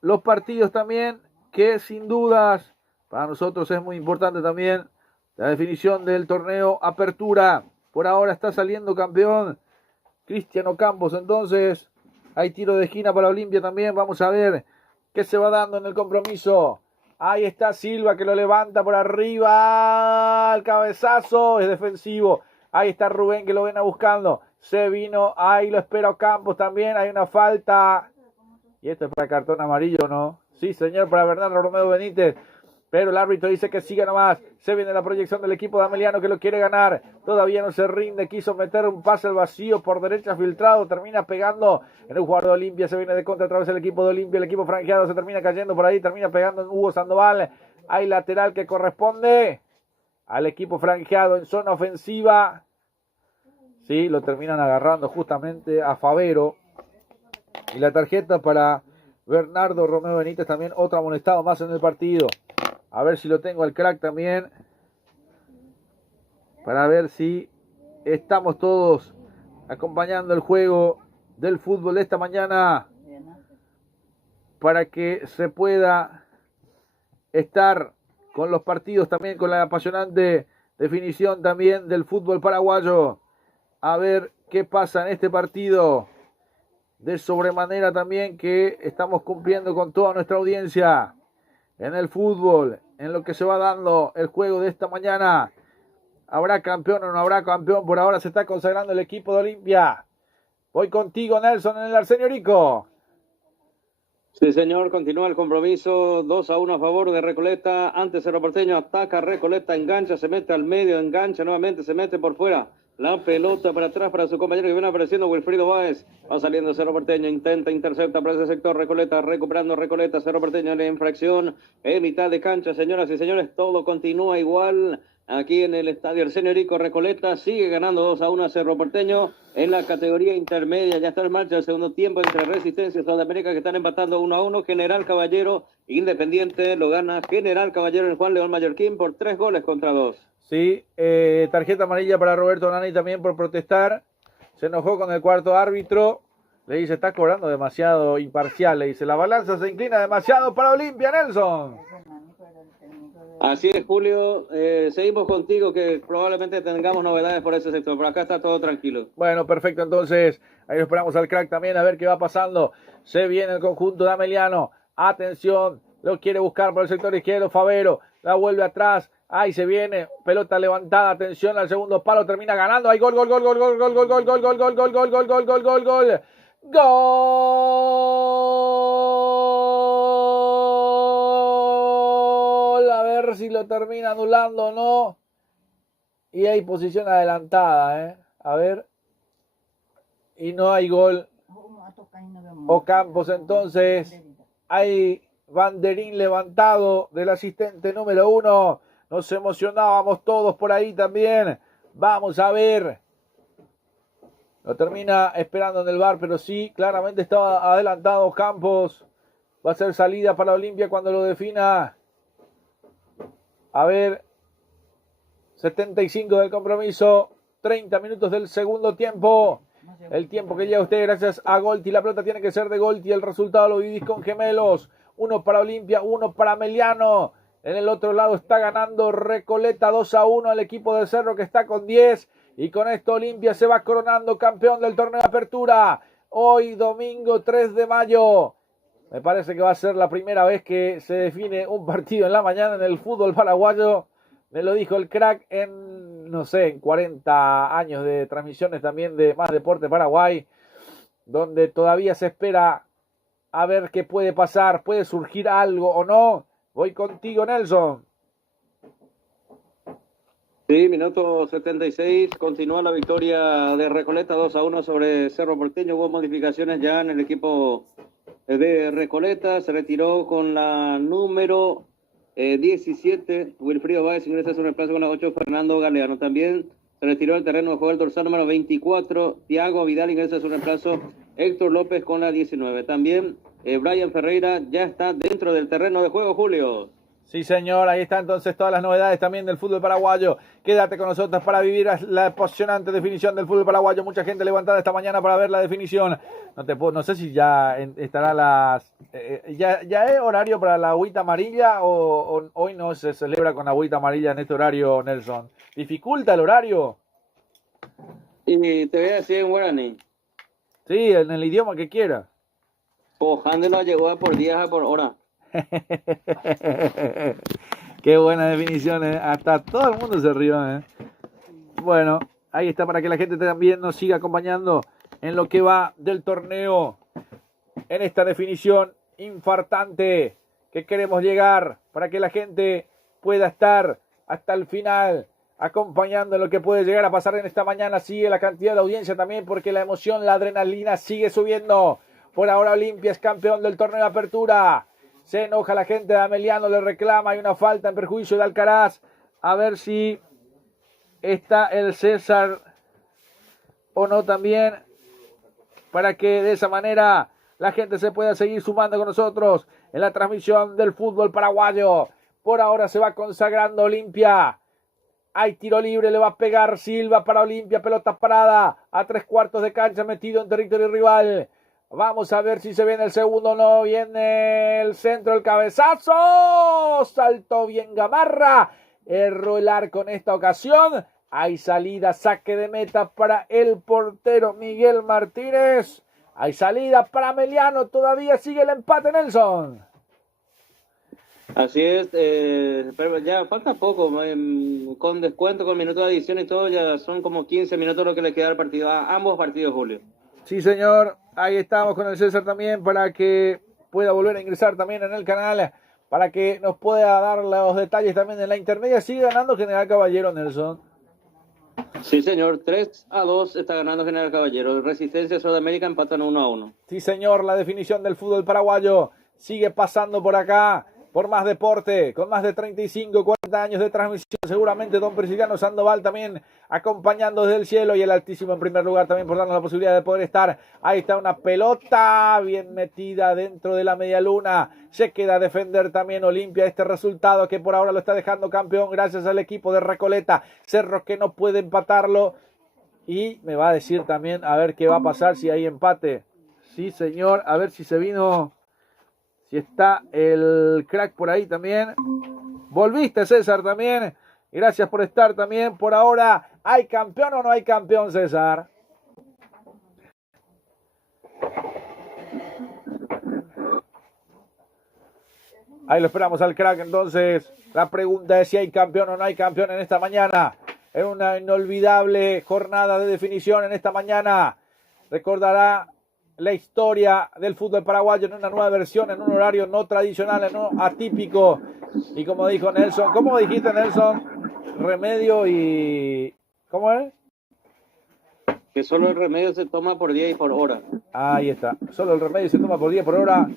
los partidos también, que sin dudas para nosotros es muy importante también la definición del torneo Apertura. Por ahora está saliendo campeón Cristiano Campos, entonces hay tiro de esquina para Olimpia también. Vamos a ver qué se va dando en el compromiso. Ahí está Silva, que lo levanta por arriba, el cabezazo es defensivo. Ahí está Rubén, que lo viene buscando, se vino, ahí lo espera Campos también, hay una falta, y esto es para cartón amarillo, ¿no? Sí, señor, para Bernardo Romeo Benítez. Pero el árbitro dice que siga nomás. Se viene la proyección del equipo de Ameliano, que lo quiere ganar. Todavía no se rinde. Quiso meter un pase al vacío por derecha filtrado. Termina pegando en el jugador de Olimpia. Se viene de contra otra vez el equipo de Olimpia. El equipo franqueado se termina cayendo por ahí. Termina pegando en Hugo Sandoval. Hay lateral que corresponde al equipo franqueado en zona ofensiva. Sí, lo terminan agarrando justamente a Favero. Y la tarjeta para Bernardo Romeo Benítez, también otro amonestado más en el partido. A ver si lo tengo al crack también, para ver si estamos todos acompañando el juego del fútbol de esta mañana, para que se pueda estar con los partidos también, con la apasionante definición también del fútbol paraguayo. A ver qué pasa en este partido, de sobremanera también que estamos cumpliendo con toda nuestra audiencia en el fútbol, en lo que se va dando el juego de esta mañana. ¿Habrá campeón o no habrá campeón? Por ahora se está consagrando el equipo de Olimpia. Voy contigo, Nelson, en el Arsenio Rico. Sí, señor, continúa el compromiso, 2-1 a favor de Recoleta. Antes Cerro Porteño ataca, Recoleta engancha, se mete al medio, engancha nuevamente, se mete por fuera. La pelota para atrás para su compañero que viene apareciendo, Wilfrido Báez. Va saliendo Cerro Porteño, intenta, intercepta para ese sector, Recoleta, recuperando Recoleta, Cerro Porteño en la infracción. En mitad de cancha, señoras y señores, todo continúa igual. aquí en el estadio Arsenio Erico Recoleta. Sigue ganando 2-1 a Cerro Porteño en la categoría intermedia. Ya está en marcha el segundo tiempo entre Resistencia y Sudamérica, que están empatando 1-1. General Caballero, Independiente, lo gana General Caballero en Juan León Mallorquín por 3-2. Sí, tarjeta amarilla para Roberto Nani también por protestar. Se enojó con el cuarto árbitro. Le dice, está cobrando demasiado imparcial. Le dice, la balanza se inclina demasiado para Olimpia, Nelson. Así es, Julio. Seguimos contigo, que probablemente tengamos novedades por ese sector. Por acá está todo tranquilo. Bueno, perfecto. Entonces, ahí lo esperamos al crack también a ver qué va pasando. Se viene el conjunto de Ameliano. Atención, lo quiere buscar por el sector izquierdo Favero. La vuelve atrás. Ahí se viene, pelota levantada, atención al segundo palo, termina ganando. Hay gol. A ver si lo termina anulando o no. Y hay posición adelantada, a ver. Y no hay gol. Ocampos, entonces. Hay banderín levantado del asistente número 1. Nos emocionábamos todos por ahí también. Vamos a ver. Lo termina esperando en el VAR, pero sí, claramente estaba adelantado Campos. Va a ser salida para Olimpia cuando lo defina. A ver. 75 del compromiso. 30 minutos del segundo tiempo. El tiempo que llega usted gracias a Golti. La pelota tiene que ser de Golti. El resultado lo vivís con gemelos. 1 para Olimpia, 1 para Ameliano. En el otro lado está ganando Recoleta 2-1 al equipo del Cerro, que está con 10. Y con esto Olimpia se va coronando campeón del torneo de apertura. Hoy domingo 3 de mayo. Me parece que va a ser la primera vez que se define un partido en la mañana en el fútbol paraguayo. Me lo dijo el crack en, no sé, en 40 años de transmisiones también de Más Deporte Paraguay. Donde todavía se espera a ver qué puede pasar. ¿Puede surgir algo o no? Voy contigo, Nelson. Sí, minuto 76. Continúa la victoria de Recoleta 2-1 sobre Cerro Porteño. Hubo modificaciones ya en el equipo de Recoleta. Se retiró con la número 17. Wilfrido Báez ingresa a su reemplazo con la 8. Fernando Galeano. También se retiró del terreno de juego el dorsal número 24. Thiago Vidal ingresa a su reemplazo. Héctor López con la 19. También Brian Ferreira ya está dentro del terreno de juego, Julio. Sí, señor, ahí están entonces todas las novedades también del fútbol paraguayo. Quédate con nosotros para vivir la apasionante definición del fútbol paraguayo. Mucha gente levantada esta mañana para ver la definición. No sé si ya estará ya es horario para la agüita amarilla o hoy no se celebra con agüita amarilla en este horario, Nelson. ¿Dificulta el horario? Y te voy a decir en guaraní. Sí, en el idioma que quiera. Pojándelo llegó a por días a por hora. Qué buena definición, hasta todo el mundo se rió. Bueno, ahí está para que la gente también nos siga acompañando en lo que va del torneo, en esta definición infartante que queremos llegar, para que la gente pueda estar hasta el final acompañando lo que puede llegar a pasar en esta mañana. Sigue la cantidad de audiencia también, porque la emoción, la adrenalina sigue subiendo. Por ahora Olimpia es campeón del torneo de apertura. Se enoja la gente de Ameliano, le reclama, hay una falta en perjuicio de Alcaraz. A ver si está el César o no también, para que de esa manera la gente se pueda seguir sumando con nosotros en la transmisión del fútbol paraguayo. Por ahora se va consagrando Olimpia. Hay tiro libre, le va a pegar Silva para Olimpia, pelota parada a 3/4 de cancha, metido en territorio rival. Vamos a ver si se viene el segundo o no. Viene el centro, el cabezazo. Saltó bien Gamarra. Erró el arco en esta ocasión. Hay salida, saque de meta para el portero Miguel Martínez. Hay salida para Ameliano. Todavía sigue el empate, Nelson. Así es, pero ya falta poco. Con descuento, con minutos de adición y todo, ya son como 15 minutos lo que le queda al partido. A ambos partidos, Julio. Sí, señor. Ahí estamos con el César también, para que pueda volver a ingresar también en el canal, para que nos pueda dar los detalles también en la intermedia. Sigue ganando General Caballero, Nelson. Sí, señor. 3-2 está ganando General Caballero. Resistencia Sudamérica empatan 1-1. Sí, señor. La definición del fútbol paraguayo sigue pasando por acá, por Más Deporte, con más de 35, 40 50 años de transmisión. Seguramente don Prisciliano Sandoval también acompañando desde el cielo, y el Altísimo en primer lugar también por darnos la posibilidad de poder estar. Ahí está una pelota bien metida dentro de la media luna. Se queda a defender también Olimpia este resultado que por ahora lo está dejando campeón gracias al equipo de Recoleta. Cerro que no puede empatarlo. Y me va a decir también a ver qué va a pasar si hay empate. Sí, señor, a ver si se vino, si está el crack por ahí también. Volviste, César, también. Gracias por estar también. Por ahora, ¿hay campeón o no hay campeón, César? Ahí lo esperamos al crack. Entonces, la pregunta es si hay campeón o no hay campeón en esta mañana. En una inolvidable jornada de definición en esta mañana. Recordará la historia del fútbol paraguayo en una nueva versión, en un horario no tradicional, en un atípico. Y como dijo Nelson, ¿cómo dijiste, Nelson? Remedio y... ¿Cómo es? Que solo el remedio se toma por día y por hora. Ahí está. Solo el remedio se toma por día y por hora.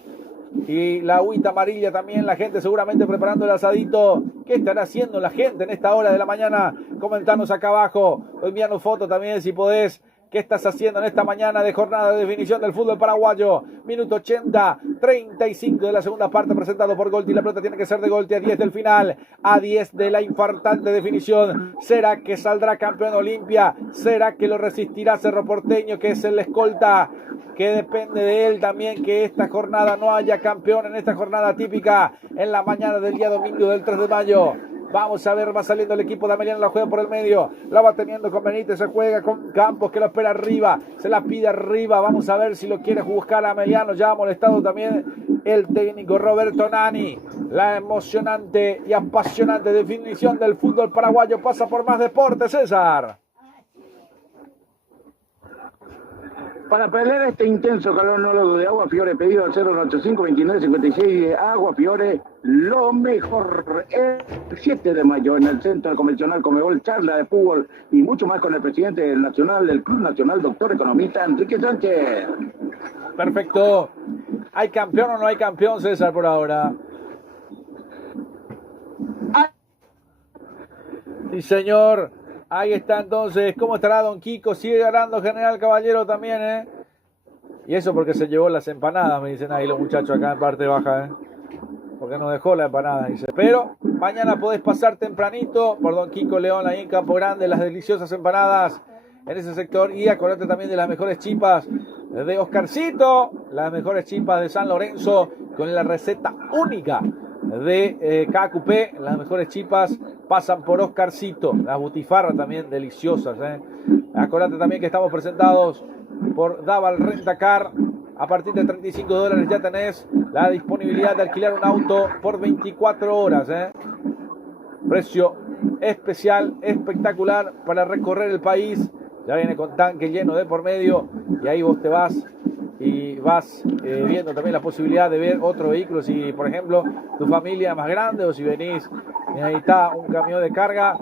Y la agüita amarilla también, la gente seguramente preparando el asadito. ¿Qué estará haciendo la gente en esta hora de la mañana? Comentanos acá abajo, envíanos fotos también si podés. ¿Qué estás haciendo en esta mañana de jornada de definición del fútbol paraguayo? Minuto 80, 35 de la segunda parte, presentado por Golti. La pelota tiene que ser de Golti a 10 del final, a 10 de la infartante definición. ¿Será que saldrá campeón Olimpia? ¿Será que lo resistirá Cerro Porteño, que es el escolta? Que depende de él también que esta jornada no haya campeón en esta jornada típica en la mañana del día domingo del 3 de mayo. Vamos a ver, va saliendo el equipo de Ameliano, la juega por el medio, la va teniendo con Benítez, se juega con Campos que lo espera arriba, se la pide arriba, vamos a ver si lo quiere buscar a Ameliano, ya ha molestado también el técnico Roberto Nani. La emocionante y apasionante definición del fútbol paraguayo pasa por Más Deporte, César. Para pelear este intenso calor no lo de Agua Fiore, pedido al 085-2956 de Agua Fiore, lo mejor. El 7 de mayo en el Centro Convencional Comebol, charla de fútbol y mucho más con el presidente del Club Nacional, doctor economista Enrique Sánchez. Perfecto. ¿Hay campeón o no hay campeón, César, por ahora? Sí, señor. Ahí está entonces. ¿Cómo estará don Kiko? Sigue ganando General Caballero también, ¿eh? Y eso porque se llevó las empanadas, me dicen ahí los muchachos acá en parte baja, ¿eh? Porque nos dejó la empanada, dice. Pero mañana podés pasar tempranito por don Kiko León ahí en Campo Grande, las deliciosas empanadas en ese sector. Y acordate también de las mejores chipas de Oscarcito, las mejores chipas de San Lorenzo con la receta única de KQP. Las mejores chipas pasan por Oscarcito. Las butifarras también deliciosas, ¿eh? Acordate también que estamos presentados por Daval Rentacar. A partir de $35 ya tenés la disponibilidad de alquilar un auto por 24 horas, ¿eh? Precio especial, espectacular para recorrer el país. Ya viene con tanque lleno de por medio y ahí vos te vas y vas viendo también la posibilidad de ver otro vehículo. Si, por ejemplo, tu familia es más grande o si venís, necesitas un camión de carga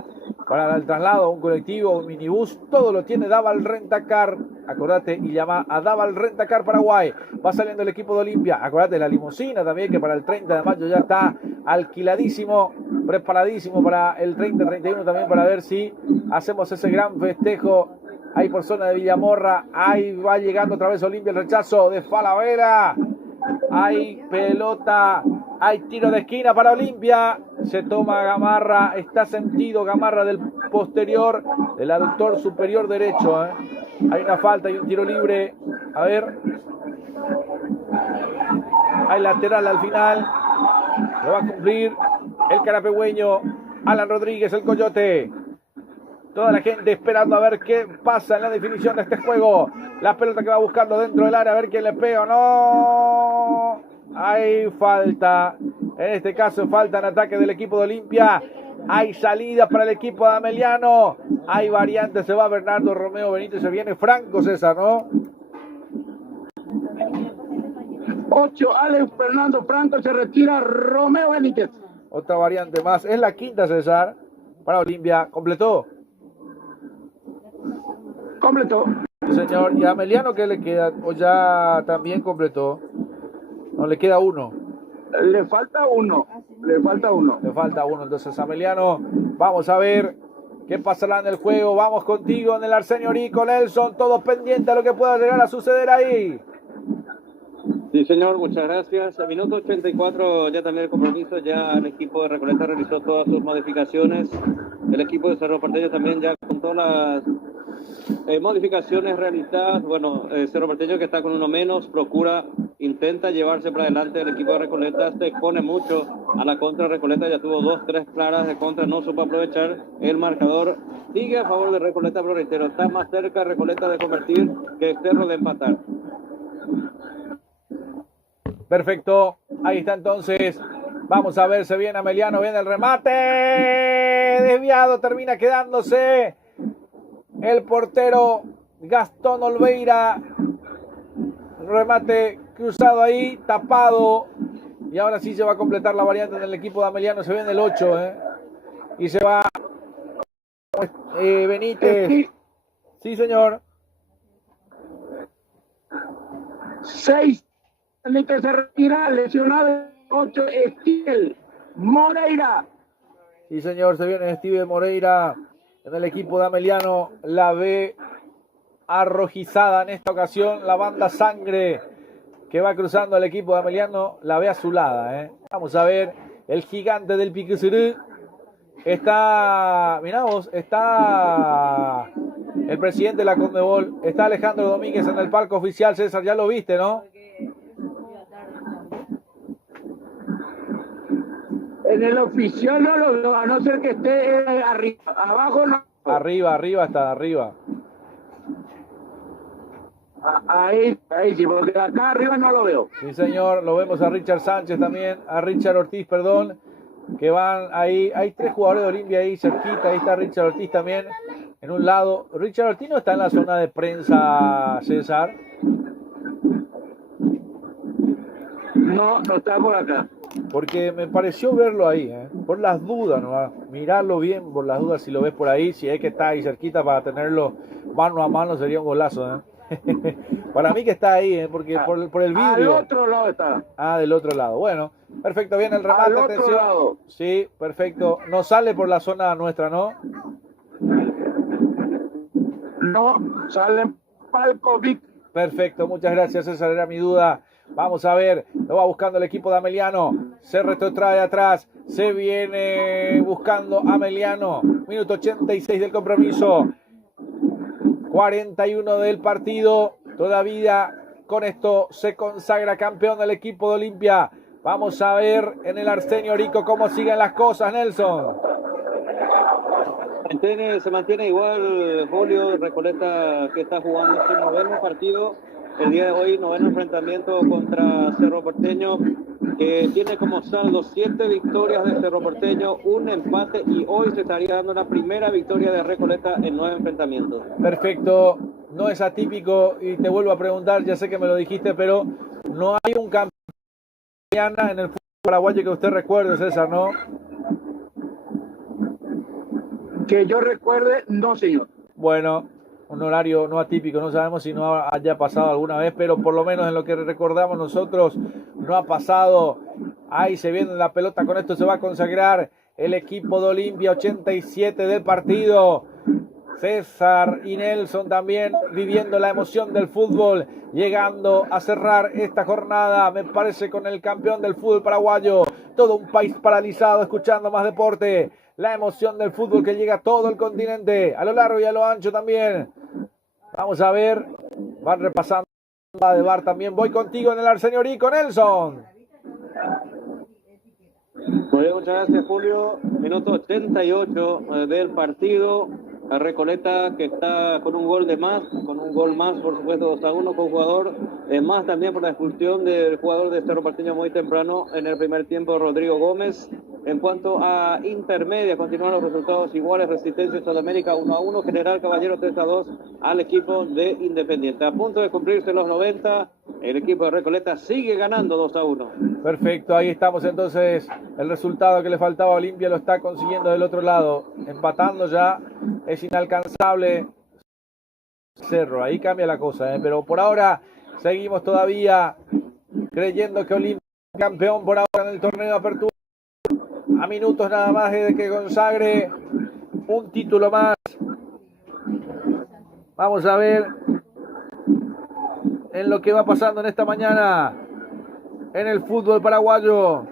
para el traslado, un colectivo, un minibús, todo lo tiene Daval Rentacar. Acordate y llama a Daval Rentacar Paraguay. Va saliendo el equipo de Olimpia. Acordate la limusina también, que para el 30 de mayo ya está alquiladísimo, preparadísimo para el 30-31 también, para ver si hacemos ese gran festejo ahí por zona de Villamorra. Ahí va llegando otra vez Olimpia, el rechazo de Falavera. Hay pelota, hay tiro de esquina para Olimpia. Se toma Gamarra, está sentido Gamarra del posterior, del aductor superior derecho, ¿eh? Hay una falta y un tiro libre. A ver. Hay lateral al final. Lo va a cumplir el carapegüeño Alan Rodríguez, el Coyote. Toda la gente esperando a ver qué pasa en la definición de este juego. La pelota que va buscando dentro del área, a ver quién le pega o no. Hay falta. En este caso falta en ataque del equipo de Olimpia. Hay salida para el equipo de Ameliano. Hay variantes. Se va Bernardo Romeo Benítez. Se viene Franco, César, ¿no? 8, Alex Fernando Franco, se retira Romeo Benítez. Otra variante más. Es la quinta, César, para Olimpia. ¿Completó? Completó. Sí, señor. ¿Y a Ameliano qué le queda? ¿O ya también completó? No, le queda uno. Le falta uno. Le falta uno. Le falta uno entonces a Meliano. Vamos a ver qué pasará en el juego. Vamos contigo en el Arsenio Rico, Nelson. Todos pendientes a lo que pueda llegar a suceder ahí. Sí, señor, muchas gracias. A minuto 84 ya también el compromiso, ya el equipo de Recoleta realizó todas sus modificaciones. El equipo de Cerro Porteño también ya con todas las modificaciones realizadas. Bueno, Cerro Porteño, que está con uno menos, intenta llevarse para adelante. El equipo de Recoleta se expone mucho a la contra. Recoleta ya tuvo 2-3 claras de contra, no supo aprovechar. El marcador sigue a favor de Recoleta, pero reitero, está más cerca Recoleta de convertir que Cerro de empatar. Perfecto, ahí está entonces. Vamos a ver, se viene Ameliano, viene el remate. Desviado, termina quedándose el portero Gastón Olveira. Remate cruzado ahí, tapado. Y ahora sí se va a completar la variante en el equipo de Ameliano. Se viene el 8, y se va Benítez. Sí, señor. 6. Que se retira, lesionado. 8, Estiel Moreira. Sí, señor, se viene Steven Moreira en el equipo de Ameliano. La ve arrojizada en esta ocasión. La banda sangre que va cruzando el equipo de Ameliano la ve azulada. Vamos a ver el gigante del Piquecerú. Está, mirá vos, está el presidente de la Conmebol. Está Alejandro Domínguez en el palco oficial. César, ya lo viste, ¿no? En el oficial no lo veo, a no ser que esté arriba. Abajo no. Arriba, está arriba. Ahí sí, porque acá arriba no lo veo. Sí, señor, lo vemos a Richard Sánchez también, a Richard Ortiz, perdón, que van ahí. Hay 3 jugadores de Olimpia ahí cerquita. Ahí está Richard Ortiz también, en un lado. Richard Ortiz no está en la zona de prensa, César. No está por acá. Porque me pareció verlo ahí, por las dudas, ¿no? Mirarlo bien por las dudas si lo ves por ahí, si es que está ahí cerquita para tenerlo mano a mano sería un golazo, Para mí que está ahí, porque por el vidrio. Al otro lado está. Ah, del otro lado. Bueno, perfecto, viene el remate. Al otro atención. lado. Sí, perfecto. No sale por la zona nuestra, ¿no? No, sale Palkovic. Perfecto, muchas gracias, César, era mi duda. Vamos a ver, lo va buscando el equipo de Ameliano. Se retrotrae atrás, se viene buscando Ameliano. Minuto 86 del compromiso. 41 del partido. Todavía con esto se consagra campeón del equipo de Olimpia. Vamos a ver en el Arsenio Rico cómo siguen las cosas, Nelson. Se mantiene igual, Julio. Recoleta, que está jugando su noveno partido el día de hoy, noveno enfrentamiento contra Cerro Porteño, que tiene como saldo 7 victorias de Cerro Porteño, un empate, y hoy se estaría dando la primera victoria de Recoleta en 9 enfrentamientos. Perfecto, no es atípico, y te vuelvo a preguntar, ya sé que me lo dijiste, pero no hay un campeón en el fútbol paraguayo que usted recuerde, César, ¿no? Que yo recuerde, no, señor. Bueno, un horario no atípico, no sabemos si no haya pasado alguna vez, pero por lo menos en lo que recordamos nosotros no ha pasado. Ahí se viene la pelota, con esto se va a consagrar el equipo de Olimpia. 87 del partido. César y Nelson también viviendo la emoción del fútbol, llegando a cerrar esta jornada, me parece, con el campeón del fútbol paraguayo. Todo un país paralizado escuchando Más Deporte. La emoción del fútbol que llega a todo el continente, a lo largo y a lo ancho también. Vamos a ver, van repasando la de VAR también. Voy contigo en el Arsenio Rico, Nelson. Muy bien, muchas gracias, Julio. Minuto 88 del partido. A Recoleta, que está con un gol de más, con un gol más, por supuesto, 2-1, con jugador más también por la expulsión del jugador de Cerro Porteño muy temprano en el primer tiempo, Rodrigo Gómez. En cuanto a intermedia, continúan los resultados iguales. Resistencia Sudamérica 1-1, General Caballero 3-2 al equipo de Independiente. A punto de cumplirse los 90, el equipo de Recoleta sigue ganando 2-1. Perfecto, ahí estamos entonces. El resultado que le faltaba a Olimpia lo está consiguiendo del otro lado, empatando ya. Es inalcanzable Cerro, ahí cambia la cosa, pero por ahora seguimos todavía creyendo que Olimpia es campeón por ahora en el torneo de apertura. minutos nada más de que consagre un título más. Vamos a ver en lo que va pasando en esta mañana en el fútbol paraguayo.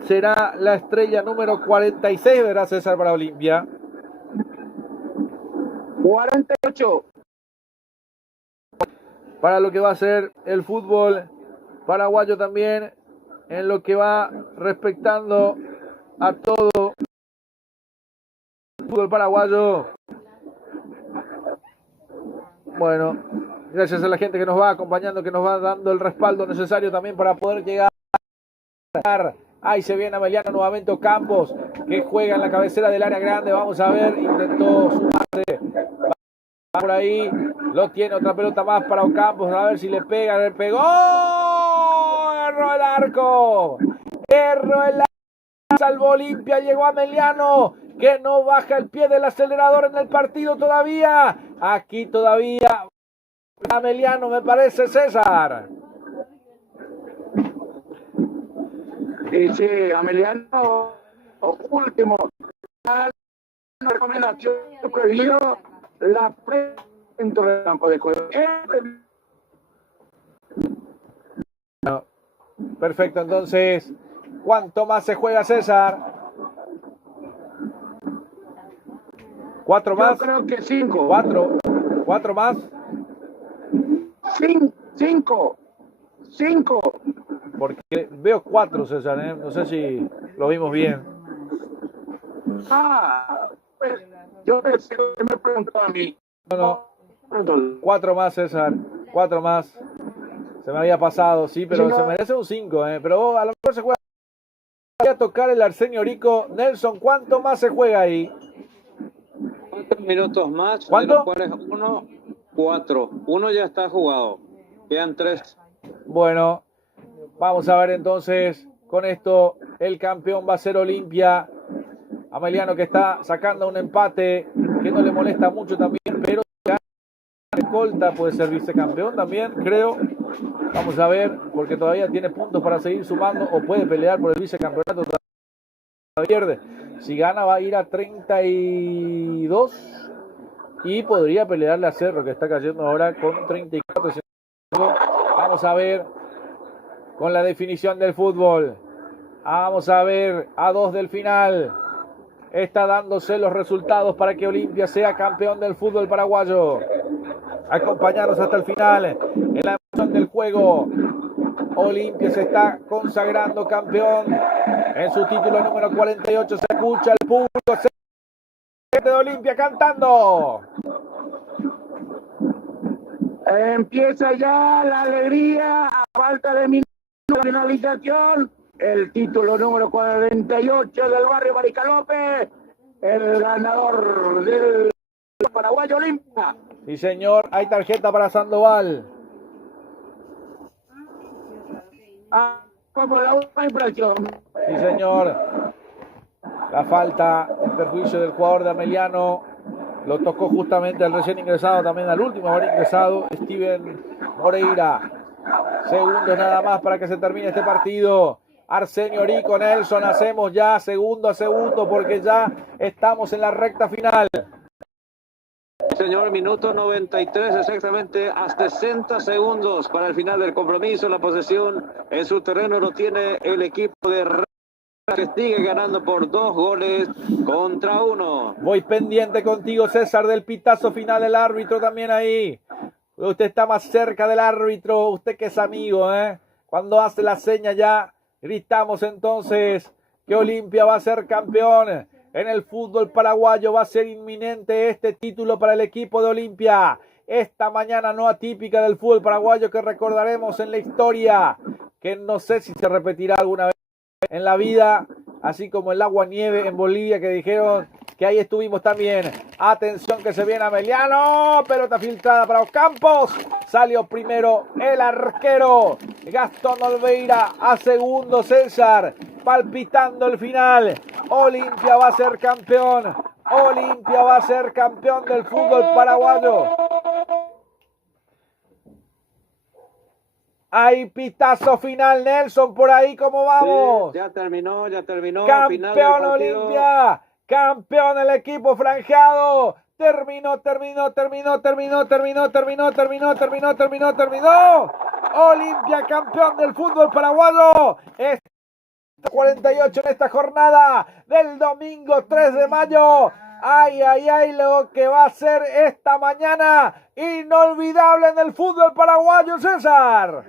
Será la estrella número 46, ¿verdad, César, para Olimpia? 48. Para lo que va a ser el fútbol paraguayo también, en lo que va respectando a todo el fútbol paraguayo. Bueno, gracias a la gente que nos va acompañando, que nos va dando el respaldo necesario también para poder llegar. Ahí se viene Ameliano nuevamente, Ocampos, que juega en la cabecera del área grande. Vamos a ver, intentó sumarse. Va por ahí, lo tiene, otra pelota más para Ocampos. A ver si le pega, le pegó. Erró el arco. Erró el arco. Salvó Olimpia, llegó Ameliano, que no baja el pie del acelerador en el partido todavía. Aquí todavía Ameliano, me parece, César. Sí, Ameliano, último. La recomendación prohibido la dentro del campo de juego. No. Perfecto, entonces, ¿cuánto más se juega, César? ¿4 más? Yo creo que 5. ¿4 más? 5. Porque veo 4, César, ¿eh? No sé si lo vimos bien. Pues yo pensé que me preguntó a mí. No. 4 más, César. 4 más. Se me había pasado, sí, pero se merece un 5, ¿eh? Pero a lo mejor se juega. Voy a tocar el Arsenio Orico. Nelson, ¿cuánto más se juega ahí? 4 minutos más. ¿Cuánto? De los cuales 4. Uno ya está jugado. Quedan 3. Bueno, vamos a ver entonces. Con esto, el campeón va a ser Olimpia. Ameliano, que está sacando un empate que no le molesta mucho también, pero Colta puede ser vicecampeón también, creo. Vamos a ver, porque todavía tiene puntos para seguir sumando o puede pelear por el vicecampeonato. Pierde. Si gana va a ir a 32 y podría pelearle a Cerro, que está cayendo ahora con 34. Vamos a ver con la definición del fútbol. Vamos a ver a 2 del final. Está dándose los resultados para que Olimpia sea campeón del fútbol paraguayo. Acompañarnos hasta el final en la emoción del juego. Olimpia se está consagrando campeón en su título número 48. Se escucha el público de Olimpia cantando. Empieza ya la alegría a falta de minutos de finalización. El título número 48 del barrio Maricalope, el ganador del paraguayo Olimpia. Sí, señor, hay tarjeta para Sandoval. Como la última infracción. Sí, señor. La falta en perjuicio del jugador de Ameliano. Lo tocó justamente al recién ingresado, también al último haber ingresado, Steven Moreira. Segundos nada más para que se termine este partido. Arsenio Orico, Nelson, hacemos ya segundo a segundo porque ya estamos en la recta final. Señor, minuto 93, exactamente a 60 segundos para el final del compromiso. La posesión en su terreno lo tiene el equipo de Racing, que sigue ganando por 2 goles contra 1. Voy pendiente contigo, César, del pitazo final del árbitro también ahí. Usted está más cerca del árbitro, usted que es amigo, ¿eh? Cuando hace la seña ya, gritamos entonces que Olimpia va a ser campeón. En el fútbol paraguayo va a ser inminente este título para el equipo de Olimpia. Esta mañana no atípica del fútbol paraguayo que recordaremos en la historia, que no sé si se repetirá alguna vez en la vida, así como el agua nieve en Bolivia, que dijeron que ahí estuvimos también. Atención que se viene Ameliano, pelota filtrada para Ocampos. Salió primero el arquero Gastón Olveira, a segundo César, palpitando el final. Olimpia va a ser campeón. Olimpia va a ser campeón del fútbol paraguayo. Hay pitazo final, Nelson, por ahí, ¿cómo vamos? Sí, ya terminó. Campeón Final del partido. Olimpia, campeón el equipo franjeado. Terminó. Olimpia, campeón del fútbol paraguayo. 48 en esta jornada del domingo 3 de mayo. Ay, lo que va a ser esta mañana inolvidable en el fútbol paraguayo, César.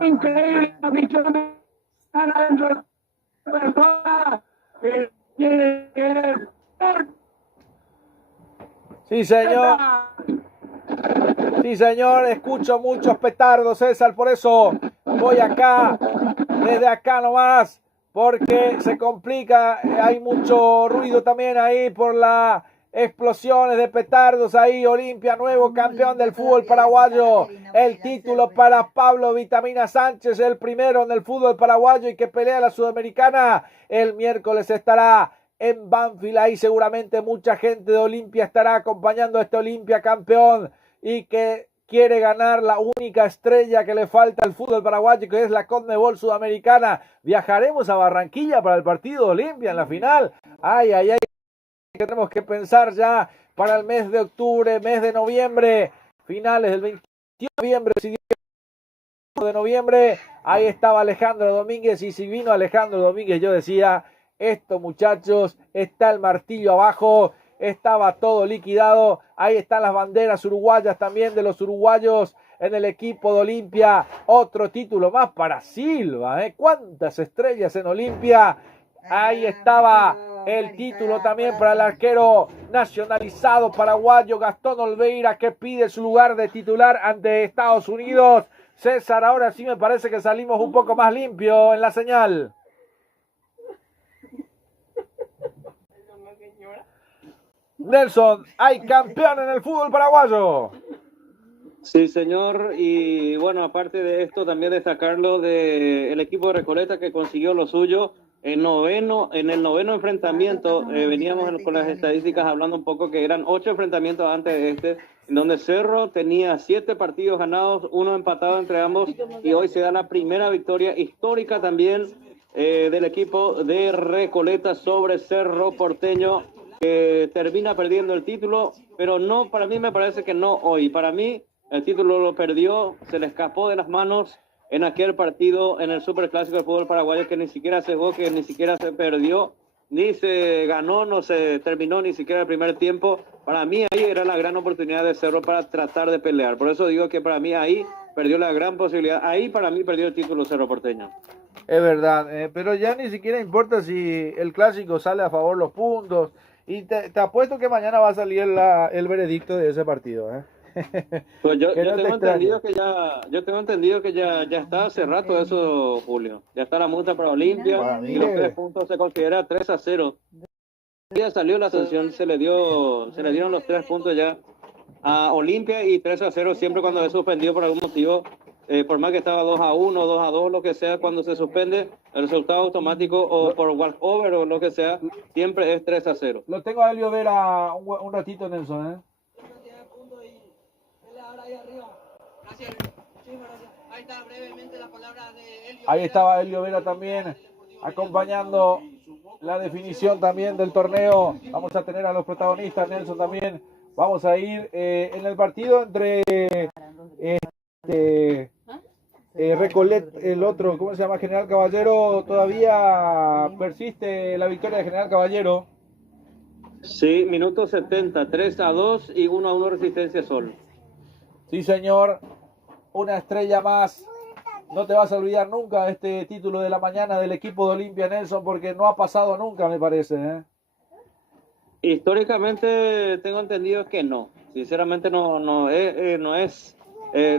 Increíble, Sí, señor. Sí, señor, escucho muchos petardos, César, por eso voy acá, desde acá nomás, porque se complica, hay mucho ruido también ahí por las explosiones de petardos ahí. Olimpia, nuevo campeón del fútbol paraguayo, el título para Pablo Vitamina Sánchez, el primero en el fútbol paraguayo y que pelea la Sudamericana. El miércoles estará en Banfield, ahí seguramente mucha gente de Olimpia estará acompañando a este Olimpia campeón y que quiere ganar la única estrella que le falta al fútbol paraguayo, que es la Conmebol Sudamericana. Viajaremos a Barranquilla para el partido de Olimpia en la final. Ay, que tenemos que pensar ya para el mes de octubre, mes de noviembre, finales del 21 de noviembre, de noviembre. Ahí estaba Alejandro Domínguez, y si vino Alejandro Domínguez, yo decía, estos muchachos, está el martillo abajo. Estaba todo liquidado. Ahí están las banderas uruguayas también de los uruguayos en el equipo de Olimpia. Otro título más para Silva, ¿eh? Cuántas estrellas en Olimpia. Ahí estaba el título también para el arquero nacionalizado paraguayo Gastón Olveira, que pide su lugar de titular ante Estados Unidos. César, ahora sí me parece que salimos un poco más limpio en la señal. Nelson, hay campeón en el fútbol paraguayo. Sí, señor, y bueno, aparte de esto, también destacarlo del equipo de Recoleta, que consiguió lo suyo en el noveno enfrentamiento. Veníamos con las estadísticas hablando un poco que eran 8 enfrentamientos antes de este, en donde Cerro tenía 7 partidos ganados, 1 empatado entre ambos, y hoy se da la primera victoria histórica también del equipo de Recoleta sobre Cerro Porteño, que termina perdiendo el título, pero no, para mí me parece que no hoy. Para mí el título lo perdió, se le escapó de las manos en aquel partido en el Superclásico del fútbol paraguayo, que ni siquiera se jugó, que ni siquiera se perdió, ni se ganó, no se terminó ni siquiera el primer tiempo. Para mí ahí era la gran oportunidad de Cerro para tratar de pelear. Por eso digo que para mí ahí perdió la gran posibilidad. Ahí para mí perdió el título Cerro Porteño. Es verdad, pero ya ni siquiera importa si el clásico sale a favor los puntos. Y te apuesto que mañana va a salir el veredicto de ese partido, ¿eh? Pues yo tengo entendido que ya está hace rato eso, Julio. Ya está la multa para Olimpia y los 3 puntos se considera 3-0. Ya salió la sanción, se le dieron los 3 puntos ya a Olimpia, y 3-0 siempre cuando es suspendido por algún motivo. Por más que estaba 2-1, 2-2, lo que sea, cuando se suspende, el resultado automático o por walkover o lo que sea, siempre es 3-0. Lo tengo a Elio Vera un ratito, Nelson, ¿eh? Ahí estaba Elio Vera también, acompañando la definición también del torneo. Vamos a tener a los protagonistas, Nelson también. Vamos a ir en el partido entre Recolet, el otro, ¿cómo se llama? General Caballero. Todavía persiste la victoria de General Caballero. Sí, minuto 70, 3-2 y 1-1 Resistencia Sol. Sí, señor, una estrella más. No te vas a olvidar nunca este título de la mañana del equipo de Olimpia, Nelson, porque no ha pasado nunca, me parece, ¿eh? Históricamente tengo entendido que no. Sinceramente no es.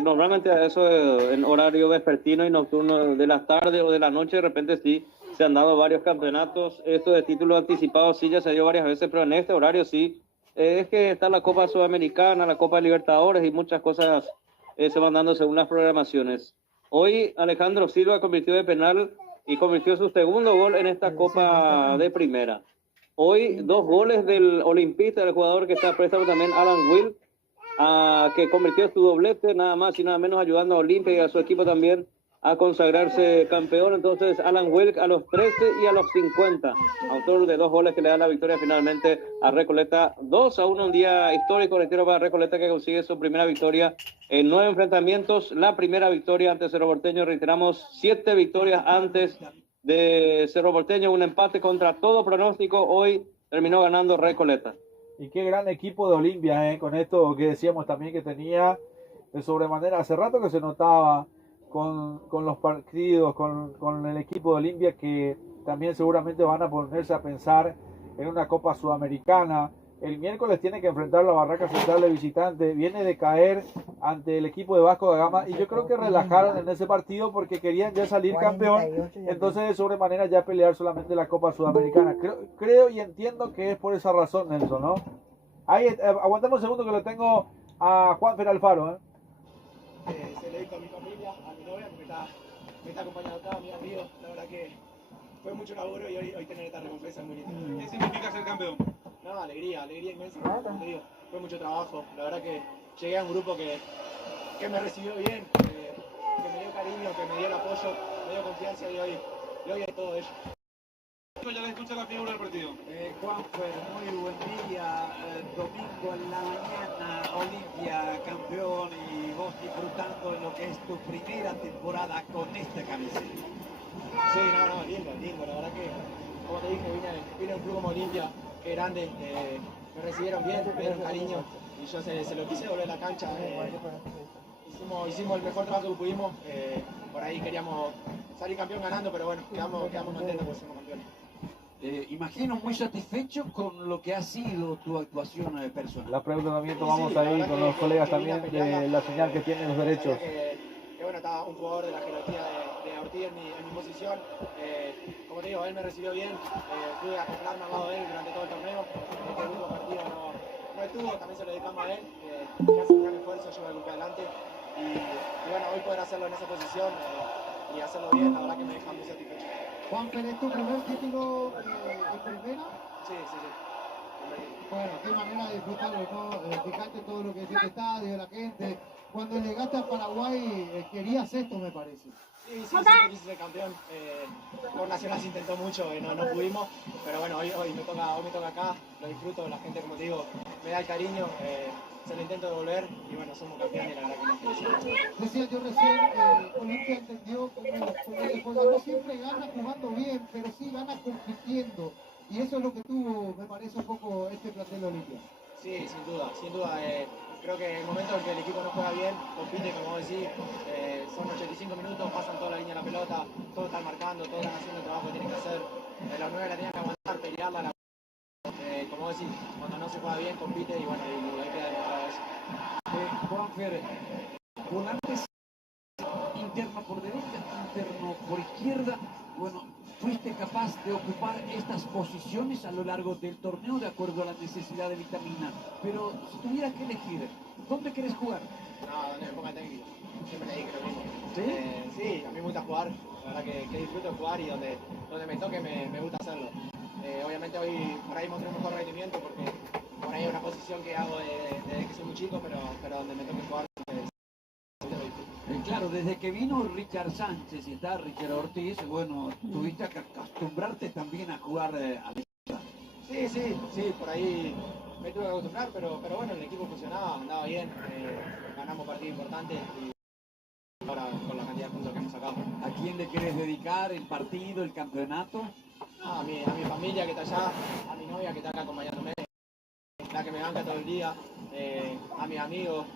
Normalmente eso en horario vespertino y nocturno de la tarde o de la noche, de repente sí se han dado varios campeonatos. Esto de títulos anticipados sí ya se dio varias veces, pero en este horario sí. Es que está la Copa Sudamericana, la Copa Libertadores y muchas cosas se van dando según las programaciones. Hoy Alejandro Silva convirtió de penal y convirtió su segundo gol en esta Copa de Primera. Hoy 2 goles del olimpista, del jugador que está prestado también, Alan Will, que convirtió su doblete, nada más y nada menos, ayudando a Olimpia y a su equipo también a consagrarse campeón. Entonces Alan Wilk a los 13 y a los 50, autor de 2 goles que le dan la victoria finalmente a Recoleta. 2-1, un día histórico, reitero, para Recoleta, que consigue su primera victoria en 9 enfrentamientos. La primera victoria ante Cerro Porteño, reiteramos, 7 victorias antes de Cerro Porteño, un empate contra todo pronóstico. Hoy terminó ganando Recoleta. Y qué gran equipo de Olimpia, con esto que decíamos también que tenía de sobremanera. Hace rato que se notaba con los partidos, con el equipo de Olimpia, que también seguramente van a ponerse a pensar en una Copa Sudamericana. El miércoles tiene que enfrentar la Barraca Central de visitante, viene de caer ante el equipo de Vasco da Gama, y yo creo que relajaron en ese partido porque querían ya salir campeón, entonces de sobremanera ya pelear solamente la Copa Sudamericana. Creo y entiendo que es por esa razón, Nelson, ¿no? Ahí, aguantamos un segundo que lo tengo a Juanfer Alfaro, Se lo dedico a mi familia, a mi novia, que me está acompañando acá, a mi amigo. La verdad que fue mucho laburo y hoy tener esta recompensa es muy linda. ¿Qué significa ser campeón? No, alegría inmensa. Te digo, fue mucho trabajo. La verdad que llegué a un grupo que me recibió bien, que me dio cariño, que me dio el apoyo, me dio confianza y hoy es todo ello. Ya le escucha la figura del partido. Juanfer, muy buen día. Domingo en la mañana, Olimpia campeón y vos disfrutando de lo que es tu primera temporada con esta camiseta. Sí, no, lindo. La verdad que, como te dije, vine a un club como Olimpia, que grande, me recibieron bien, me dieron cariño y yo se lo quise volver a la cancha. Hicimos el mejor trabajo que pudimos. Por ahí queríamos salir campeón ganando, pero bueno, quedamos contentos porque somos campeones. Imagino muy satisfecho con lo que ha sido tu actuación personal. La pregunta también tomamos ahí con los colegas también de la señal que tienen los derechos. Que bueno, estaba un jugador de la jerarquía de Ortiz en mi posición. Como te digo, él me recibió bien, pude acoplarme al lado de él durante todo el torneo. Este último partido no estuvo, también se lo dedicamos a él, que hace un gran esfuerzo, lleva el grupo adelante. Y bueno, hoy poder hacerlo en esa posición y hacerlo bien, la verdad que me deja muy satisfecho. Juanfer, ¿es tu primer título de primera? Sí. Bueno, qué manera de disfrutarlo, ¿no? Fijate todo lo que es el estadio, la gente. Cuando llegaste a Paraguay querías esto, me parece. Sí, siempre quise ser campeón. Por Nacional se intentó mucho, no pudimos. Pero bueno, hoy me toca acá, lo disfruto, la gente, como te digo, me da el cariño. Se lo intento devolver y bueno, somos campeones y la verdad que nos felicito. Decía yo recién, Olimpia entendió cómo se juega. No siempre gana jugando bien, pero sí gana compitiendo. Y eso es lo que tuvo, me parece, un poco este plantel de Olimpia. Sí, sin duda. Creo que en el momento en que el equipo no juega bien, compite, como vos decís, son 85 minutos, pasan toda la línea de la pelota, todos están marcando, todos están haciendo el trabajo que tienen que hacer. Los 9 la tienen que aguantar, pelearla. Como decís, cuando no se juega bien, compite y bueno, y ahí queda demostrado eso. Juanfer, volantes interno por derecha, interno por izquierda. Bueno, fuiste capaz de ocupar estas posiciones a lo largo del torneo de acuerdo a la necesidad de Vitamina. Pero si tuvieras que elegir, ¿dónde querés jugar? No, donde me ponga técnico. Siempre le dije lo mismo. Sí, a mí me gusta jugar. La verdad que disfruto jugar y donde me toque me gusta hacerlo. Obviamente hoy por ahí mostré un mejor rendimiento porque por ahí es una posición que hago desde que soy muy chico, pero donde me toque jugar Claro, desde que vino Richard Sánchez y está Richard Ortiz, bueno, tuviste que acostumbrarte también a jugar a la... Sí, por ahí me tuve que acostumbrar, pero bueno, el equipo funcionaba, andaba bien, ganamos partidos importantes y ahora con la cantidad de puntos que hemos sacado. ¿A quién le querés dedicar el partido, el campeonato? A mi familia que está allá, a mi novia que está acá acompañándome, la que me banca todo el día, a mis amigos,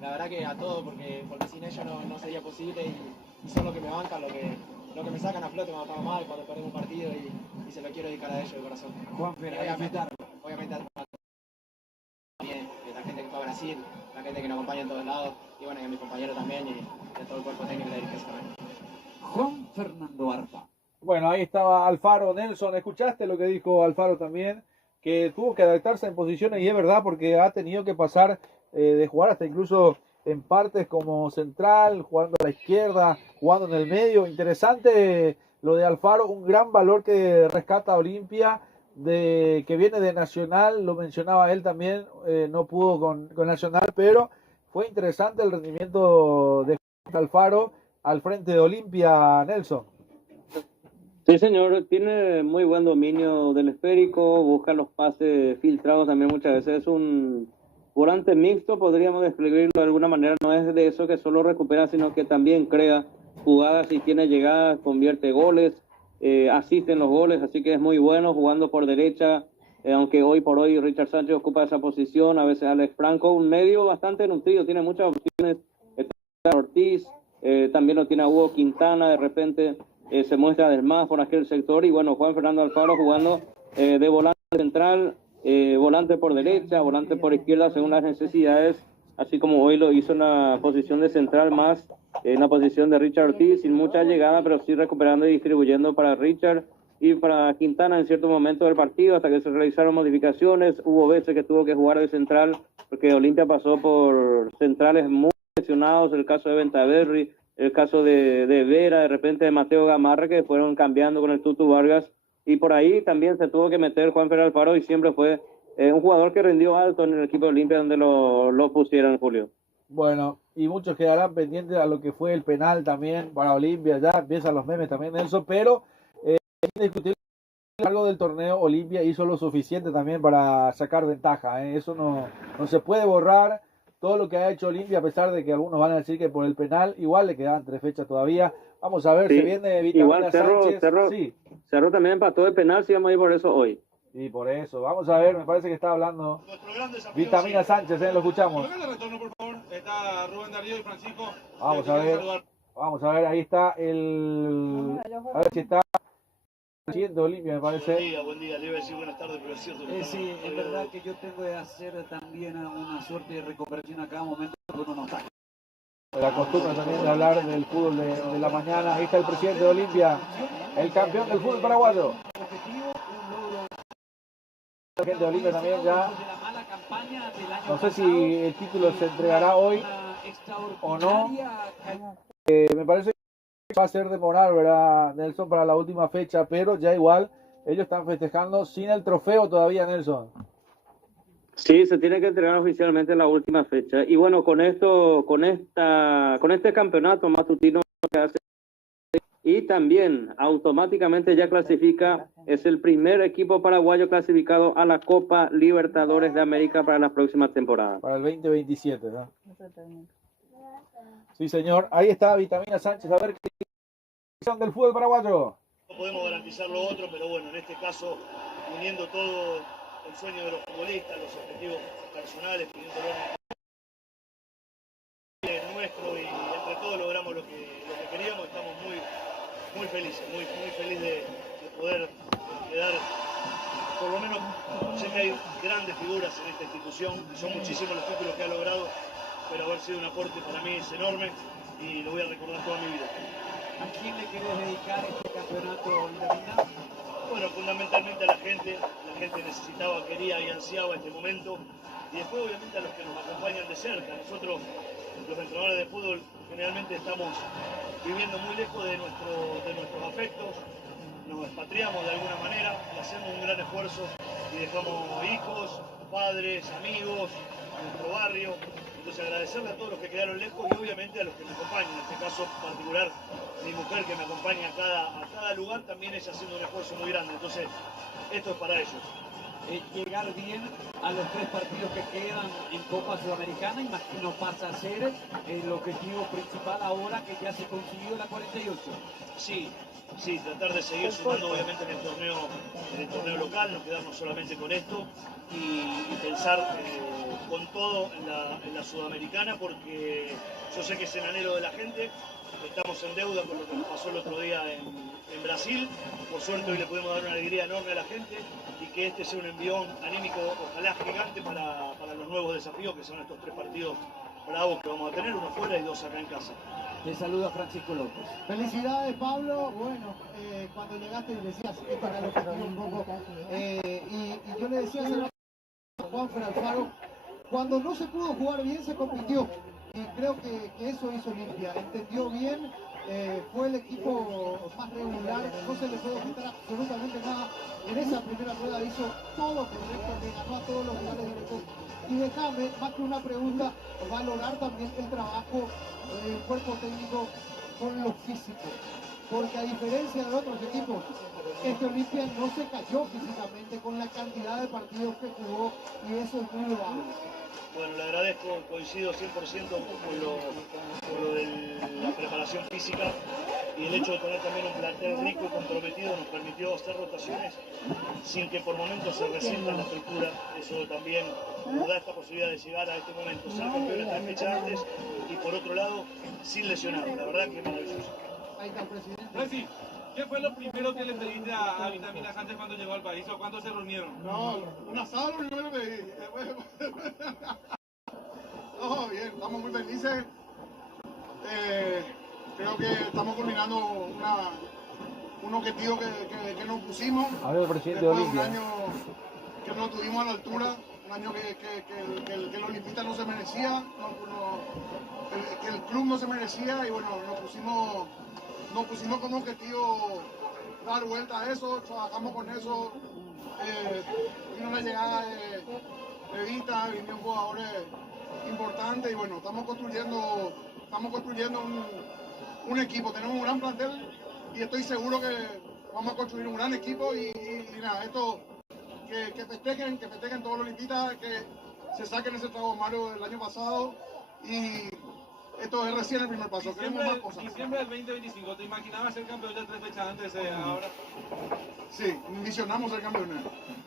la verdad que a todos, porque sin ellos no sería posible y son los que me bancan, lo que me sacan a flote cuando estamos mal, cuando perdemos un partido y se lo quiero dedicar a ellos de corazón. Juanfer, obviamente también la gente que fue a Brasil, la gente que nos acompaña en todos lados y bueno, y a mis compañeros también y a todo el cuerpo técnico de Erika también. Juan Fernando Arpa. Bueno, ahí estaba Alfaro. Nelson, ¿escuchaste lo que dijo Alfaro también? Que tuvo que adaptarse en posiciones y es verdad porque ha tenido que pasar de jugar hasta incluso en partes como central, jugando a la izquierda, jugando en el medio. Interesante lo de Alfaro, un gran valor que rescata Olimpia que viene de Nacional, lo mencionaba él también, no pudo con Nacional, pero fue interesante el rendimiento de Alfaro al frente de Olimpia, Nelson. Sí, señor, tiene muy buen dominio del esférico, busca los pases filtrados también muchas veces. Es un volante mixto, podríamos describirlo de alguna manera. No es de eso que solo recupera, sino que también crea jugadas y tiene llegadas, convierte goles, asiste en los goles, así que es muy bueno jugando por derecha. Aunque hoy por hoy Richard Sánchez ocupa esa posición, a veces Alex Franco, un medio bastante nutrido, tiene muchas opciones. Ortiz, también lo tiene a Hugo Quintana, de repente se muestra del más por aquel sector, y bueno, Juan Fernando Alfaro jugando de volante central, volante por derecha, volante por izquierda según las necesidades, así como hoy lo hizo en la posición de central, más en la posición de Richard Ortiz, sin mucha llegada, pero sí recuperando y distribuyendo para Richard y para Quintana en cierto momento del partido, hasta que se realizaron modificaciones. Hubo veces que tuvo que jugar de central, porque Olimpia pasó por centrales muy lesionados, el caso de Ventaverri, el caso de Vera, de repente de Mateo Gamarra, que fueron cambiando con el Tutu Vargas, y por ahí también se tuvo que meter Juan Fer Alfaro, y siempre fue un jugador que rindió alto en el equipo de Olimpia, donde lo pusieron, Julio. Bueno, y muchos quedarán pendientes a lo que fue el penal también para Olimpia, ya empiezan los memes también de eso, pero indiscutible, a lo largo del torneo Olimpia hizo lo suficiente también para sacar ventaja, eso no se puede borrar. Todo lo que ha hecho Olimpia, a pesar de que algunos van a decir que por el penal, igual le quedan 3 fechas todavía. Vamos a ver, sí. Se viene Vitamina igual Sánchez. Sí. Cerro también empató de penal, sí, vamos a ir por eso hoy. Y por eso, vamos a ver, me parece que está hablando Vitamina Sánchez, lo escuchamos. Retorno, por favor. Está Rubén Darío y Francisco. Vamos a ver, ahí está a ver si está el presidente de Olimpia, me parece. Buen día, le iba a decir buenas tardes, pero es cierto que sí, es verdad que yo tengo que hacer también una suerte de recuperación a cada momento porque uno no está. La costumbre también de hablar del fútbol de la mañana. Ahí está el presidente de Olimpia, el campeón del fútbol paraguayo. La gente de Olimpia también ya. No sé si el título se entregará hoy o no. Me parece que va a ser demorar, ¿verdad, Nelson, para la última fecha? Pero ya igual ellos están festejando sin el trofeo todavía, Nelson. Sí, se tiene que entregar oficialmente en la última fecha. Y bueno, con este campeonato matutino que hace, y también automáticamente ya clasifica, es el primer equipo paraguayo clasificado a la Copa Libertadores de América para la próxima temporada. Para el 2027, ¿no? Sí, señor. Ahí está Vitamina Sánchez. A ver qué son del fútbol paraguayo. No podemos garantizar lo otro, pero bueno, en este caso, uniendo todo el sueño de los futbolistas, los objetivos personales, poniéndolo en nuestro, y entre todos logramos lo que queríamos. Estamos muy felices, muy felices de poder quedar, por lo menos sé que hay grandes figuras en esta institución, son muchísimos los títulos que ha logrado, pero haber sido un aporte para mí es enorme y lo voy a recordar toda mi vida. ¿A quién le querés dedicar este campeonato, Vitamina? Bueno, fundamentalmente a la gente necesitaba, quería y ansiaba este momento, y después obviamente a los que nos acompañan de cerca. Nosotros, los entrenadores de fútbol, generalmente estamos viviendo muy lejos de nuestros afectos, nos expatriamos de alguna manera, hacemos un gran esfuerzo y dejamos hijos, padres, amigos, nuestro barrio. Entonces agradecerle a todos los que quedaron lejos y obviamente a los que me acompañan, en este caso particular mi mujer que me acompaña a cada lugar, también es haciendo un esfuerzo muy grande. Entonces esto es para ellos. Llegar bien a los 3 partidos que quedan en Copa Sudamericana, imagino pasa a ser el objetivo principal ahora que ya se consiguió la 48. Sí, tratar de seguir sumando obviamente en el torneo local, no quedarnos solamente con esto y pensar con todo en la Sudamericana, porque yo sé que es el anhelo de la gente. Estamos en deuda con lo que nos pasó el otro día en Brasil. Por suerte hoy le podemos dar una alegría enorme a la gente y que este sea un envión anímico, ojalá gigante, para los nuevos desafíos que son estos 3 partidos bravos que vamos a tener, uno fuera y 2 acá en casa. Te saluda Francisco López. Felicidades, Pablo. Bueno, cuando llegaste le decías, este era el objetivo un poco, y yo le decía a Juan Fer Alfaro, cuando no se pudo jugar bien se compitió. Y creo que eso hizo Olimpia, entendió bien, fue el equipo más regular no se le puede objetar absolutamente nada. En esa primera rueda hizo todo correcto, le ganó a todos los rivales directos. Y déjame, más que una pregunta, valorar también el trabajo del cuerpo técnico con lo físico. Porque a diferencia de otros equipos, este Olimpia no se cayó físicamente con la cantidad de partidos que jugó y eso es muy loable. Bueno, le agradezco, coincido 100% con lo de la preparación física y el hecho de tener también un plantel rico y comprometido nos permitió hacer rotaciones sin que por momentos se resienta la estructura. Eso también nos da esta posibilidad de llegar a este momento, ser campeones 3 fechas antes y por otro lado, sin lesionados. La verdad que es maravilloso. Ahí está el presidente. Reci, ¿qué fue lo primero que le pediste a Vitamina Sánchez cuando llegó al país o cuándo se reunieron? No, un asado lo primero que pedí. No, bien, estamos muy felices. Creo que estamos culminando un objetivo que nos pusimos. A ver, el presidente de Después de un Olimpia. año que no estuvimos a la altura, un año que el olimpista no se merecía, que el club no se merecía y bueno, nos pusimos como objetivo dar vuelta a eso, trabajamos con eso. Vino la llegada de Vita, vinieron jugadores importantes y bueno, estamos construyendo un equipo, tenemos un gran plantel y estoy seguro que vamos a construir un gran equipo y nada, esto que festejen todos los olimpistas, que se saquen ese trago malo del año pasado y esto es recién el primer paso, queremos más cosas. Diciembre del 2025, ¿te imaginabas ser campeón ya 3 fechas antes ahora? Sí, visionamos ser campeones.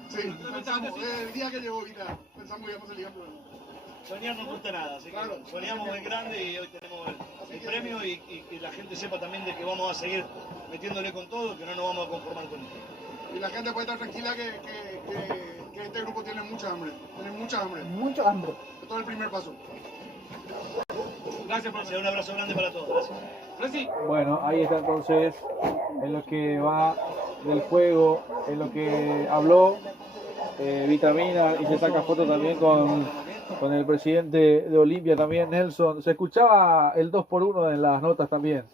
Sí, pensamos, el día que llegó Vita, pensamos que íbamos a ser campeones. Soñar no cuesta nada, así que Claro. soñamos muy grande y hoy tenemos el premio y que la gente sepa también de que vamos a seguir metiéndole con todo, que no nos vamos a conformar con esto. Y la gente puede estar tranquila que este grupo tiene mucha hambre. Mucho hambre. Esto es el primer paso. Gracias, profesor. Un abrazo grande para todos. Gracias. Reci, Bueno, ahí está entonces en lo que va del juego, en lo que habló Vitamina y se saca foto también con el presidente de Olimpia también, Nelson. Se escuchaba el 2x1 en las notas también.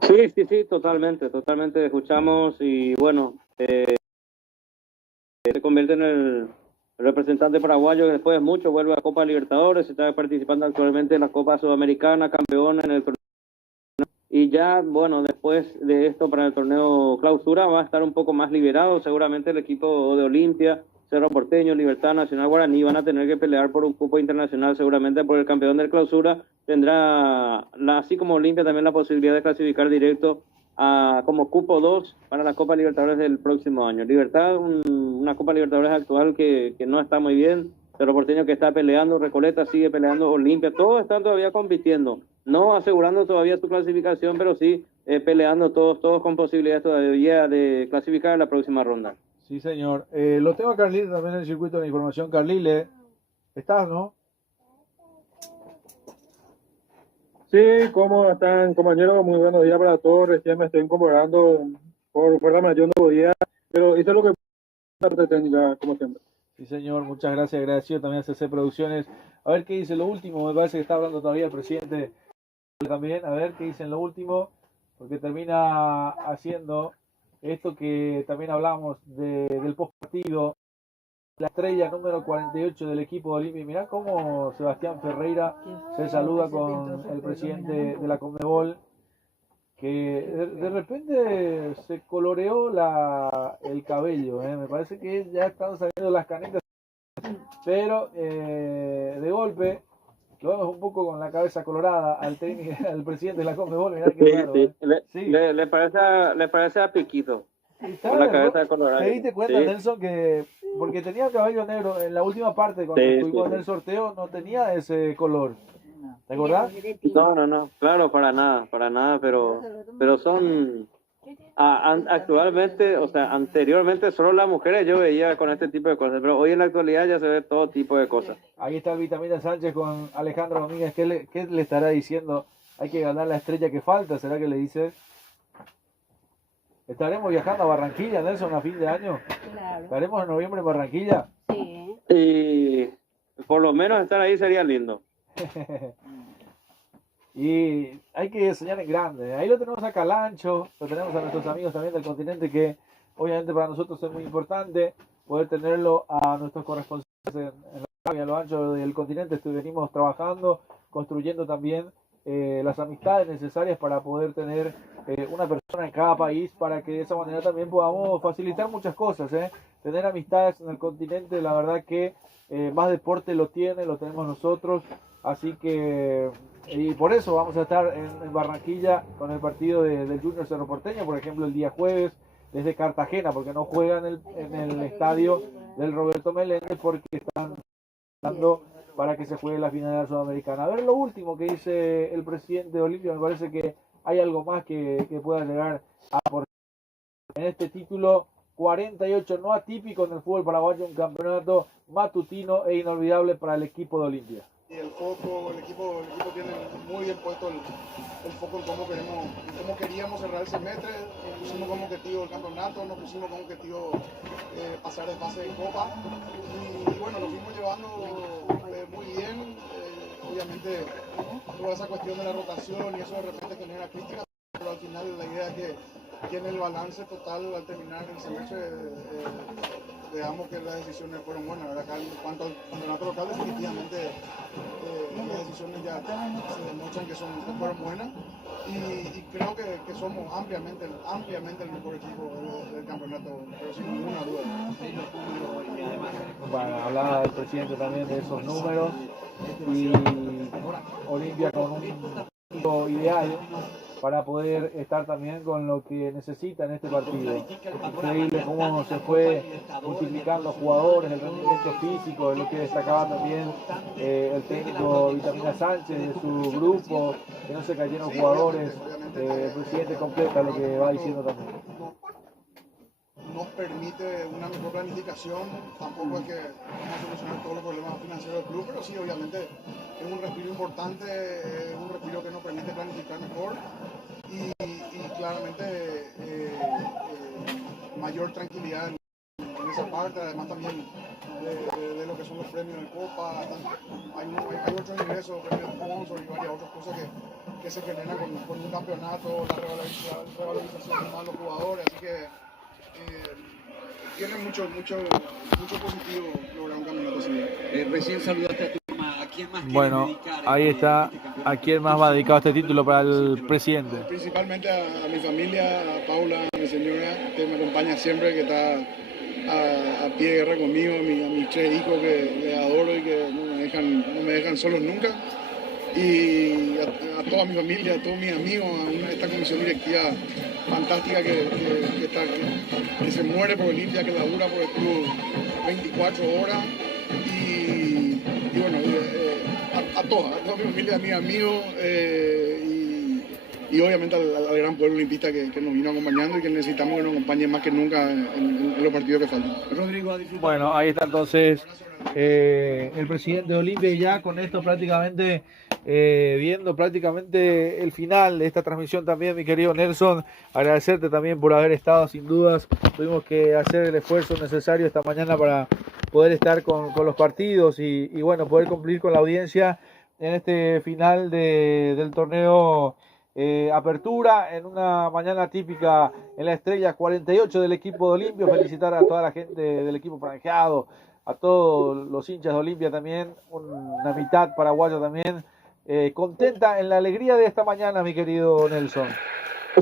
Sí, totalmente escuchamos y bueno, se convierte en el representante paraguayo que después de mucho vuelve a Copa Libertadores, está participando actualmente en la Copa Sudamericana, campeona en el torneo. Y ya, bueno, después de esto para el torneo clausura va a estar un poco más liberado. Seguramente el equipo de Olimpia, Cerro Porteño, Libertad Nacional, Guaraní van a tener que pelear por un cupo internacional, seguramente por el campeón del clausura. Tendrá, así como Olimpia, también la posibilidad de clasificar directo como cupo 2 para la Copa Libertadores del próximo año. Libertad, una Copa Libertadores actual que no está muy bien. Cerro Porteño que está peleando, Recoleta sigue peleando, Olimpia, todos están todavía compitiendo, no asegurando todavía su clasificación, pero sí peleando todos con posibilidades todavía de clasificar en la próxima ronda. Sí, señor. Lo tengo a Carlile también en el circuito de información. Carlile, ¿estás, no? Sí, ¿cómo están, compañeros? Muy buenos días para todos. Recién me estoy incorporando por fuerza mayor, no podía, pero hice lo que la parte técnica, como siempre. Sí, señor, muchas gracias, agradecido también a CC Producciones. A ver qué dice lo último, me parece que está hablando todavía el presidente también, a ver qué dice en lo último, porque termina haciendo esto que también hablamos del postpartido, la estrella número 48 del equipo de Olimpia. Mirá cómo Sebastián Ferreira se saluda con el presidente de la Conmebol, que de repente se coloreó el cabello, me parece que ya están saliendo las canetas, pero de golpe lo vemos un poco con la cabeza colorada al presidente de la Conmebol. Mirá qué raro, Sí. Le parece a Piquito, con la cabeza colorada. ¿Te diste cuenta, Nelson, que porque tenía cabello negro en la última parte cuando estuvimos en el sorteo, no tenía ese color? ¿Te acordás? No, claro, para nada, pero son actualmente, o sea, anteriormente solo las mujeres yo veía con este tipo de cosas, pero hoy en la actualidad ya se ve todo tipo de cosas. Ahí está el Vitamina Sánchez con Alejandro Domínguez. ¿Qué le estará diciendo? Hay que ganar la estrella que falta, ¿será que le dice? ¿Estaremos viajando a Barranquilla, Nelson, a fin de año? Claro. ¿Estaremos en noviembre en Barranquilla? Sí. Y por lo menos estar ahí sería lindo. Y hay que soñar en grande. Ahí lo tenemos a Calancho, lo tenemos a nuestros amigos también del continente, que obviamente para nosotros es muy importante poder tenerlo a nuestros corresponsales a lo ancho del continente. Venimos trabajando, construyendo también las amistades necesarias para poder tener una persona en cada país, para que de esa manera también podamos facilitar muchas cosas. Tener amistades en el continente, la verdad que más deporte lo tenemos nosotros, así que y por eso vamos a estar en Barranquilla con el partido del Junior Cerro Porteño, por ejemplo, el día jueves desde Cartagena, porque no juegan en el estadio del Roberto Meléndez, porque están dando para que se juegue la final de la Sudamericana. A ver lo último que dice el presidente de Olimpia, me parece que hay algo más que pueda llegar a aportar en este título 48 no atípico en el fútbol paraguayo, un campeonato matutino e inolvidable para el equipo de Olimpia. Y el foco, el equipo tiene muy bien puesto el foco en cómo queríamos cerrar el semestre. Nos pusimos como objetivo el campeonato, nos pusimos como objetivo pasar de fase de copa. Y bueno, lo fuimos llevando muy bien. Obviamente toda esa cuestión de la rotación y eso de repente genera críticas, pero al final la idea es que en el balance total al terminar el semestre veamos que las decisiones fueron buenas. Acá en cuanto al campeonato local, definitivamente las decisiones ya se demuestran que fueron buenas y creo que somos ampliamente el mejor equipo del campeonato, pero sin ninguna duda. Bueno, hablaba el presidente también de esos números y Olimpia con un equipo ideal para poder estar también con lo que necesita en este partido. Increíble cómo se fue multiplicando jugadores, el rendimiento físico, lo que destacaba también el técnico Vitamina Sánchez de su grupo, que no se cayeron jugadores. El presidente completa lo que va diciendo también. Nos permite una mejor planificación, tampoco es que vamos a solucionar todos los problemas financieros del club, pero sí, obviamente es un respiro importante, es un respiro que nos permite planificar mejor y claramente mayor tranquilidad en esa parte, además también de lo que son los premios de Copa, hay otros ingresos, premios de sponsor y varias otras cosas que se generan con un campeonato, la revalorización de los jugadores, así que tiene mucho positivo lograr un campeonato así. Recién saludaste a tu mamá. ¿A quién más Bueno, dedicar ahí está. ¿A quién más va dedicado este título para el presidente? Principalmente a mi familia, a Paula, a mi señora, que me acompaña siempre, que está a pie de guerra conmigo, a mis 3 hijos que les adoro y que no me dejan solos nunca. Y a toda mi familia, a todos mis amigos, a esta comisión directiva fantástica que se muere por Olimpia, que labura por el club 24 horas. Y bueno, a toda mi familia, a mis amigos y obviamente al gran pueblo olimpista que nos vino acompañando y que necesitamos que nos acompañe más que nunca en los partidos que faltan. Rodrigo, bueno, ahí está entonces el presidente de Olimpia, y ya con esto prácticamente viendo prácticamente el final de esta transmisión también, mi querido Nelson, agradecerte también por haber estado, sin dudas. Tuvimos que hacer el esfuerzo necesario esta mañana para poder estar con los partidos y bueno, poder cumplir con la audiencia en este final del torneo Apertura, en una mañana típica en la Estrella 48 del equipo de Olimpia. Felicitar a toda la gente del equipo franjeado, a todos los hinchas de Olimpia también, una mitad paraguaya también, contenta en la alegría de esta mañana, mi querido Nelson.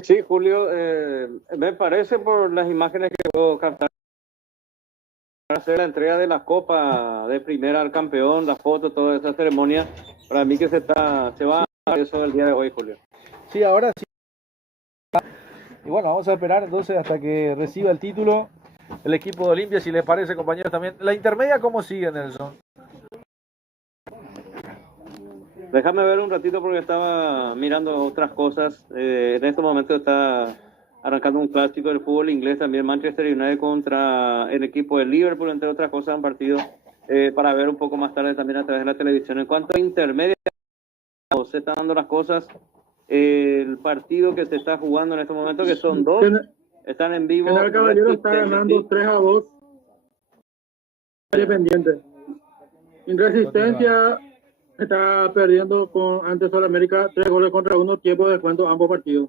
Sí, Julio, me parece por las imágenes que puedo captar para hacer la entrega de la copa de primera al campeón, la foto, toda esa ceremonia, para mí que se va a eso el día de hoy, Julio. Sí, ahora sí. Y bueno, vamos a esperar entonces hasta que reciba el título el equipo de Olimpia, si les parece, compañeros, también. La intermedia, ¿cómo sigue, Nelson? Déjame ver un ratito porque estaba mirando otras cosas. En estos momentos está arrancando un clásico del fútbol inglés, también Manchester United contra el equipo de Liverpool, entre otras cosas, un partido para ver un poco más tarde también a través de la televisión. En cuanto a intermedia, se están dando las cosas. El partido que se está jugando en estos momentos, que son dos, están en vivo. El Caballero está ganando 3-2. Independiente. En Resistencia Está perdiendo ante Sudamérica 3 goles contra 1, tiempo de descuento ambos partidos.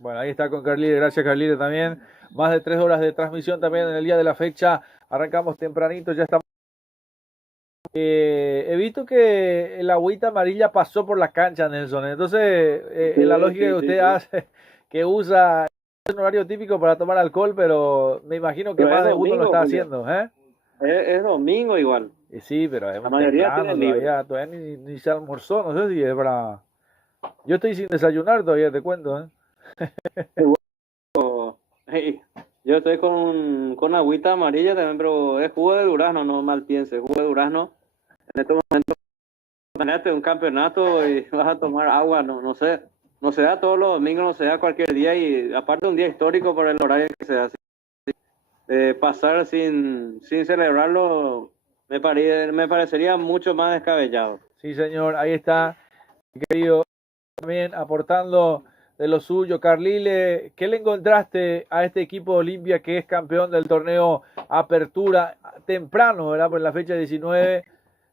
Bueno, ahí está con Carlile, gracias Carlile también. Más de 3 horas de transmisión también en el día de la fecha. Arrancamos tempranito, ya estamos. He visto que el agüita amarilla pasó por la cancha, Nelson. Entonces, la lógica que usted hace, que usa, es un horario típico para tomar alcohol, pero me imagino que Pero más es de uno lo domingo, está Julio. haciendo, ¿eh? Es domingo igual. Sí, pero es La muy mayoría temprano tiene libre. todavía ni se almorzó, no sé si es para... Yo estoy sin desayunar todavía, te cuento, ¿eh? Hey, yo estoy con agüita amarilla también, pero es jugo de durazno, no mal piense, jugo de durazno. En este momento, ganarte un campeonato y vas a tomar agua, no sé. No se da todos los domingos, no se da cualquier día y aparte un día histórico por el horario que se hace. Pasar sin celebrarlo me parecería mucho más descabellado. Sí, señor, ahí está, mi querido, también aportando de lo suyo. Carlile, ¿qué le encontraste a este equipo de Olimpia que es campeón del torneo Apertura temprano, ¿verdad? Por la fecha 19,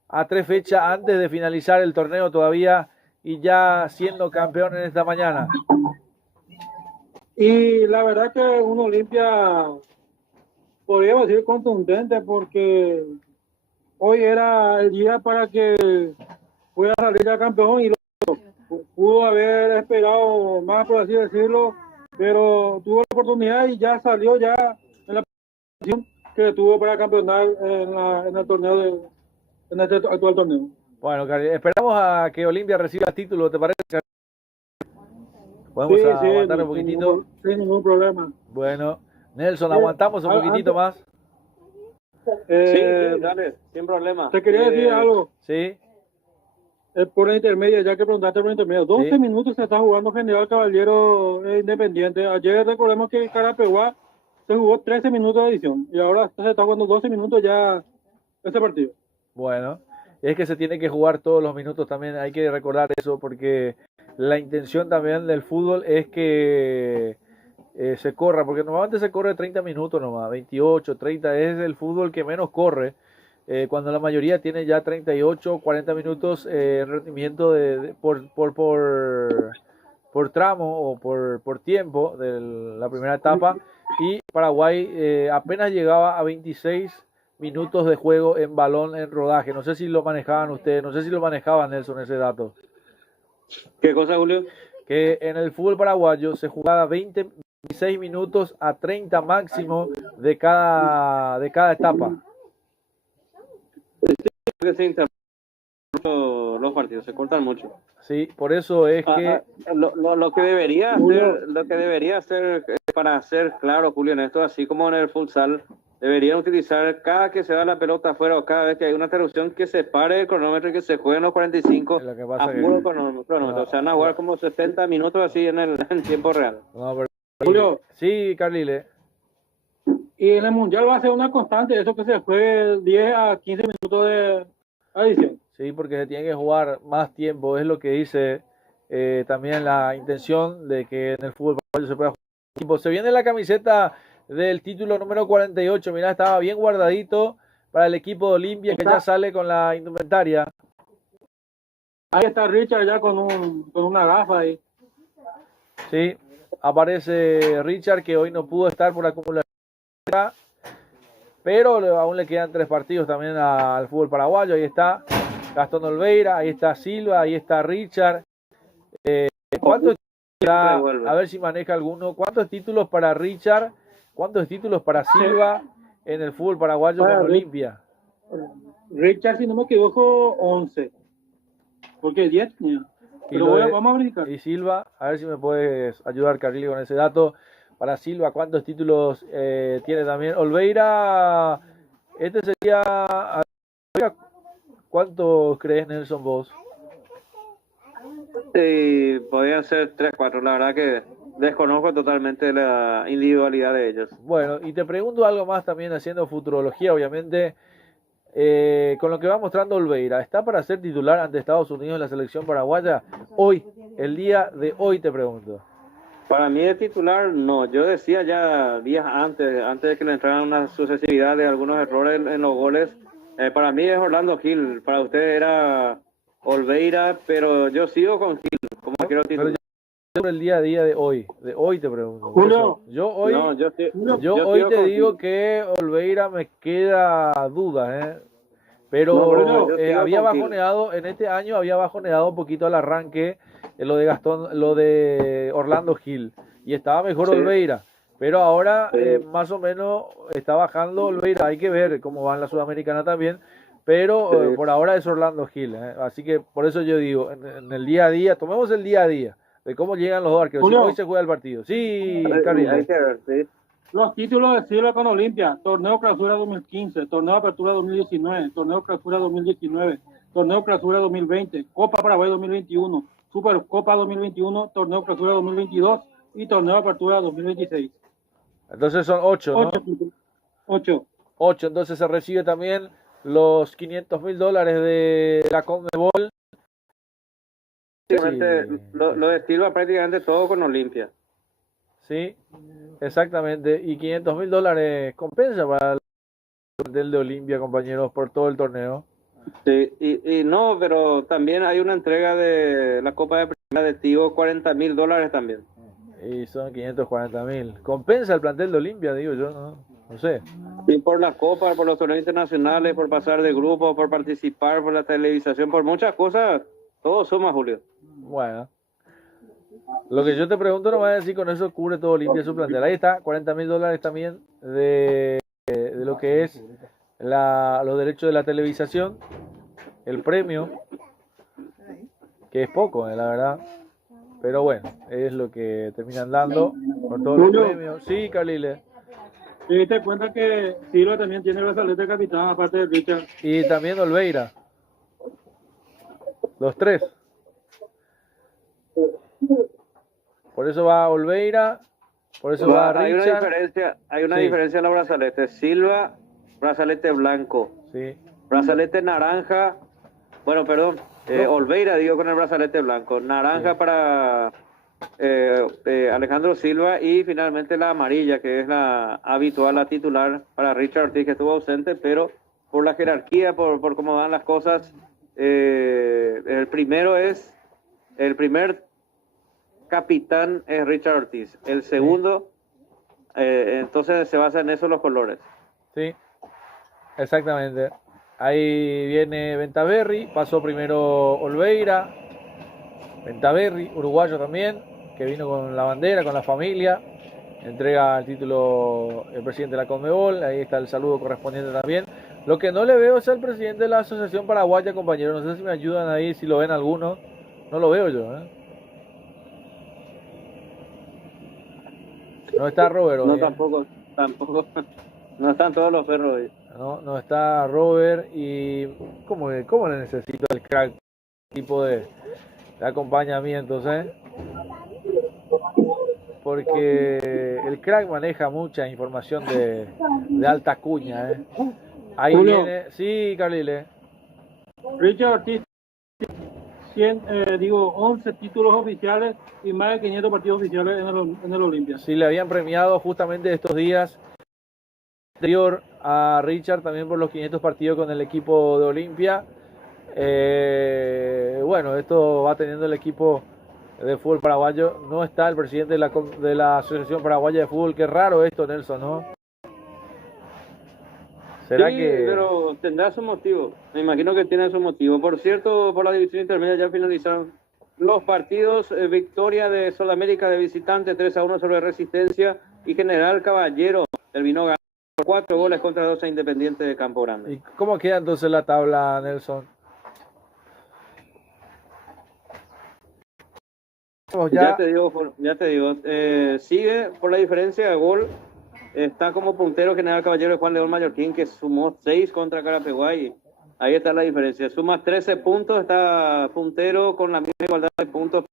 a 3 fechas antes de finalizar el torneo todavía y ya siendo campeón en esta mañana? Y la verdad que un Olimpia, podríamos decir, contundente, porque hoy era el día para que pueda salir ya campeón y pudo haber esperado más, por así decirlo, pero tuvo la oportunidad y ya salió ya en la posición que tuvo para campeonar en el torneo en este actual torneo. Bueno, Carlile, esperamos a que Olimpia reciba título, ¿te parece? Podemos aguantar un poquitito. Sin ningún problema. Bueno, Nelson, aguantamos un poquitito más. Sí, dale, sin problema. Te quería decir algo. Sí. Por la intermedia, ya que preguntaste por la intermedia, 12 minutos se está jugando General Caballero Independiente. Ayer recordemos que Carapeguá se jugó 13 minutos de edición y ahora se está jugando 12 minutos ya ese partido. Bueno, es que se tiene que jugar todos los minutos también, hay que recordar eso porque la intención también del fútbol es que se corra, porque normalmente se corre 30 minutos nomás, 28, 30, es el fútbol que menos corre. Cuando la mayoría tiene ya 38, 40 minutos rendimiento por tramo o por tiempo de la primera etapa, y Paraguay apenas llegaba a 26 minutos de juego en balón en rodaje. No sé si lo manejaban ustedes, no sé si lo manejaban, Nelson, ese dato. ¿Qué cosa, Julio? Que en el fútbol paraguayo se jugaba 26 minutos a 30 máximo de cada etapa. Que se interrumpen los partidos, se cortan mucho. Sí, por eso es que lo que debería hacer para ser claro, Julio, en esto, así como en el futsal, deberían utilizar cada que se da la pelota afuera o cada vez que hay una interrupción que se pare el cronómetro y que se jueguen los 45 a puro cronómetro. O sea, van a jugar como 70 minutos así en tiempo real. No, pero... Julio. Sí, Carlile. Y en el Mundial va a ser una constante eso que se juegue 10 a 15 minutos de adición. Sí, porque se tiene que jugar más tiempo, es lo que dice también la intención de que en el fútbol se pueda jugar tiempo. Se viene la camiseta del título número 48, mirá, estaba bien guardadito para el equipo de Olimpia que ya sale con la indumentaria. Ahí está Richard ya con una gafa ahí. Sí, aparece Richard que hoy no pudo estar por acumulación, pero aún le quedan 3 partidos también al fútbol paraguayo. Ahí está Gastón Olveira, ahí está Silva, ahí está Richard. ¿Cuántos a ver si maneja alguno? ¿Cuántos títulos para Richard? ¿Cuántos títulos para Silva en el fútbol paraguayo con Olimpia? Richard, si no me equivoco, 11. Porque 10 tenía. Pero vamos a verificar. Y Silva, a ver si me puedes ayudar, Carlile, con ese dato. Para Silva, ¿cuántos títulos tiene también? Olveira, este sería... ¿Cuántos crees, Nelson, vos? Podrían ser 3, 4, la verdad que desconozco totalmente la individualidad de ellos. Bueno, y te pregunto algo más también haciendo futurología, obviamente, con lo que va mostrando Olveira, ¿está para ser titular ante Estados Unidos en la selección paraguaya? Hoy, el día de hoy te pregunto. Para mí de titular, no. Yo decía ya días antes de que le entraran una sucesividad de algunos errores en los goles, para mí es Orlando Gil. Para usted era Olveira, pero yo sigo con Gil como arquero Pero titular. yo por el día a día de hoy te pregunto. Por Julio, eso, yo hoy, No, yo hoy sigo te con digo Gil. que Olveira me queda duda, No, pero Bruno, yo sigo había con Gil. bajoneado, en este año había bajoneado un poquito al arranque lo de lo de Orlando Gil, y estaba mejor Sí. Olveira, pero ahora Sí. más o menos está bajando Olveira, hay que ver cómo va en la Sudamericana también, pero Sí. por ahora es Orlando Gil, así que por eso yo digo, en el día a día, tomemos el día a día de cómo llegan los dos arqueros. Si Julio. hoy se juega el partido. Sí, Hay Carrillo. que ver, sí. los títulos de Silva con Olimpia: Torneo Clausura 2015, Torneo Apertura 2019, Torneo Clausura 2019, Torneo Clausura 2020, Copa Paraguay 2021, Supercopa 2021, Torneo Clausura 2022 y Torneo Apertura 2026. Entonces son 8, ¿no? 8 títulos. 8. 8. Entonces se recibe también los $500,000 de la Conmebol. Prácticamente, Sí. lo de Silva prácticamente todo con Olimpia. Sí, exactamente. Y $500,000 compensa para el plantel de Olimpia, compañeros, por todo el torneo. Sí, y no, pero también hay una entrega de la Copa de Primera de Tigo, $40,000 también. Y son 540,000. Compensa el plantel de Olimpia, digo yo, no sé. Y por la Copa, por los torneos internacionales, por pasar de grupo, por participar, por la televisación, por muchas cosas, todo suma, Julio. Bueno. Lo que yo te pregunto no va a decir con eso cubre todo Olimpia su plantel. Ahí está, $40,000 también de lo que es los derechos de la televisación, el premio, que es poco, la verdad. Pero bueno, es lo que terminan dando por todos los Julio. premios. Sí, Carlile. ¿Te diste cuenta que Silva también tiene brazalete de capitán, aparte de Richard? Y también Olveira. Los tres. Por eso va Olveira, por eso va Hay una Richard. diferencia, Sí. en los brazaletes. Silva, brazalete blanco. Sí. Brazalete naranja. Bueno, perdón. Olveira, digo, con el brazalete blanco. Naranja para Alejandro Silva, y finalmente la amarilla, que es la habitual, la titular para Richard Ortiz, que estuvo ausente, pero por la jerarquía, por cómo van las cosas, el primer capitán es Richard Ortiz. El segundo, entonces se basa en eso los colores. Sí, exactamente. Ahí viene Ventaverri, pasó primero Olveira, Ventaverri, uruguayo también, que vino con la bandera, con la familia, entrega el título el presidente de la Conmebol, ahí está el saludo correspondiente también. Lo que no le veo es al presidente de la Asociación Paraguaya, compañero, no sé si me ayudan ahí, si lo ven algunos, no lo veo yo, No está Robert hoy, No, tampoco, no están todos los perros hoy. No está Robert, y ¿cómo le necesito el crack tipo de acompañamientos, porque el crack maneja mucha información de alta cuña, Ahí Julio. viene, sí, Carlile. Richard Ortiz, 11 títulos oficiales y más de 500 partidos oficiales en el Olimpia. Sí, le habían premiado justamente estos días anterior a Richard también por los 500 partidos con el equipo de Olimpia. Bueno, esto va teniendo el equipo de fútbol paraguayo. No está el presidente de la Asociación Paraguaya de Fútbol. Qué raro esto, Nelson, ¿no? ¿Será Sí, que...? pero tendrá su motivo. Me imagino que tiene su motivo. Por cierto, por la división intermedia ya finalizaron los partidos. Victoria de Sudamérica de visitante, 3-1 sobre Resistencia, y General Caballero terminó ganando 4 goles contra 2 a Independiente de Campo Grande. ¿Y cómo queda entonces la tabla, Nelson? Ya te digo, sigue por la diferencia de gol. Está como puntero General Caballero de Juan León Mallorquín, que sumó 6 contra Carapeguay. Ahí está la diferencia. Suma 13 puntos, está puntero con la misma igualdad de puntos.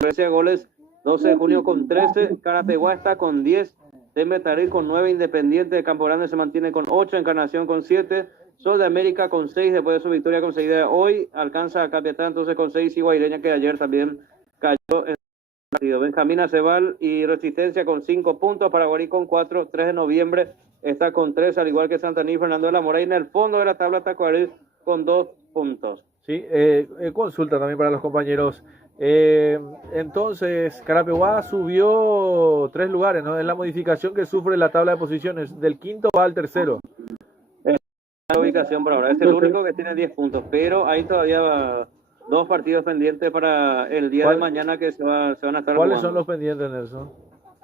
Diferencia de goles, 12 de junio con 13. Carapeguay está con 10. Tembe Taril con 9. Independiente de Campo Grande se mantiene con 8. Encarnación con 7. Sol de América con 6. Después de su victoria conseguida hoy, alcanza a Capiatá entonces con 6. Y Guaireña, que ayer también cayó en partido. Benjamín Acebal y Resistencia con 5 puntos, Paraguarí con 4, 3 de noviembre está con 3, al igual que Santaní. Fernando de la Mora, y en el fondo de la tabla Tacuarí con 2 puntos. Sí, consulta también para los compañeros. Entonces, Carapeguá subió 3 lugares, ¿no? Es la modificación que sufre la tabla de posiciones. Del quinto va al tercero. La ubicación por ahora. Es el único que tiene 10 puntos, pero hay todavía 2 partidos pendientes para el día de mañana que se van a estar ¿Cuáles jugando. son los pendientes, Nelson?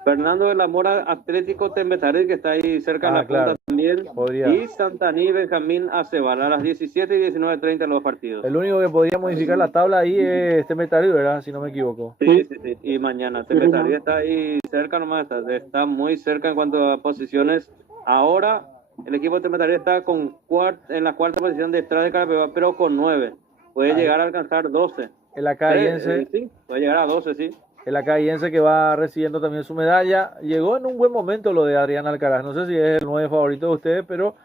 Fernando de la Mora, Atlético Tembetarí, que está ahí cerca de la punta también. Podría. Y Santaní, Benjamín Acebal, a las 17 y 19:30 los partidos. El único que podría modificar la tabla ahí es Tembetarí, ¿verdad? Si no me equivoco. Sí. Y mañana. Tembetarí está ahí cerca nomás, está muy cerca en cuanto a posiciones. Ahora el equipo de Tembetarí está en la cuarta posición detrás de Carapeguá, pero con 9. Puede llegar a alcanzar 12. El acaiense. Sí, puede llegar a 12, sí. El acaiense que va recibiendo también su medalla. Llegó en un buen momento lo de Adrián Alcaraz. No sé si es el 9 favorito de ustedes, pero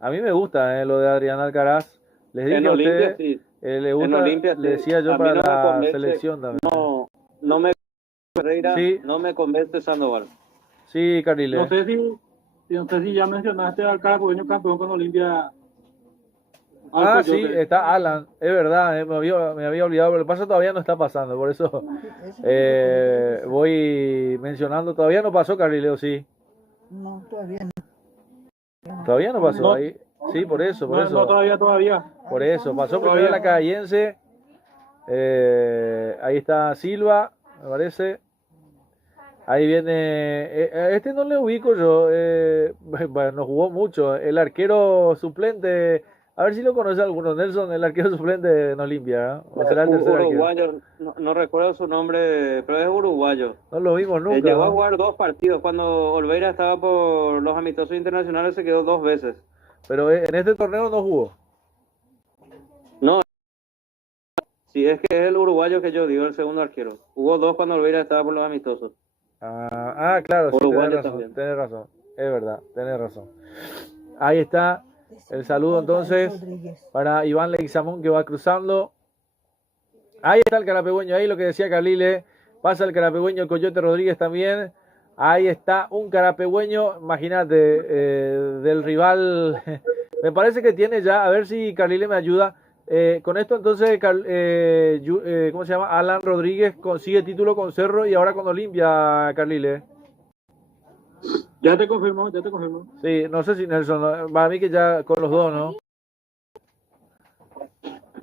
a mí me gusta lo de Adrián Alcaraz. Les dije a ustedes, sí. le gusta, Olimpia, le decía yo para la selección también. No me Ferreira, Sí. no me convence Sandoval. Sí, Carrile. No sé si ya mencionaste al carapegueño campeón con Olimpia. Sí, está Alan, es verdad, me había olvidado, pero el paso todavía no está pasando, por eso voy mencionando, todavía no pasó Carrileo, sí. No, todavía no. Todavía no pasó No. ahí. Sí, por eso. No, todavía. Por eso, pasó Todavía. primero la Cayense. Ahí está Silva, me parece. Ahí viene. Este no le ubico yo. Bueno, jugó mucho. El arquero suplente. A ver si lo conoce alguno. Nelson, el arquero suplente en Olimpia. ¿O será el tercer arquero? Uruguayo, no recuerdo su nombre, pero es uruguayo. No lo vimos nunca. Llegó a ¿no? jugar 2 partidos. Cuando Olveira estaba por los amistosos internacionales se quedó 2 veces. Pero en este torneo no jugó. No. Sí, es que es el uruguayo que yo digo, el segundo arquero. Jugó 2 cuando Olveira estaba por los amistosos. Claro, sí, Uruguayo tenés razón, es verdad, tenés razón. Ahí está el saludo entonces para Iván Leguizamón que va cruzando. Ahí está el carapegüeño, ahí lo que decía Carlile, pasa el carapegüeño, el Coyote Rodríguez también. Ahí está un carapegüeño, imagínate, del rival. Me parece que tiene ya, a ver si Carlile me ayuda. Con esto entonces, ¿cómo se llama? Alan Rodríguez consigue título con Cerro y ahora con Olimpia, Carlile. Ya te confirmó. Sí, no sé si Nelson, para mí que ya con los dos, ¿no?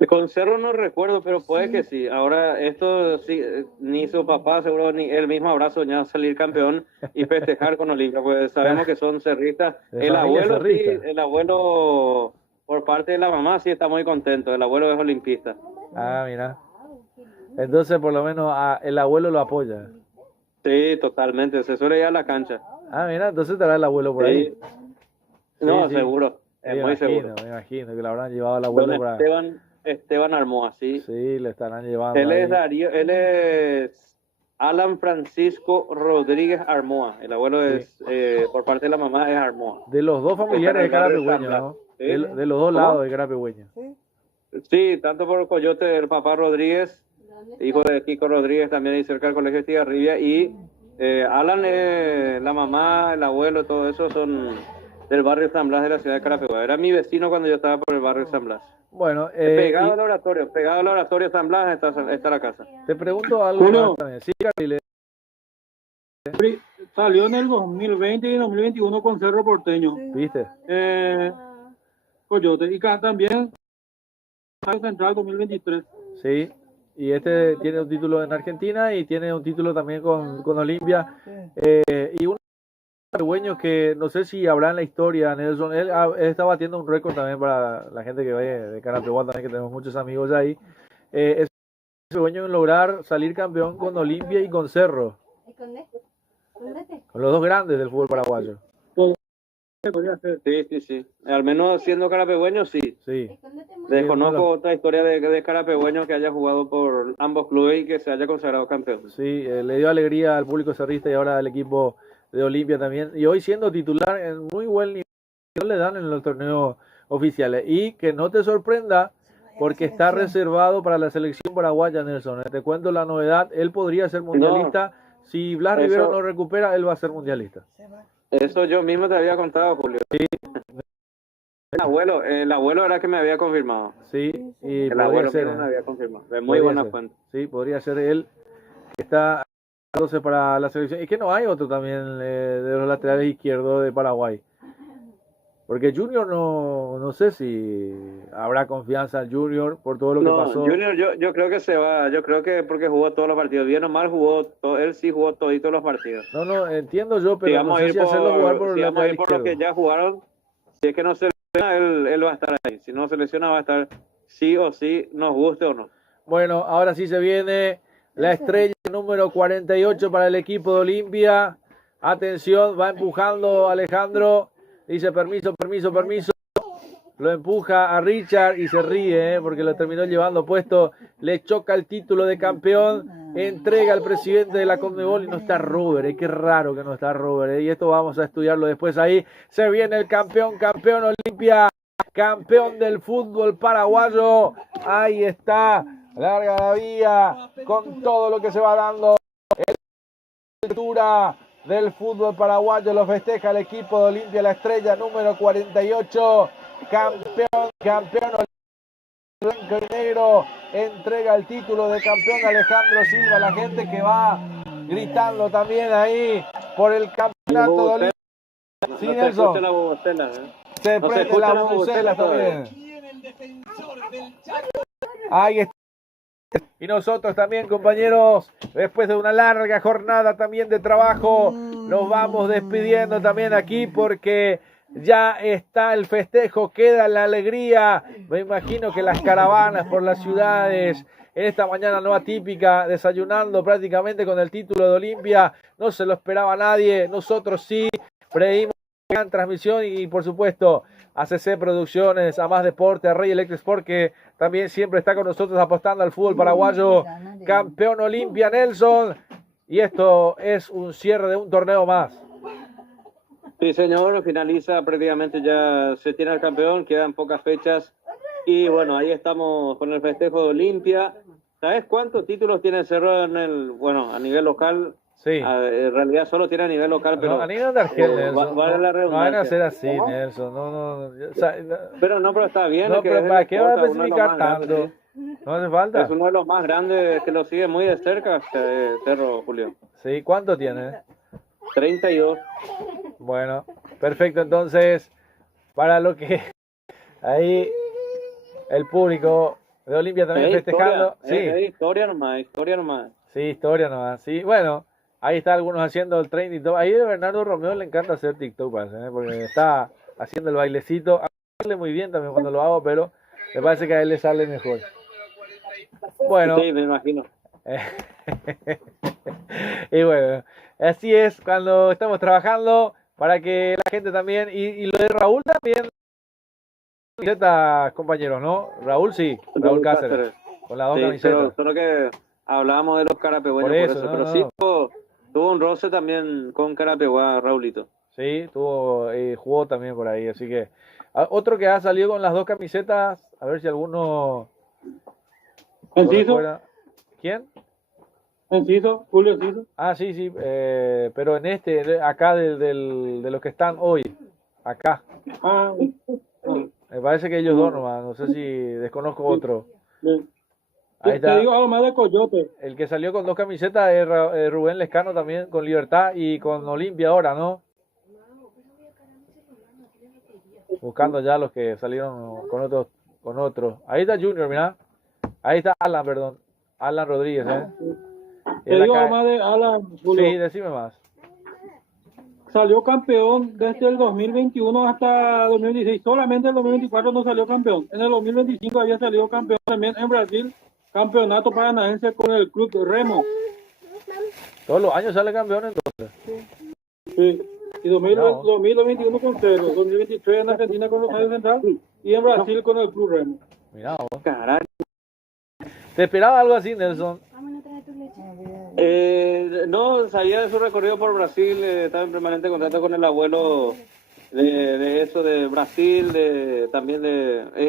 Con Cerro no recuerdo, pero puede que sí. Ahora esto sí, ni su papá seguro ni él mismo habrá soñado salir campeón y festejar con Olimpia, pues sabemos que son cerristas. De El familia abuelo cerrista. sí, el abuelo por parte de la mamá sí está muy contento. El abuelo es olimpista. Mira. Entonces por lo menos el abuelo lo apoya. Sí, totalmente. Se suele ir a la cancha. Mira, entonces estará el abuelo por ahí. No, Sí. seguro. Es muy seguro. Me imagino que lo habrán llevado al abuelo Don para... Esteban Armoa, sí. Sí, le estarán llevando. Él es ahí. él es Alan Francisco Rodríguez Armoa. El abuelo es, por parte de la mamá es Armoa. De los dos familiares de Está en el barrio Carapegüeño, San ¿no? Blas. ¿Sí? De los dos ¿Cómo? lados de Carapegüeño. Sí, tanto por Coyote, el papá Rodríguez, hijo de Kiko Rodríguez, también ahí cerca del colegio Estigarribia, y Alan, la mamá, el abuelo, todo eso son del barrio San Blas de la ciudad de Carapeguá. Era mi vecino cuando yo estaba por el barrio San Blas. Bueno, pegado al oratorio San Blas está la casa. te pregunto algo Julio. más también. Sí, Carlile. Salió en el 2020 y 2021 con Cerro Porteño. ¿Viste? Coyote. Y también Central 2023. Sí. Y este tiene un título en Argentina y tiene un título también con Olimpia. Y un carapegüeño que no sé si habrá en la historia, Nelson. Él está batiendo un récord también para la gente que ve de Carapeguá también, que tenemos muchos amigos ahí. Es carapegüeño en lograr salir campeón con Olimpia y con Cerro. Con los dos grandes del fútbol paraguayo. Sí. Al menos siendo carapegüeño, sí. Sí. Desconozco otra historia de carapegüeño que haya jugado por ambos clubes y que se haya consagrado campeón. Sí, le dio alegría al público cerrista y ahora al equipo de Olimpia también. Y hoy siendo titular en muy buen nivel, no le dan en los torneos oficiales. Y que no te sorprenda porque está reservado para la selección paraguaya, Nelson. Te cuento la novedad, él podría ser mundialista. Si Blas Rivero no recupera, él va a ser mundialista. Eso yo mismo te había contado, Julio. Sí. El abuelo era que me había confirmado. Sí, y El podría abuelo ser, mismo me había confirmado. De muy podría buena ser. fuente. Sí, podría ser él que está dándose para la selección. Y que no hay otro también de los laterales izquierdos de Paraguay. Porque Junior no sé si habrá confianza en Junior por todo lo que pasó. Junior, yo creo que se va. Yo creo que porque jugó todos los partidos. Bien o mal él sí jugó toditos los partidos. No, entiendo yo, pero Si no vamos sé si hacerlo jugar por el si vamos a lateral ir por los que izquierdo. ya jugaron, si es que no se lesiona, él va a estar ahí. Si no se lesiona, va a estar sí o sí, nos guste o no. Bueno, ahora sí se viene la estrella número 48 para el equipo de Olimpia. Atención, va empujando Alejandro. Dice permiso. Lo empuja a Richard y se ríe porque lo terminó llevando puesto. Le choca el título de campeón. Entrega al presidente de la Conmebol y no está Robert. Qué raro que no está Robert. Y esto vamos a estudiarlo después ahí. Se viene el campeón Olimpia. Campeón del fútbol paraguayo. Ahí está. Larga la vía con todo lo que se va dando. La altura del fútbol paraguayo lo festeja el equipo de Olimpia, la estrella número 48. Campeón blanco y negro. Entrega el título de campeón Alejandro Silva. La gente que va gritando también ahí por el campeonato de Olimpia. Sí, Nelson. Se prende la bubucela también. Ahí está. Y nosotros también, compañeros, después de una larga jornada también de trabajo, nos vamos despidiendo también aquí porque ya está el festejo, queda la alegría. Me imagino que las caravanas por las ciudades, en esta mañana no atípica, desayunando prácticamente con el título de Olimpia, no se lo esperaba nadie, nosotros sí, predimos gran transmisión y por supuesto ACC Producciones, a Más Deporte, a Rey Electric Sport, que también siempre está con nosotros apostando al fútbol paraguayo. Campeón Olimpia, Nelson, y esto es un cierre de un torneo más. Sí, señor, finaliza prácticamente, ya se tiene el campeón, quedan pocas fechas y bueno, ahí estamos con el festejo de Olimpia. ¿Sabes cuántos títulos tiene Cerro a nivel local? Sí. En realidad solo tiene a nivel local, pero a nivel de Argel, Nelson. Vale la No van a redundancia. ser así, Nelson. No. Pero está bien. No, que pero es ¿para el qué va a Cota, uno de los especificar más tanto? grandes. No hace falta. Es uno de los más grandes que lo sigue muy de cerca, Cerro, Julio. Sí, ¿cuánto tiene? 32. Bueno, perfecto. Entonces, para lo que ahí el público de Olimpia también festejando. Historia nomás. Sí, historia nomás. Sí, bueno, ahí está algunos haciendo el trending. Ahí de Bernardo Romeo le encanta hacer TikTok, parece, porque está haciendo el bailecito. A mí me sale muy bien también cuando lo hago, pero me parece que a él le sale mejor. Bueno. Sí, me imagino. Y bueno, así es cuando estamos trabajando para que la gente también, y lo de Raúl también, compañeros, ¿no? Raúl sí, Raúl Cáceres, con las dos camisetas. Solo que hablábamos de los carapehueños, por eso, pero sí tuvo un roce también con Carapehuá, Raulito. Sí, jugó también por ahí, así que otro que ha salido con las dos camisetas, a ver si alguno... ¿Quién? Enciso, Julio Enciso. Ah, sí, pero en acá de los que están hoy, acá. Me parece que ellos dos nomás, no sé si desconozco otro. Ahí está. Te digo algo más de Coyote. El que salió con dos camisetas es Rubén Lescano también, con Libertad y con Olimpia ahora, ¿no? Buscando ya los que salieron con otros. Ahí está Junior, mirá. Ahí está Alan Rodríguez, Te digo algo más de Alan, Julio. Sí, decime más. Salió campeón desde el 2021 hasta 2016. Solamente en el 2024 no salió campeón. En el 2025 había salido campeón también en Brasil. Campeonato paranaense con el club Remo. Todos los años sale campeón entonces. Sí. Y 2021 con Cerro. 2023 en Argentina con Rosario Central. Y en Brasil con el club Remo. Mirá vos. Caray. ¿Te esperaba algo así, Nelson? No, sabía de su recorrido por Brasil, estaba en permanente contacto con el abuelo de eso de Brasil,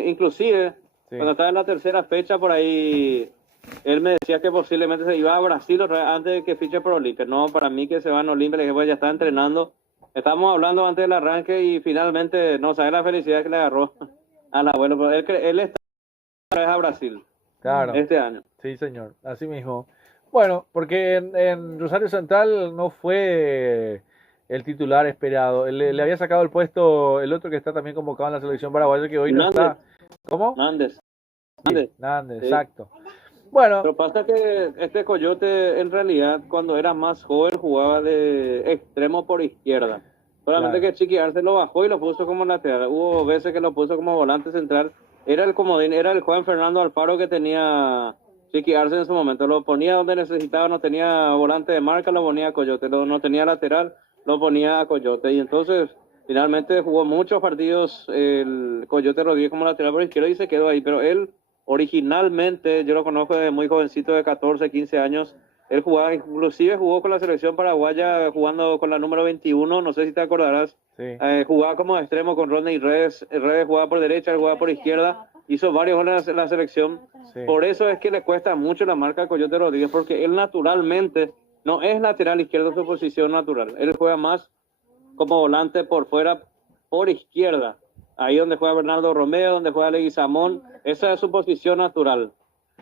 inclusive cuando estaba en la tercera fecha por ahí, él me decía que posiblemente se iba a Brasil antes de que fiche por Olimpia. No, para mí que se va a Olimpia, le dije, pues ya está entrenando Estábamos hablando antes del arranque y finalmente, no sabes la felicidad que le agarró al abuelo, pero él está otra vez a Brasil. Claro. Este año. Sí, señor, así mismo. Bueno, porque en Rosario Central no fue el titular esperado. Le había sacado el puesto el otro que está también convocado en la selección paraguaya, que hoy no está. ¿Cómo? Nández. Sí, Nández, Sí. Exacto. Bueno. Pero pasa que este Coyote, en realidad, cuando era más joven, jugaba de extremo por izquierda. Solamente Claro. que Chiqui Arce lo bajó y lo puso como lateral. Hubo veces que lo puso como volante central. Era el comodín, era el Juan Fernando Alfaro que tenía Chiqui Arce en su momento. Lo ponía donde necesitaba, no tenía volante de marca, lo ponía a Coyote. No tenía lateral, lo ponía a Coyote. Y entonces, finalmente jugó muchos partidos el Coyote Rodríguez como lateral por izquierda y se quedó ahí. Pero él, originalmente, yo lo conozco desde muy jovencito, de 14, 15 años. Él jugaba, inclusive jugó con la selección paraguaya, jugando con la número 21, no sé si te acordarás. Sí. Jugaba como extremo con Rodney Redes. Redes jugaba por derecha, él jugaba por izquierda. Hizo varios goles en la selección. Sí. Por eso es que le cuesta mucho la marca a Coyote Rodríguez, porque él naturalmente no es lateral izquierdo, su posición natural. Él juega más como volante por fuera, por izquierda. Ahí donde juega Bernardo Romeo, donde juega Leguizamón. Esa es su posición natural.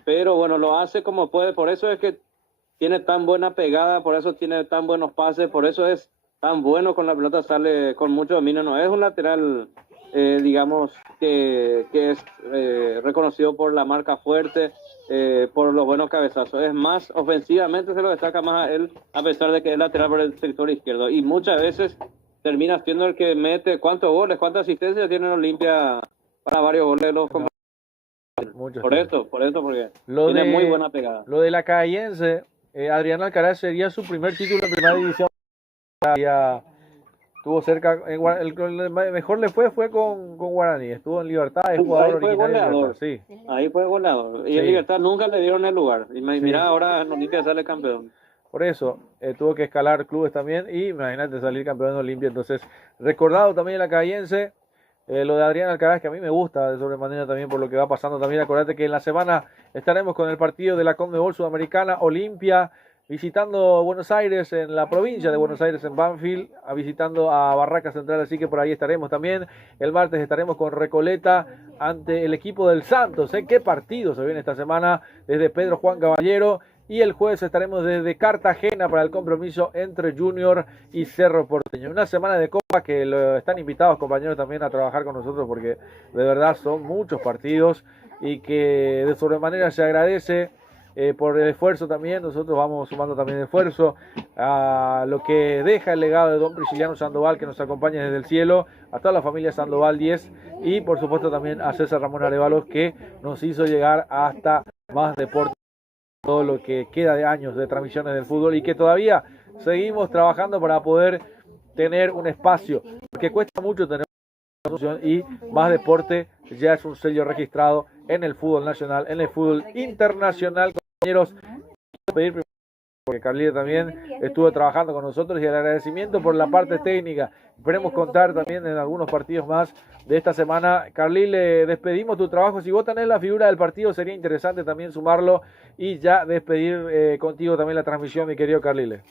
Pero bueno, lo hace como puede. Por eso es que tiene tan buena pegada, por eso tiene tan buenos pases, por eso es tan bueno con la pelota, sale con mucho dominio. No es un lateral, digamos, que es reconocido por la marca fuerte, por los buenos cabezazos. Es más, ofensivamente se lo destaca más a él, a pesar de que es lateral por el sector izquierdo. Y muchas veces termina siendo el que mete cuántos goles, cuántas asistencias tiene en Olimpia para varios goles de los Muchos por eso, porque Lo tiene de- muy buena pegada. Lo de la Cayense, Adrián Alcaraz sería su primer título en primera división. Ya estuvo cerca, el mejor le fue con Guaraní, estuvo en Libertad, es jugador Ahí fue originario de goleador. Libertad, sí. Ahí fue goleador. Y en Sí. Libertad nunca le dieron el lugar. Y Sí. mira, ahora en Olimpia sale campeón. Por eso tuvo que escalar clubes también y imagínate salir campeón de Olimpia. Entonces, recordado también la Cayense, lo de Adrián Alcaraz, que a mí me gusta de sobremanera también por lo que va pasando también. Acordate que en la semana estaremos con el partido de la Conmebol Sudamericana, Olimpia, visitando Buenos Aires, en la provincia de Buenos Aires, en Banfield, visitando a Barraca Central, así que por ahí estaremos también. El martes estaremos con Recoleta ante el equipo del Santos. ¿Qué partido se viene esta semana desde Pedro Juan Caballero? Y el jueves estaremos desde Cartagena para el compromiso entre Junior y Cerro Porteño. Una semana de Copa que están invitados, compañeros, también a trabajar con nosotros, porque de verdad son muchos partidos y que de sobremanera se agradece por el esfuerzo también. Nosotros vamos sumando también esfuerzo a lo que deja el legado de don Prisciliano Sandoval, que nos acompaña desde el cielo, a toda la familia Sandoval 10 y por supuesto también a César Ramón Arevalos, que nos hizo llegar hasta Más Deporte, todo lo que queda de años de transmisiones del fútbol y que todavía seguimos trabajando para poder tener un espacio, porque cuesta mucho tener una solución, y Más Deporte ya es un sello registrado en el fútbol nacional, en el fútbol internacional. Compañeros, pedir primero, porque Carlita también estuvo trabajando con nosotros, y el agradecimiento por la parte técnica. Esperemos contar también en algunos partidos más de esta semana. Carly, le despedimos tu trabajo. Si vos tenés la figura del partido, sería interesante también sumarlo y ya despedir contigo también la transmisión, mi querido Carlile.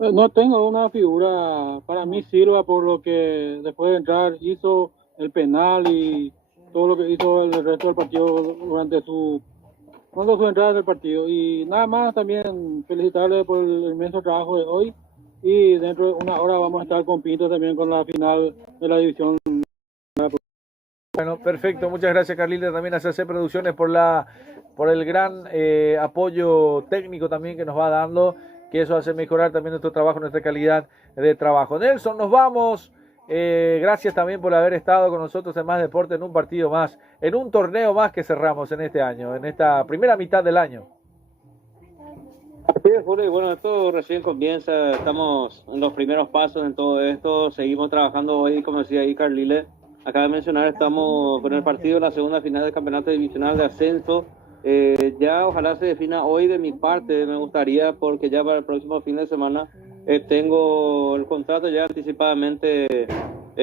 No tengo una figura, para mí Silva, por lo que después de entrar hizo el penal y todo lo que hizo el resto del partido durante su entrada del partido. Y nada más, también felicitarle por el inmenso trabajo de hoy, y dentro de una hora vamos a estar con Pinto también con la final de la división. Bueno, perfecto, muchas gracias Carlita, también a CC Producciones por el gran apoyo técnico también que nos va dando, que eso hace mejorar también nuestro trabajo, nuestra calidad de trabajo. Nelson, nos vamos. Gracias también por haber estado con nosotros en Más Deporte, en un partido más, en un torneo más que cerramos en este año, en esta primera mitad del año. Sí, Julio, bueno, esto recién comienza, estamos en los primeros pasos en todo esto, seguimos trabajando hoy, como decía ahí Carlile, acaba de mencionar, estamos con el partido de la segunda final del campeonato divisional de ascenso. Ya ojalá se defina hoy de mi parte, me gustaría, porque ya para el próximo fin de semana tengo el contrato ya anticipadamente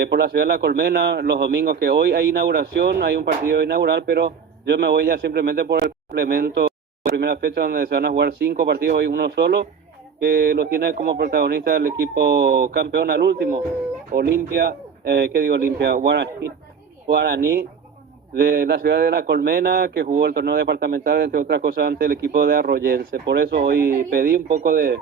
por la ciudad de La Colmena, los domingos, que hoy hay inauguración, hay un partido inaugural, pero yo me voy ya simplemente por el complemento de primera fecha, donde se van a jugar 5 partidos, hoy uno solo, que lo tiene como protagonista el equipo campeón al último, Olimpia, Guaraní de la ciudad de La Colmena, que jugó el torneo departamental, entre otras cosas, ante el equipo de Arroyense. Por eso hoy pedí un poco de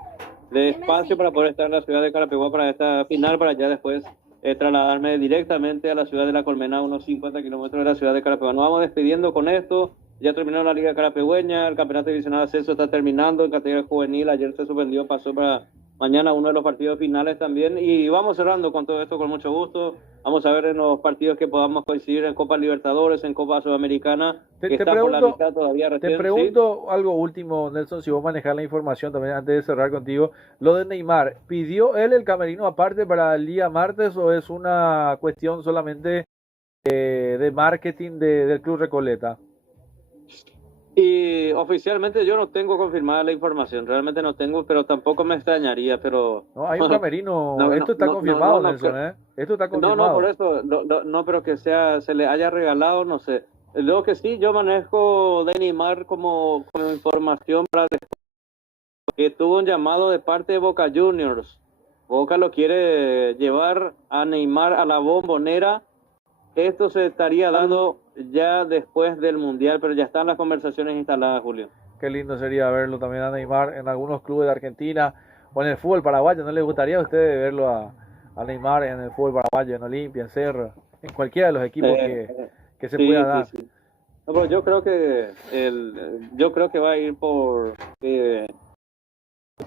espacio para poder estar en la ciudad de Carapeguá para esta final, para ya después trasladarme directamente a la ciudad de La Colmena, a unos 50 kilómetros de la ciudad de Carapeguá. Nos vamos despidiendo con esto. Ya terminó la Liga Carapegüeña, el campeonato divisional de ascenso está terminando en categoría juvenil. Ayer se suspendió, pasó para mañana uno de los partidos finales también. Y vamos cerrando con todo esto con mucho gusto. Vamos a ver en los partidos que podamos coincidir en Copa Libertadores, en Copa Sudamericana, que está por la mitad todavía recién. Te pregunto algo último, Nelson, si vos manejas la información también antes de cerrar contigo. Lo de Neymar, ¿pidió él el camerino aparte para el día martes o es una cuestión solamente de marketing del Club Recoleta? Y oficialmente yo no tengo confirmada la información, realmente no tengo, pero tampoco me extrañaría, pero... No, hay un camerino, esto está confirmado, Nelson, Esto está confirmado. No, por eso, no, pero que se le haya regalado, no sé. Luego que sí, yo manejo de Neymar como información para que tuvo un llamado de parte de Boca Juniors. Boca lo quiere llevar a Neymar a la Bombonera. Esto se estaría dando ya después del Mundial, pero ya están las conversaciones instaladas, Julio. Qué lindo sería verlo también a Neymar en algunos clubes de Argentina o en el fútbol paraguayo. ¿No les gustaría a ustedes verlo a Neymar en el fútbol paraguayo, en Olimpia, en Cerro, en cualquiera de los equipos que se pueda dar? Sí. No, pero yo creo que va a ir por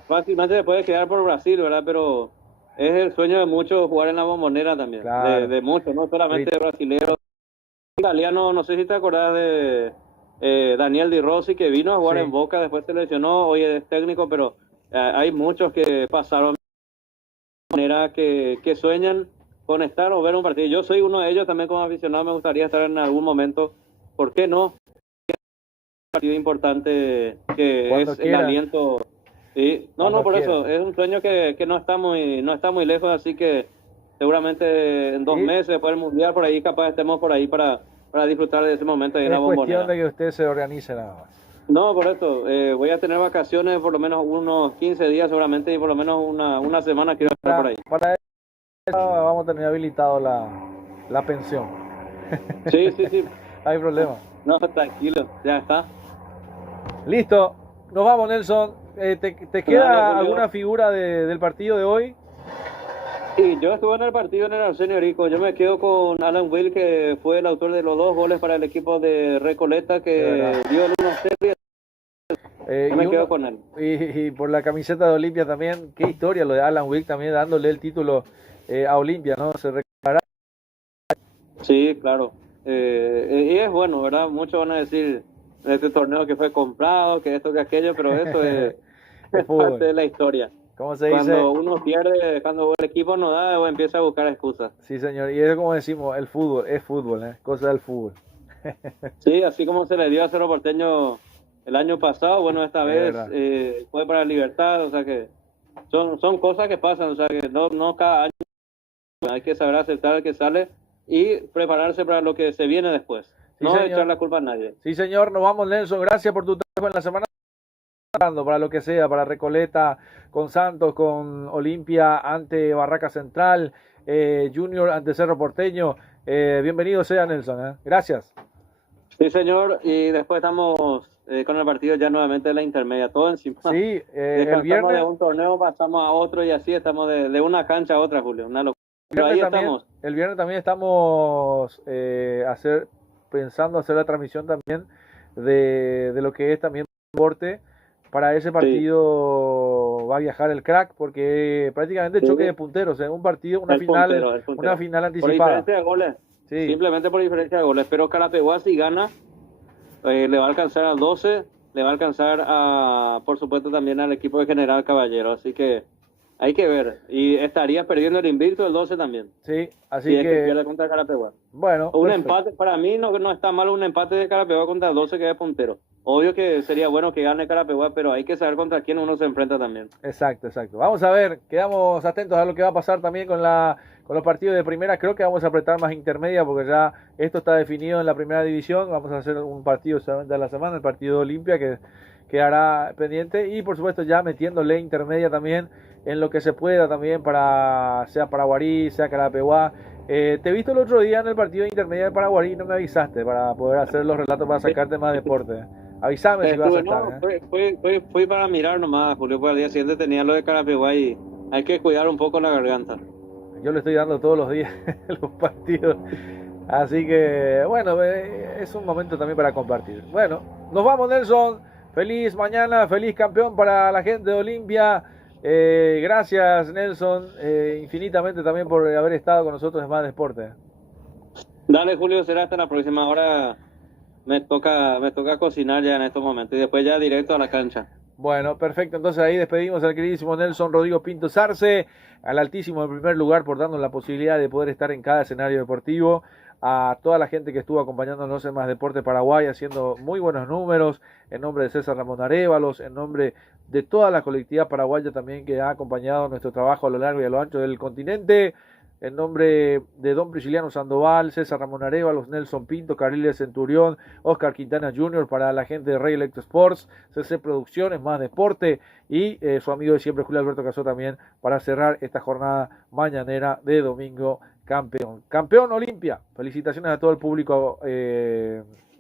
fácilmente se puede quedar por Brasil, ¿verdad? Pero es el sueño de muchos jugar en la Bombonera también, claro. de muchos, no solamente de brasileños. Italiano, no sé si te acordás de Daniel Di Rossi, que vino a jugar en Boca, después se lesionó, hoy es técnico, pero hay muchos que pasaron de manera que sueñan con estar o ver un partido. Yo soy uno de ellos también como aficionado, me gustaría estar en algún momento, ¿por qué no? Un partido importante que cuando es quiera. El aliento. Sí, no, por quiera. Eso, es un sueño que no está muy lejos, así que seguramente en 2 meses después del Mundial, por ahí capaz estemos por ahí para disfrutar de ese momento de la Bombonera. Es cuestión de que usted se organice nada más. No, por eso, voy a tener vacaciones por lo menos unos 15 días seguramente y por lo menos una semana quiero estar por ahí. Para eso vamos a tener habilitado la pensión. Sí. No hay problema. No, tranquilo, ya está. Listo, nos vamos, Nelson. ¿Te queda alguna figura del partido de hoy? Sí, yo estuve en el partido en el Arsenio Rico. Yo me quedo con Alan Will, que fue el autor de los 2 goles para el equipo de Recoleta, que dio el 1-0. Yo me quedo con él. Y por la camiseta de Olimpia también, qué historia lo de Alan Will también dándole el título a Olimpia, ¿no? Se recordará. Sí, claro. Y es bueno, ¿verdad? Muchos van a decir de este torneo que fue comprado, que esto, que aquello, pero eso es parte de la historia. ¿Cómo se dice? Cuando uno pierde, cuando el equipo no da, o empieza a buscar excusas. Sí, señor, y es como decimos, el fútbol, es fútbol, cosa del fútbol. Sí, así como se le dio a Cerro Porteño el año pasado, bueno, esta vez fue para Libertad, o sea que son cosas que pasan, o sea que no cada año hay que saber aceptar el que sale y prepararse para lo que se viene después. Sí, no señor. Echar la culpa a nadie. Sí, señor, nos vamos, Nelson, gracias por tu trabajo en la semana. Para lo que sea, para Recoleta, con Santos, con Olimpia ante Barraca Central, Junior ante Cerro Porteño. Bienvenido sea, Nelson. Gracias. Sí, señor, y después estamos con el partido ya nuevamente de la intermedia, todo encima. Sí, el viernes de un torneo pasamos a otro y así estamos de una cancha a otra, Julio, una locura. Pero ahí estamos. El viernes también estamos pensando hacer la transmisión también de lo que es también deporte. Para ese partido va a viajar el crack porque prácticamente choque de punteros, un partido, una final anticipada. Por diferencia de goles. Sí. Simplemente por diferencia de goles. Pero Carapeguá si gana le va a alcanzar al 12, le va a alcanzar por supuesto también al equipo de General Caballero, así que hay que ver. Y estaría perdiendo el invicto el 12 también. Sí, así si es que pierde contra Carapeguá. Bueno, un empate, para mí no está mal un empate de Carapeguá contra el 12 que es puntero. Obvio que sería bueno que gane Carapeguá, pero hay que saber contra quién uno se enfrenta también. Exacto. Vamos a ver, quedamos atentos a lo que va a pasar también con los partidos de primera. Creo que vamos a apretar más intermedia porque ya esto está definido en la primera división. Vamos a hacer un partido solamente a la semana, el partido de Olimpia, que quedará pendiente y por supuesto ya metiéndole intermedia también en lo que se pueda también sea Paraguarí, sea Carapeguá. Te he visto el otro día en el partido de intermedia de Paraguarí y no me avisaste para poder hacer los relatos para sacarte más deporte. Avísame si vas a estar. Fui para mirar nomás, Julio, para el día siguiente tenía lo de Carapeguá y hay que cuidar un poco la garganta. Yo le estoy dando todos los días los partidos. Así que, bueno, es un momento también para compartir. Bueno, nos vamos, Nelson. Feliz mañana, feliz campeón para la gente de Olimpia. Gracias, Nelson, infinitamente también por haber estado con nosotros en Más Deporte. Dale, Julio, será hasta la próxima. Ahora me toca cocinar ya en estos momentos y después ya directo a la cancha. Bueno, perfecto. Entonces ahí despedimos al queridísimo Nelson Rodrigo Pinto Sarce, al altísimo en primer lugar por darnos la posibilidad de poder estar en cada escenario deportivo. A toda la gente que estuvo acompañándonos en Más Deporte Paraguay, haciendo muy buenos números, en nombre de César Ramón Arévalos, en nombre de toda la colectividad paraguaya también que ha acompañado nuestro trabajo a lo largo y a lo ancho del continente, en nombre de don Prisciliano Sandoval, César Ramón Arévalos, Nelson Pinto, Carriles Centurión, Oscar Quintana Jr., para la gente de Rey Electro Sports, CC Producciones, Más Deporte y su amigo de siempre Julio Alberto Casó también para cerrar esta jornada mañanera de domingo. Campeón Olimpia. Felicitaciones a todo el público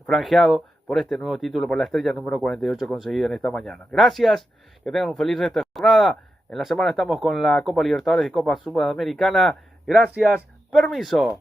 franjeado por este nuevo título, por la estrella número 48 conseguida en esta mañana. Gracias, que tengan un feliz resto de jornada. En la semana estamos con la Copa Libertadores y Copa Sudamericana. Gracias, permiso.